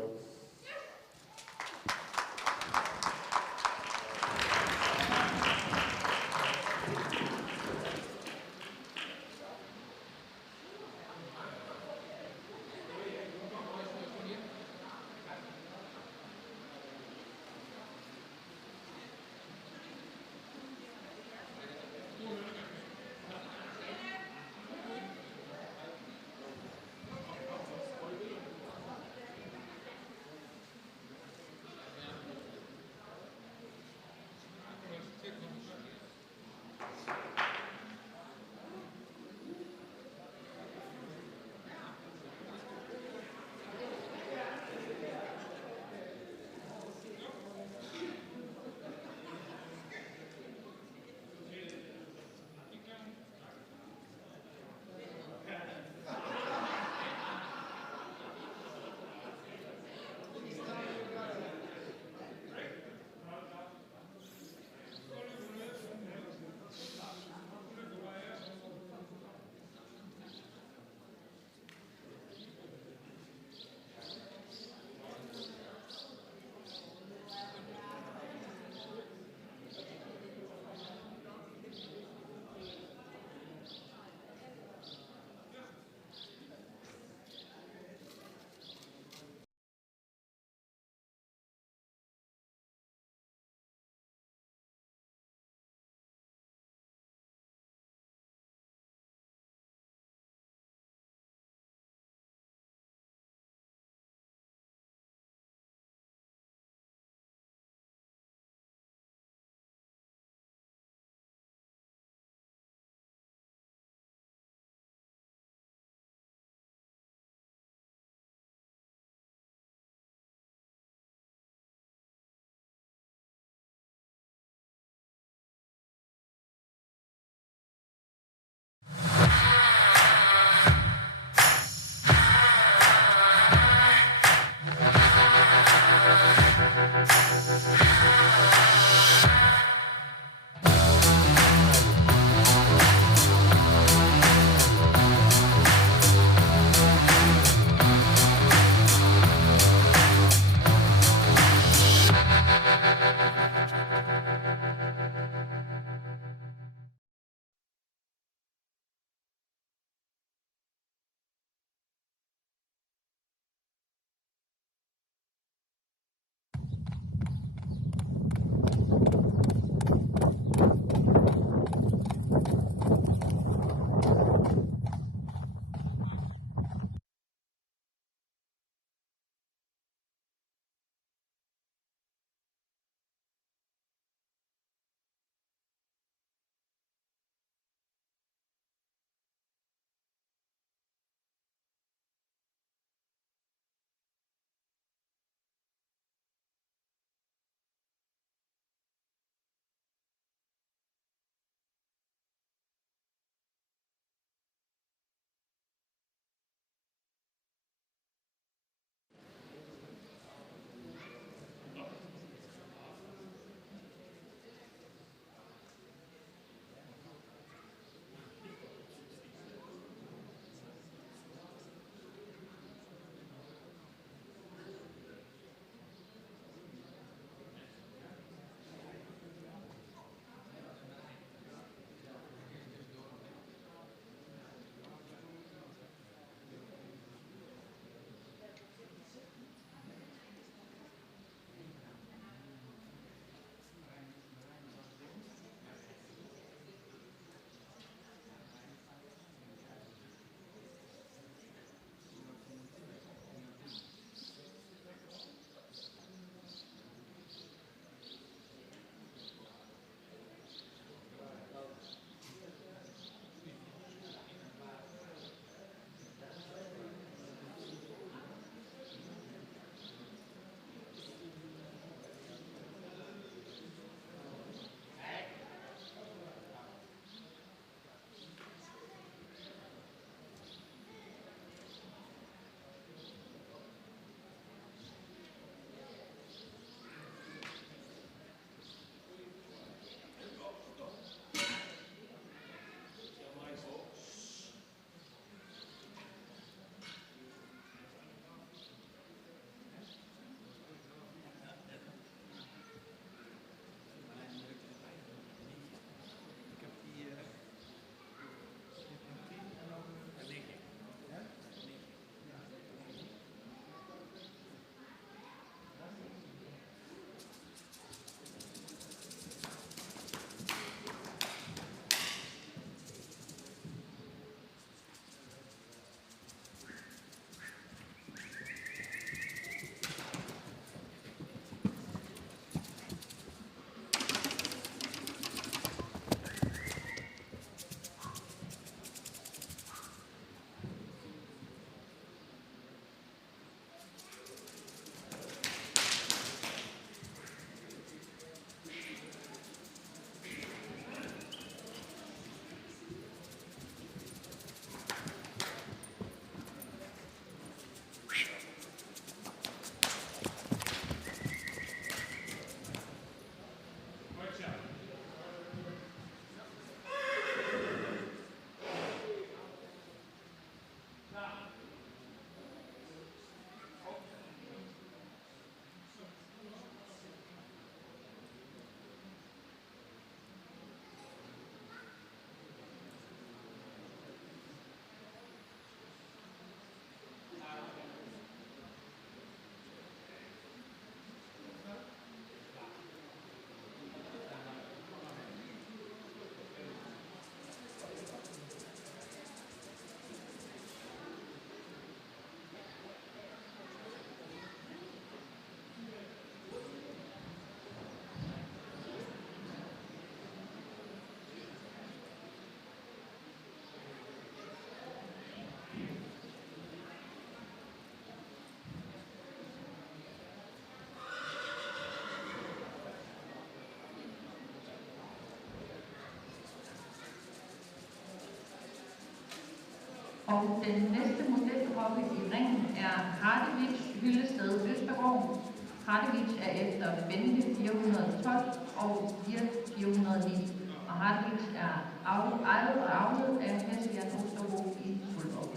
Og den næste modelhoppe i ringen er Hardewicz Hyllested Østergaard. Hardewicz er efter Bente 412 og Wirt 409. Og Hardewicz er ejet og avlet af Hessian Osterbo i Skuldborg.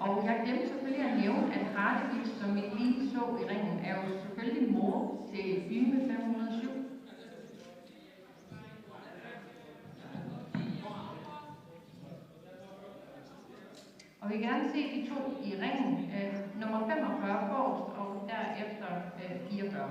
Og jeg glemte selvfølgelig at nævne, at Hardewicz, som I lige så i ringen, er jo selvfølgelig mor til Yme 507. Og vi vil gerne se de to i ringen. Nummer 45 forrest, og derefter 44.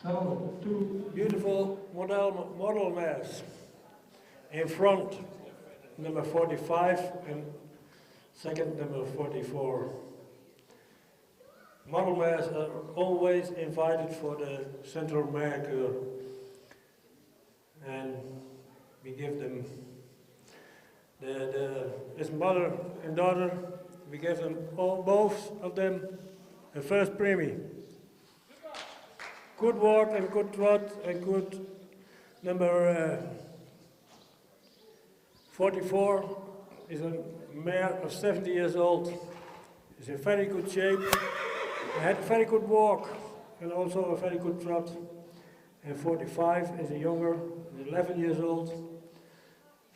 So, two beautiful model mares in front number 45 and second number 44. Model mares are always invited for the Central Mare Cure, and we give them his mother and daughter. We give them both of them a first premie. Good walk and good trot and good number 44 is a mare of 70 years old. Is in very good shape. Had a very good walk and also a very good trot. And 45 is a younger, 11 years old.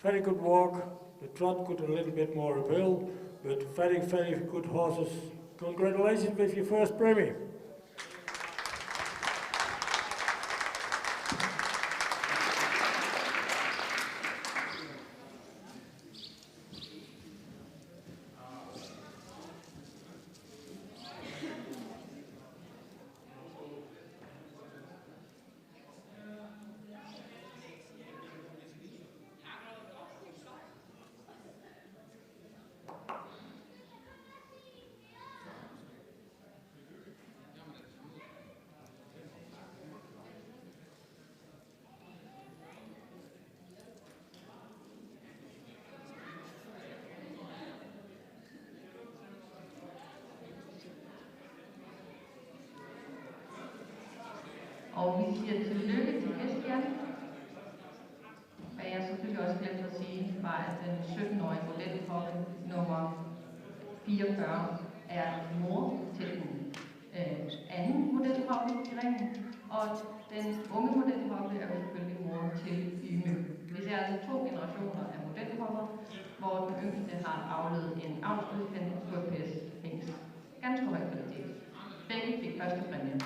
Very good walk. The trot could a little bit more uphill, but very, very good horses. Congratulations with your first premie. Og vi siger tillykke til Christian. Hvad jeg selvfølgelig også glemte at sige, var, at den 17-årige modelhoppe nummer 44 er mor til den anden modelhoppe i ringen, og den unge modelhoppe er selvfølgelig mor til Yme. Vi ser altså 2 generationer af modelhopper, hvor den yngste har afledt en avlsgodkendt KPS hingst. Ganske høj kvalitet. Begge fik første præmie.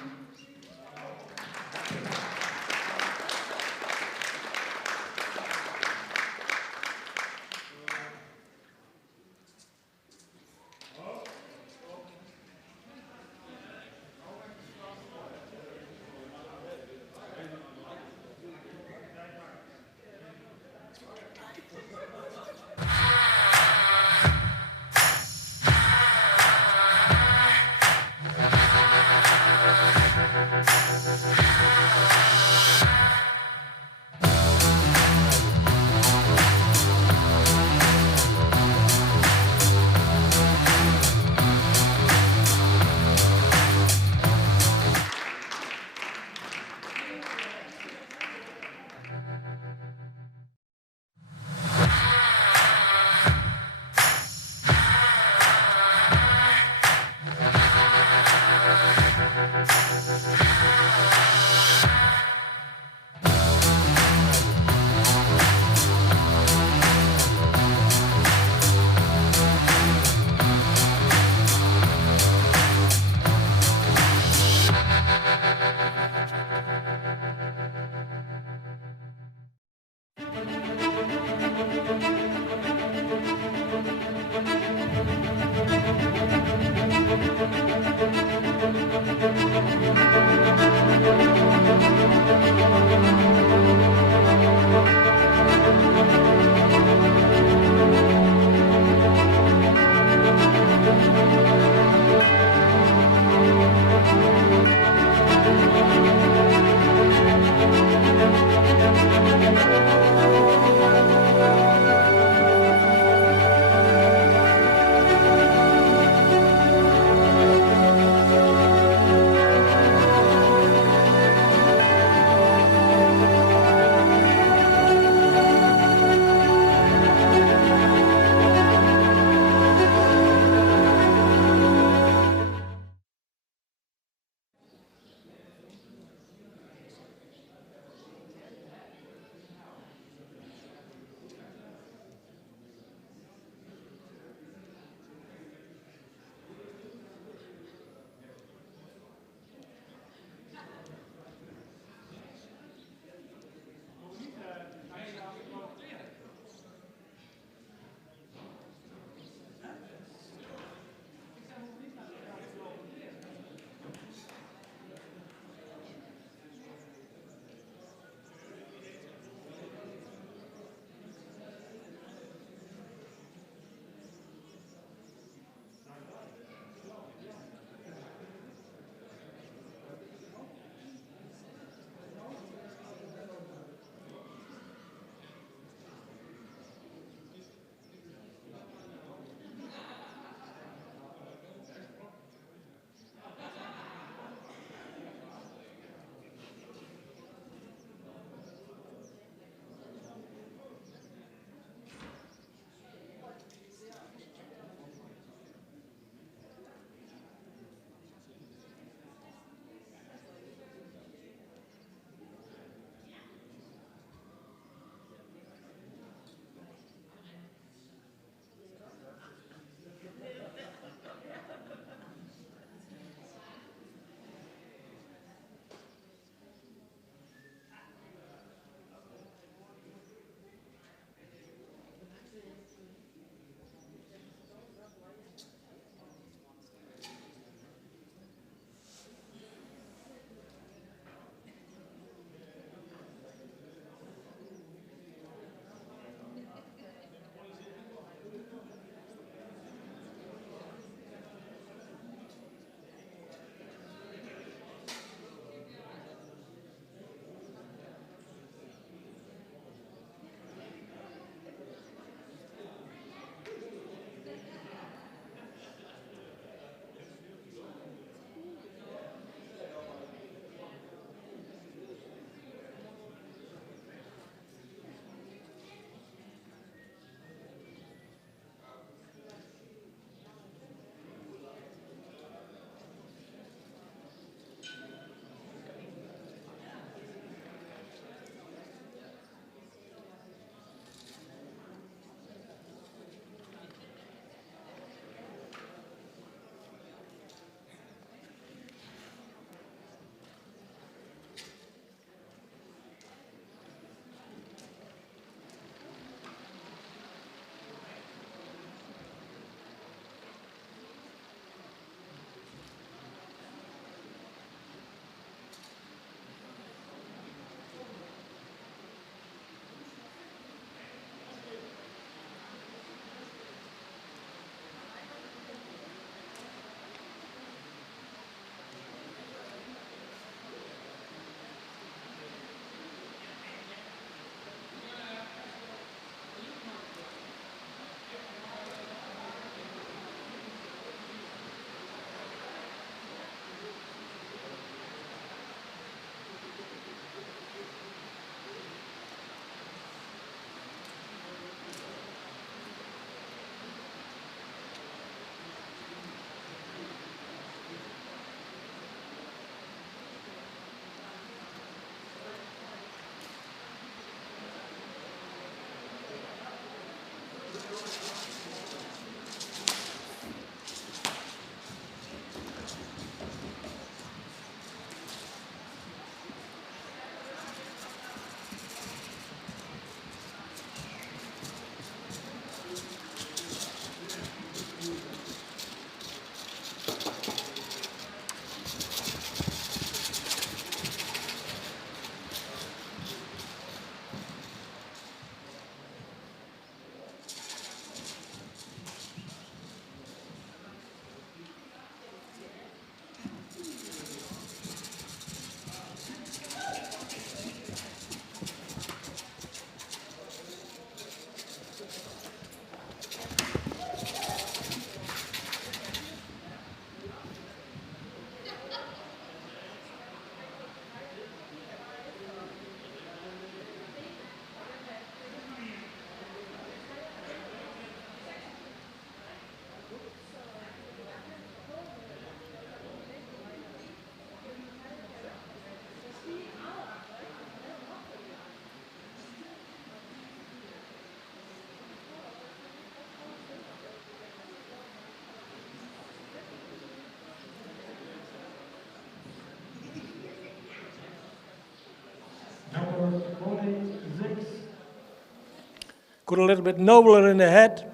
Got a little bit nobler in the head,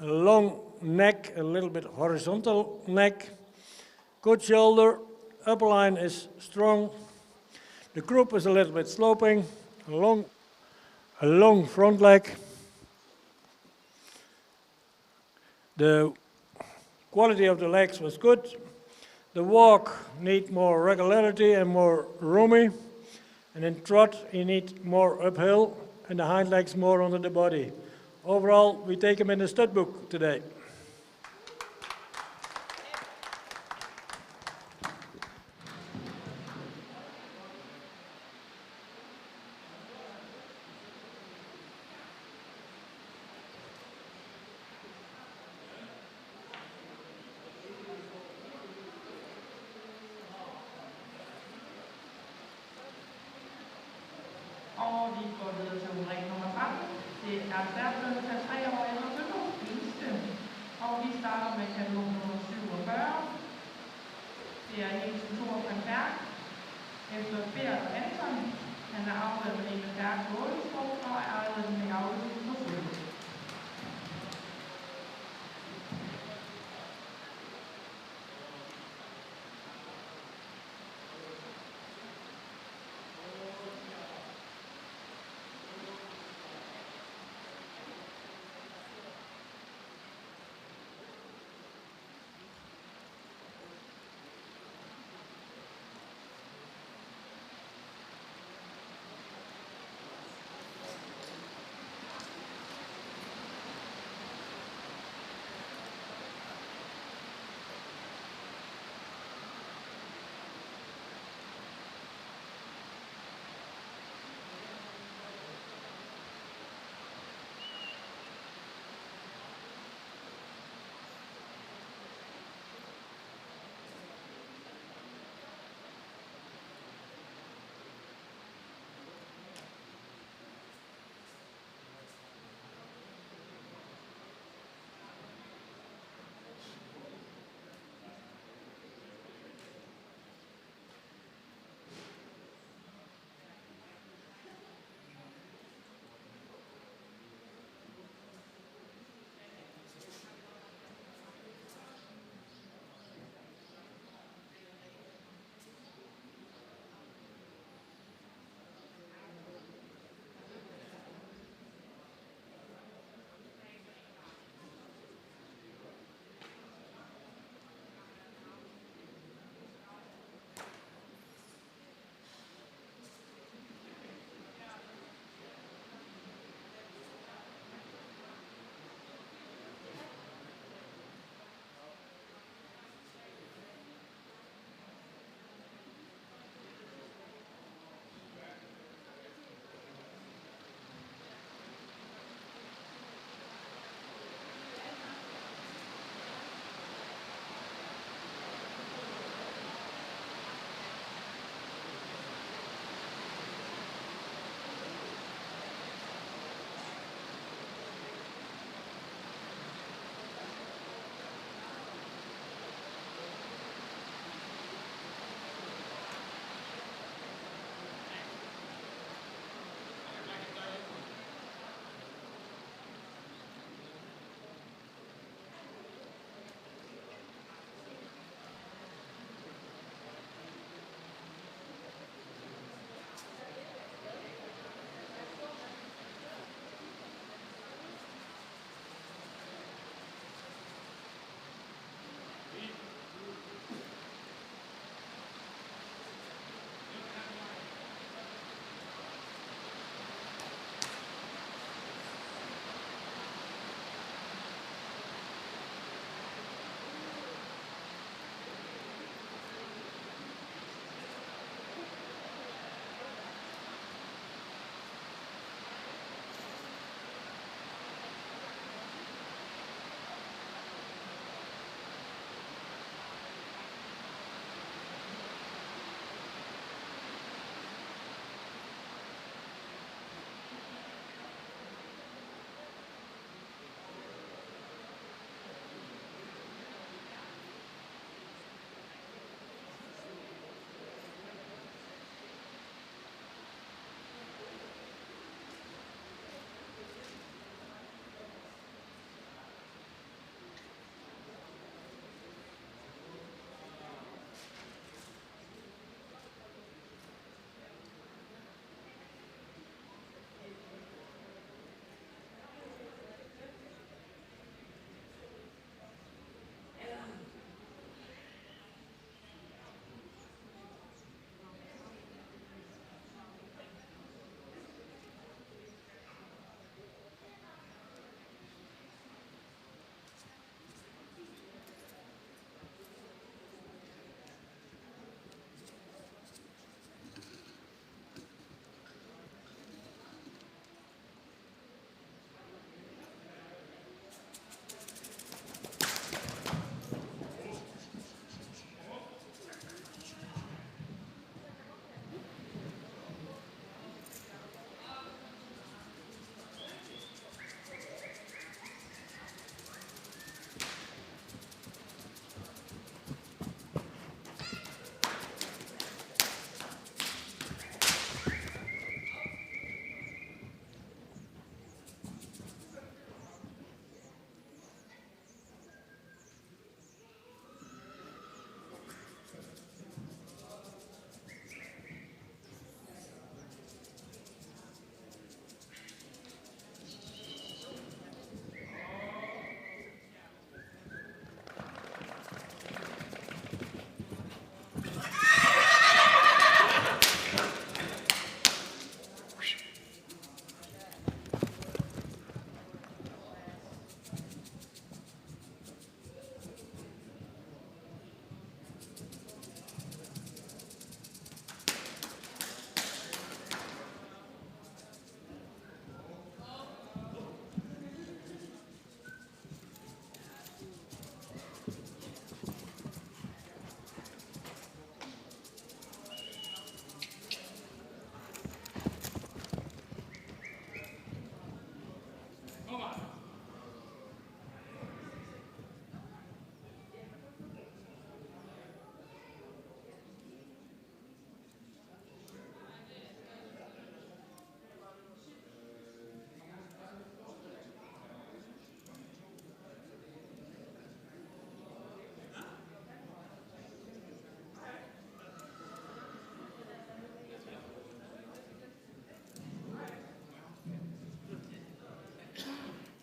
a long neck, a little bit horizontal neck, good shoulder, upper line is strong. The croup is a little bit sloping, a long front leg. The quality of the legs was good. The walk need more regularity and more roomy. And in trot, you need more uphill and the hind legs more under the body. Overall, we take him in the stud book today. Og vi går videre til rurik nummer 13. Det er stærkblødende til 3 år ældre bønder, yngste. Og vi starter med katalog nummer 47. Det er Jensen Thor van Berg. Efter Bert og Anton. Han er afledt med en Berg på Ålesborg og er afledt med afledt på Følge.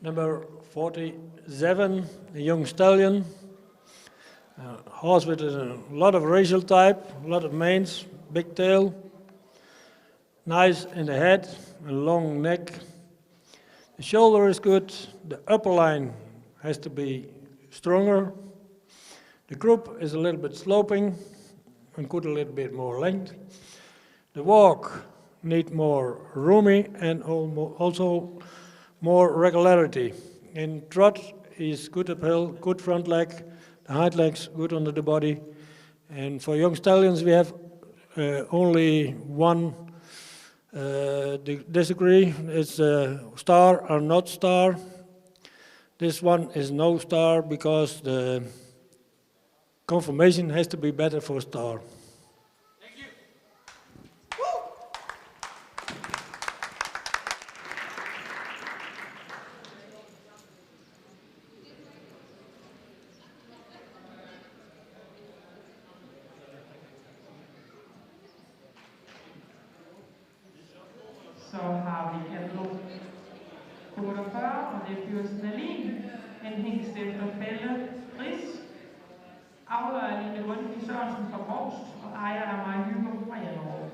Number 47, a young stallion. A horse with a lot of racial type, a lot of manes, big tail, nice in the head, a long neck. The shoulder is good, the upper line has to be stronger. The croup is a little bit sloping and could a little bit more length. The walk need more roomy and also more regularity. In trot is good uphill, good front leg, the hind legs good under the body. And for young stallions we have only one disagree. It's star or not star. This one is no star because the conformation has to be better for star. Så har vi katalog 48, og det er Fyrsten Alin, en hængst efter Fælde Ris, avler af Line Grundtvig Sørensen fra Brovst, og ejer af mig Hymer fra Hjallerup.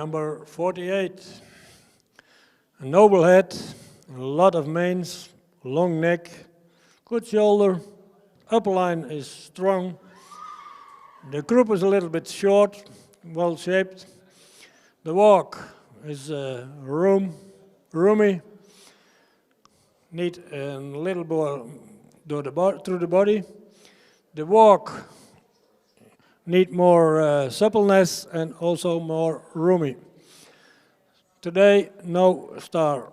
Number 48. A noble head, a lot of manes, long neck, good shoulder, upper line is strong. The croup is a little bit short, well shaped. The walk is roomy, need a little more through the body. The walk need more suppleness and also more roomy. Today, no star.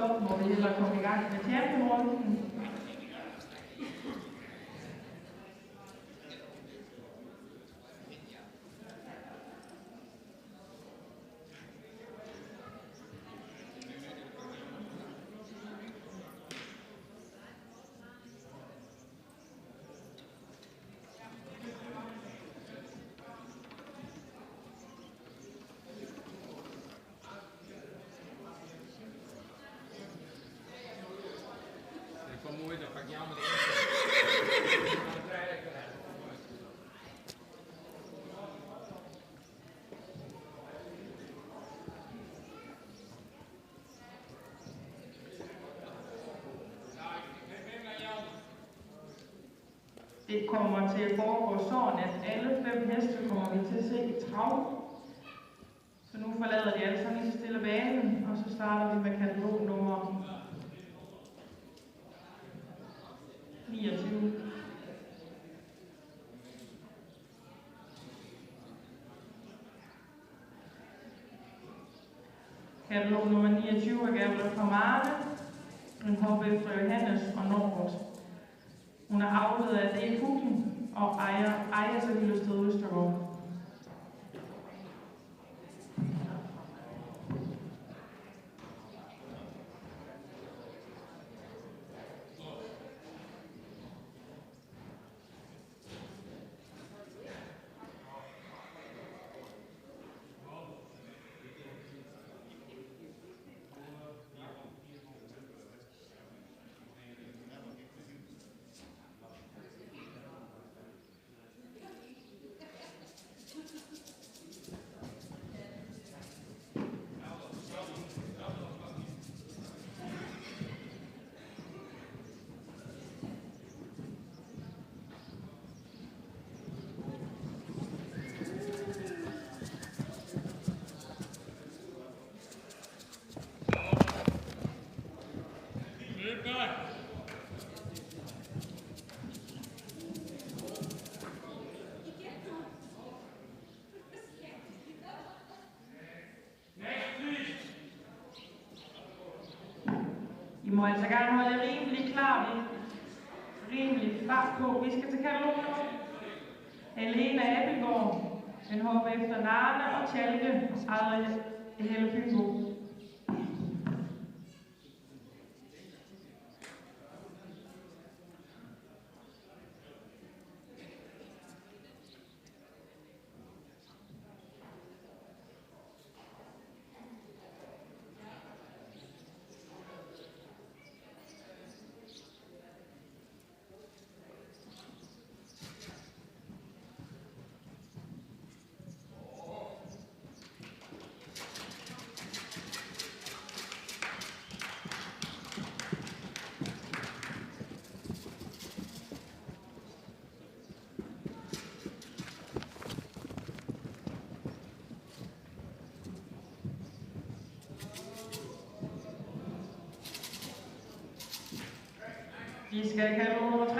så må vi hellere komme i gang med championrunden. Det kommer til at foregå sådan, at alle 5 heste kommer vi til at se i trav. Så nu forlader de alle sammen lige så stille banen, og så starter vi med katalog nummer 29. Katalog nummer 29 er Gabriel Formane, en hop efter Johannes og Norbert. Hun er afledet af D. Fuglen og ejer sig Hylested Østergaard. I må altså gerne holde rimelig klar på. Vi skal til katalog nummer Helena Appelgaard. En hop efter Narne og Tjalke, ejet af Helle Fynbo. Vi skal i katalog nummer 43.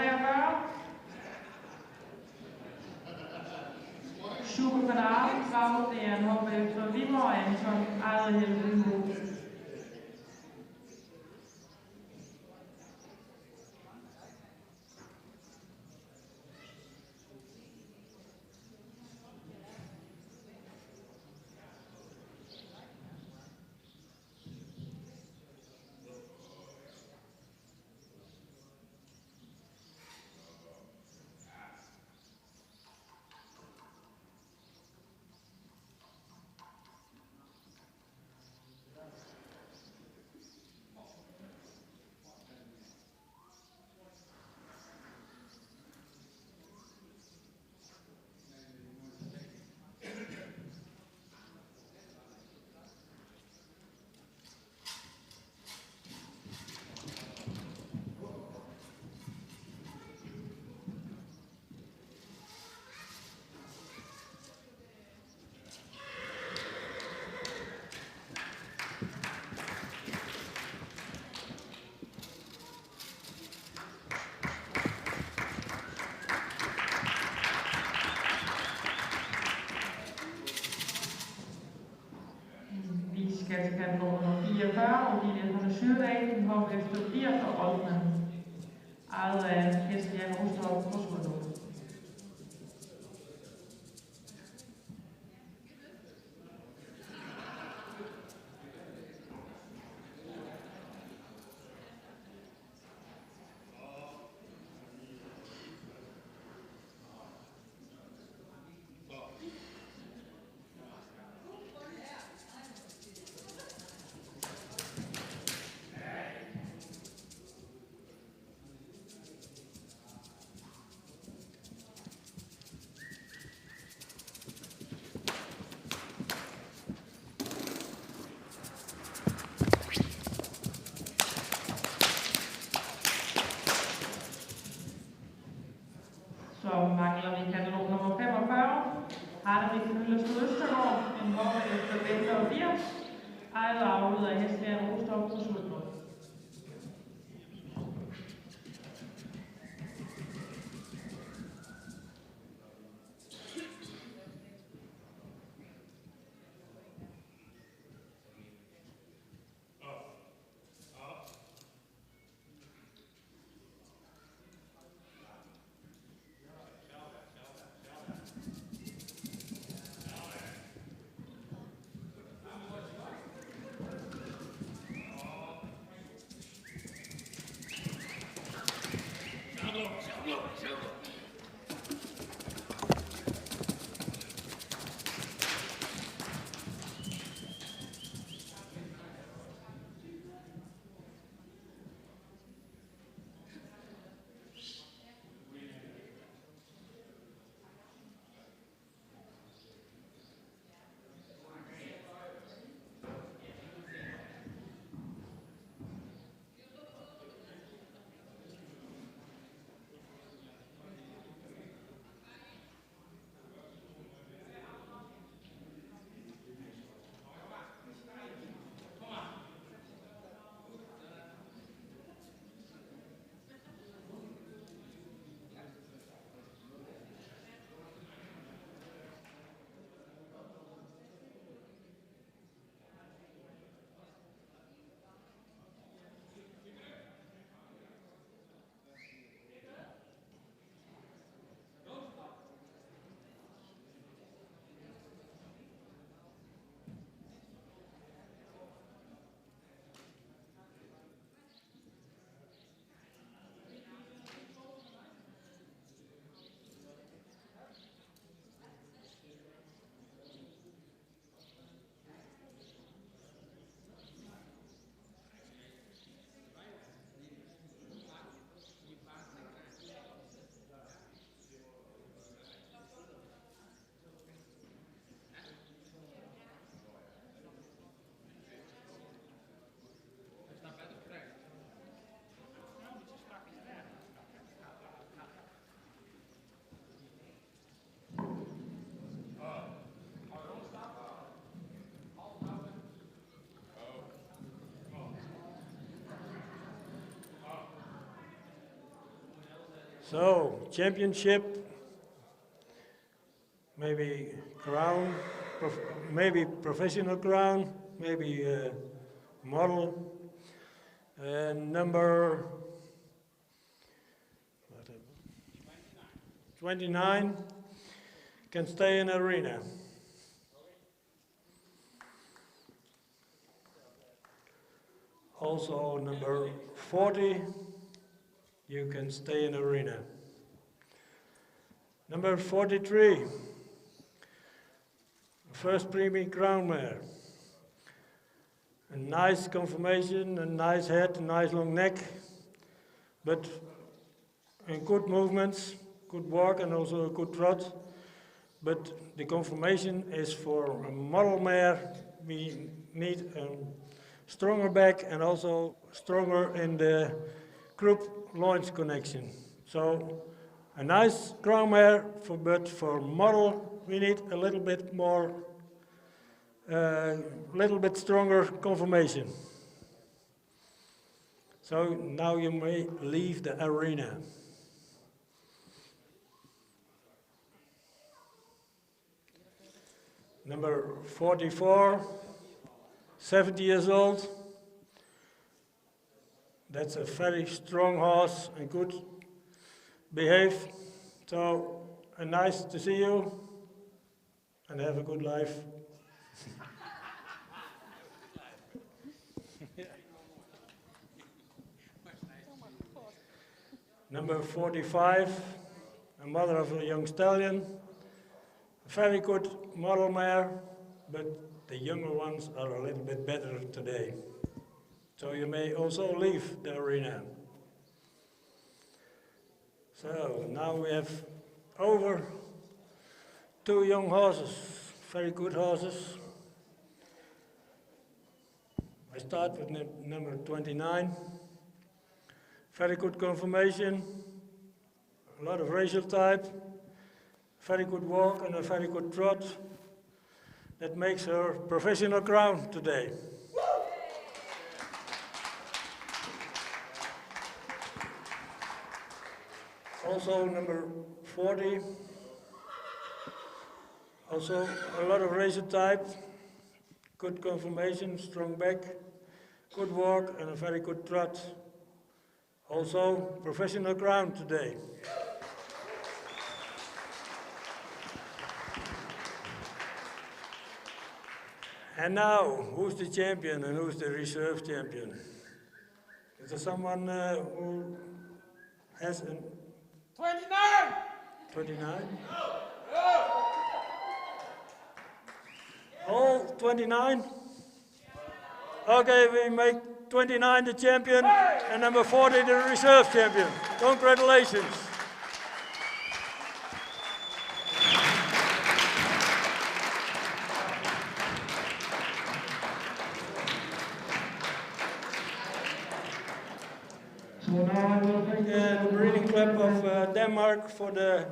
Sugar Banane, det er en hop efter Vigmor og Anton, ejet af Helle Fynbo. Skal til katalog nummer 44, Odilia von Syrdal, den kom efter Birk og Oltmann, ejet af hesten Jan Rostrup på Sundlund. Så mangler vi katalog nummer 45. Harderich Møllerstad Østergaard, en hopper efter Bente og Birk, ejet og afledet af hesten Jan Rostrup på Sundlund. So, championship, maybe crown, maybe professional crown, maybe model. Number 29 can stay in arena. Also number 40, you can stay in arena. Number 43, first premium crown mare. A nice conformation, a nice head, a nice long neck, but in good movements, good walk and also a good trot. But the conformation is for a model mare. We need a stronger back and also stronger in the croup loins connection. So a nice crown mare, but for model we need a little bit more, little bit stronger conformation. So now you may leave the arena. Number 44, 70 years old, That's a very strong horse and good behave. So, nice to see you and have a good life. Number 45, a mother of a young stallion. A very good model mare, but the younger ones are a little bit better today. So you may also leave the arena. So now we have over 2 young horses, very good horses. I start with number 29. Very good conformation, a lot of racial type, very good walk and a very good trot. That makes her professional crown today. Also number 40, also a lot of racial type, good conformation, strong back, good walk and a very good trot. Also professional crown today. And now, who's the champion and who's the reserve champion? Is there someone who has a 29! 29? All 29? Okay, we make 29 the champion and number 40 the reserve champion. Congratulations. So now I will thank The breeding club of Denmark for the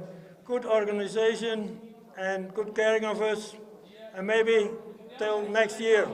good organization and good caring of us, and maybe till next year.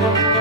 Thank you.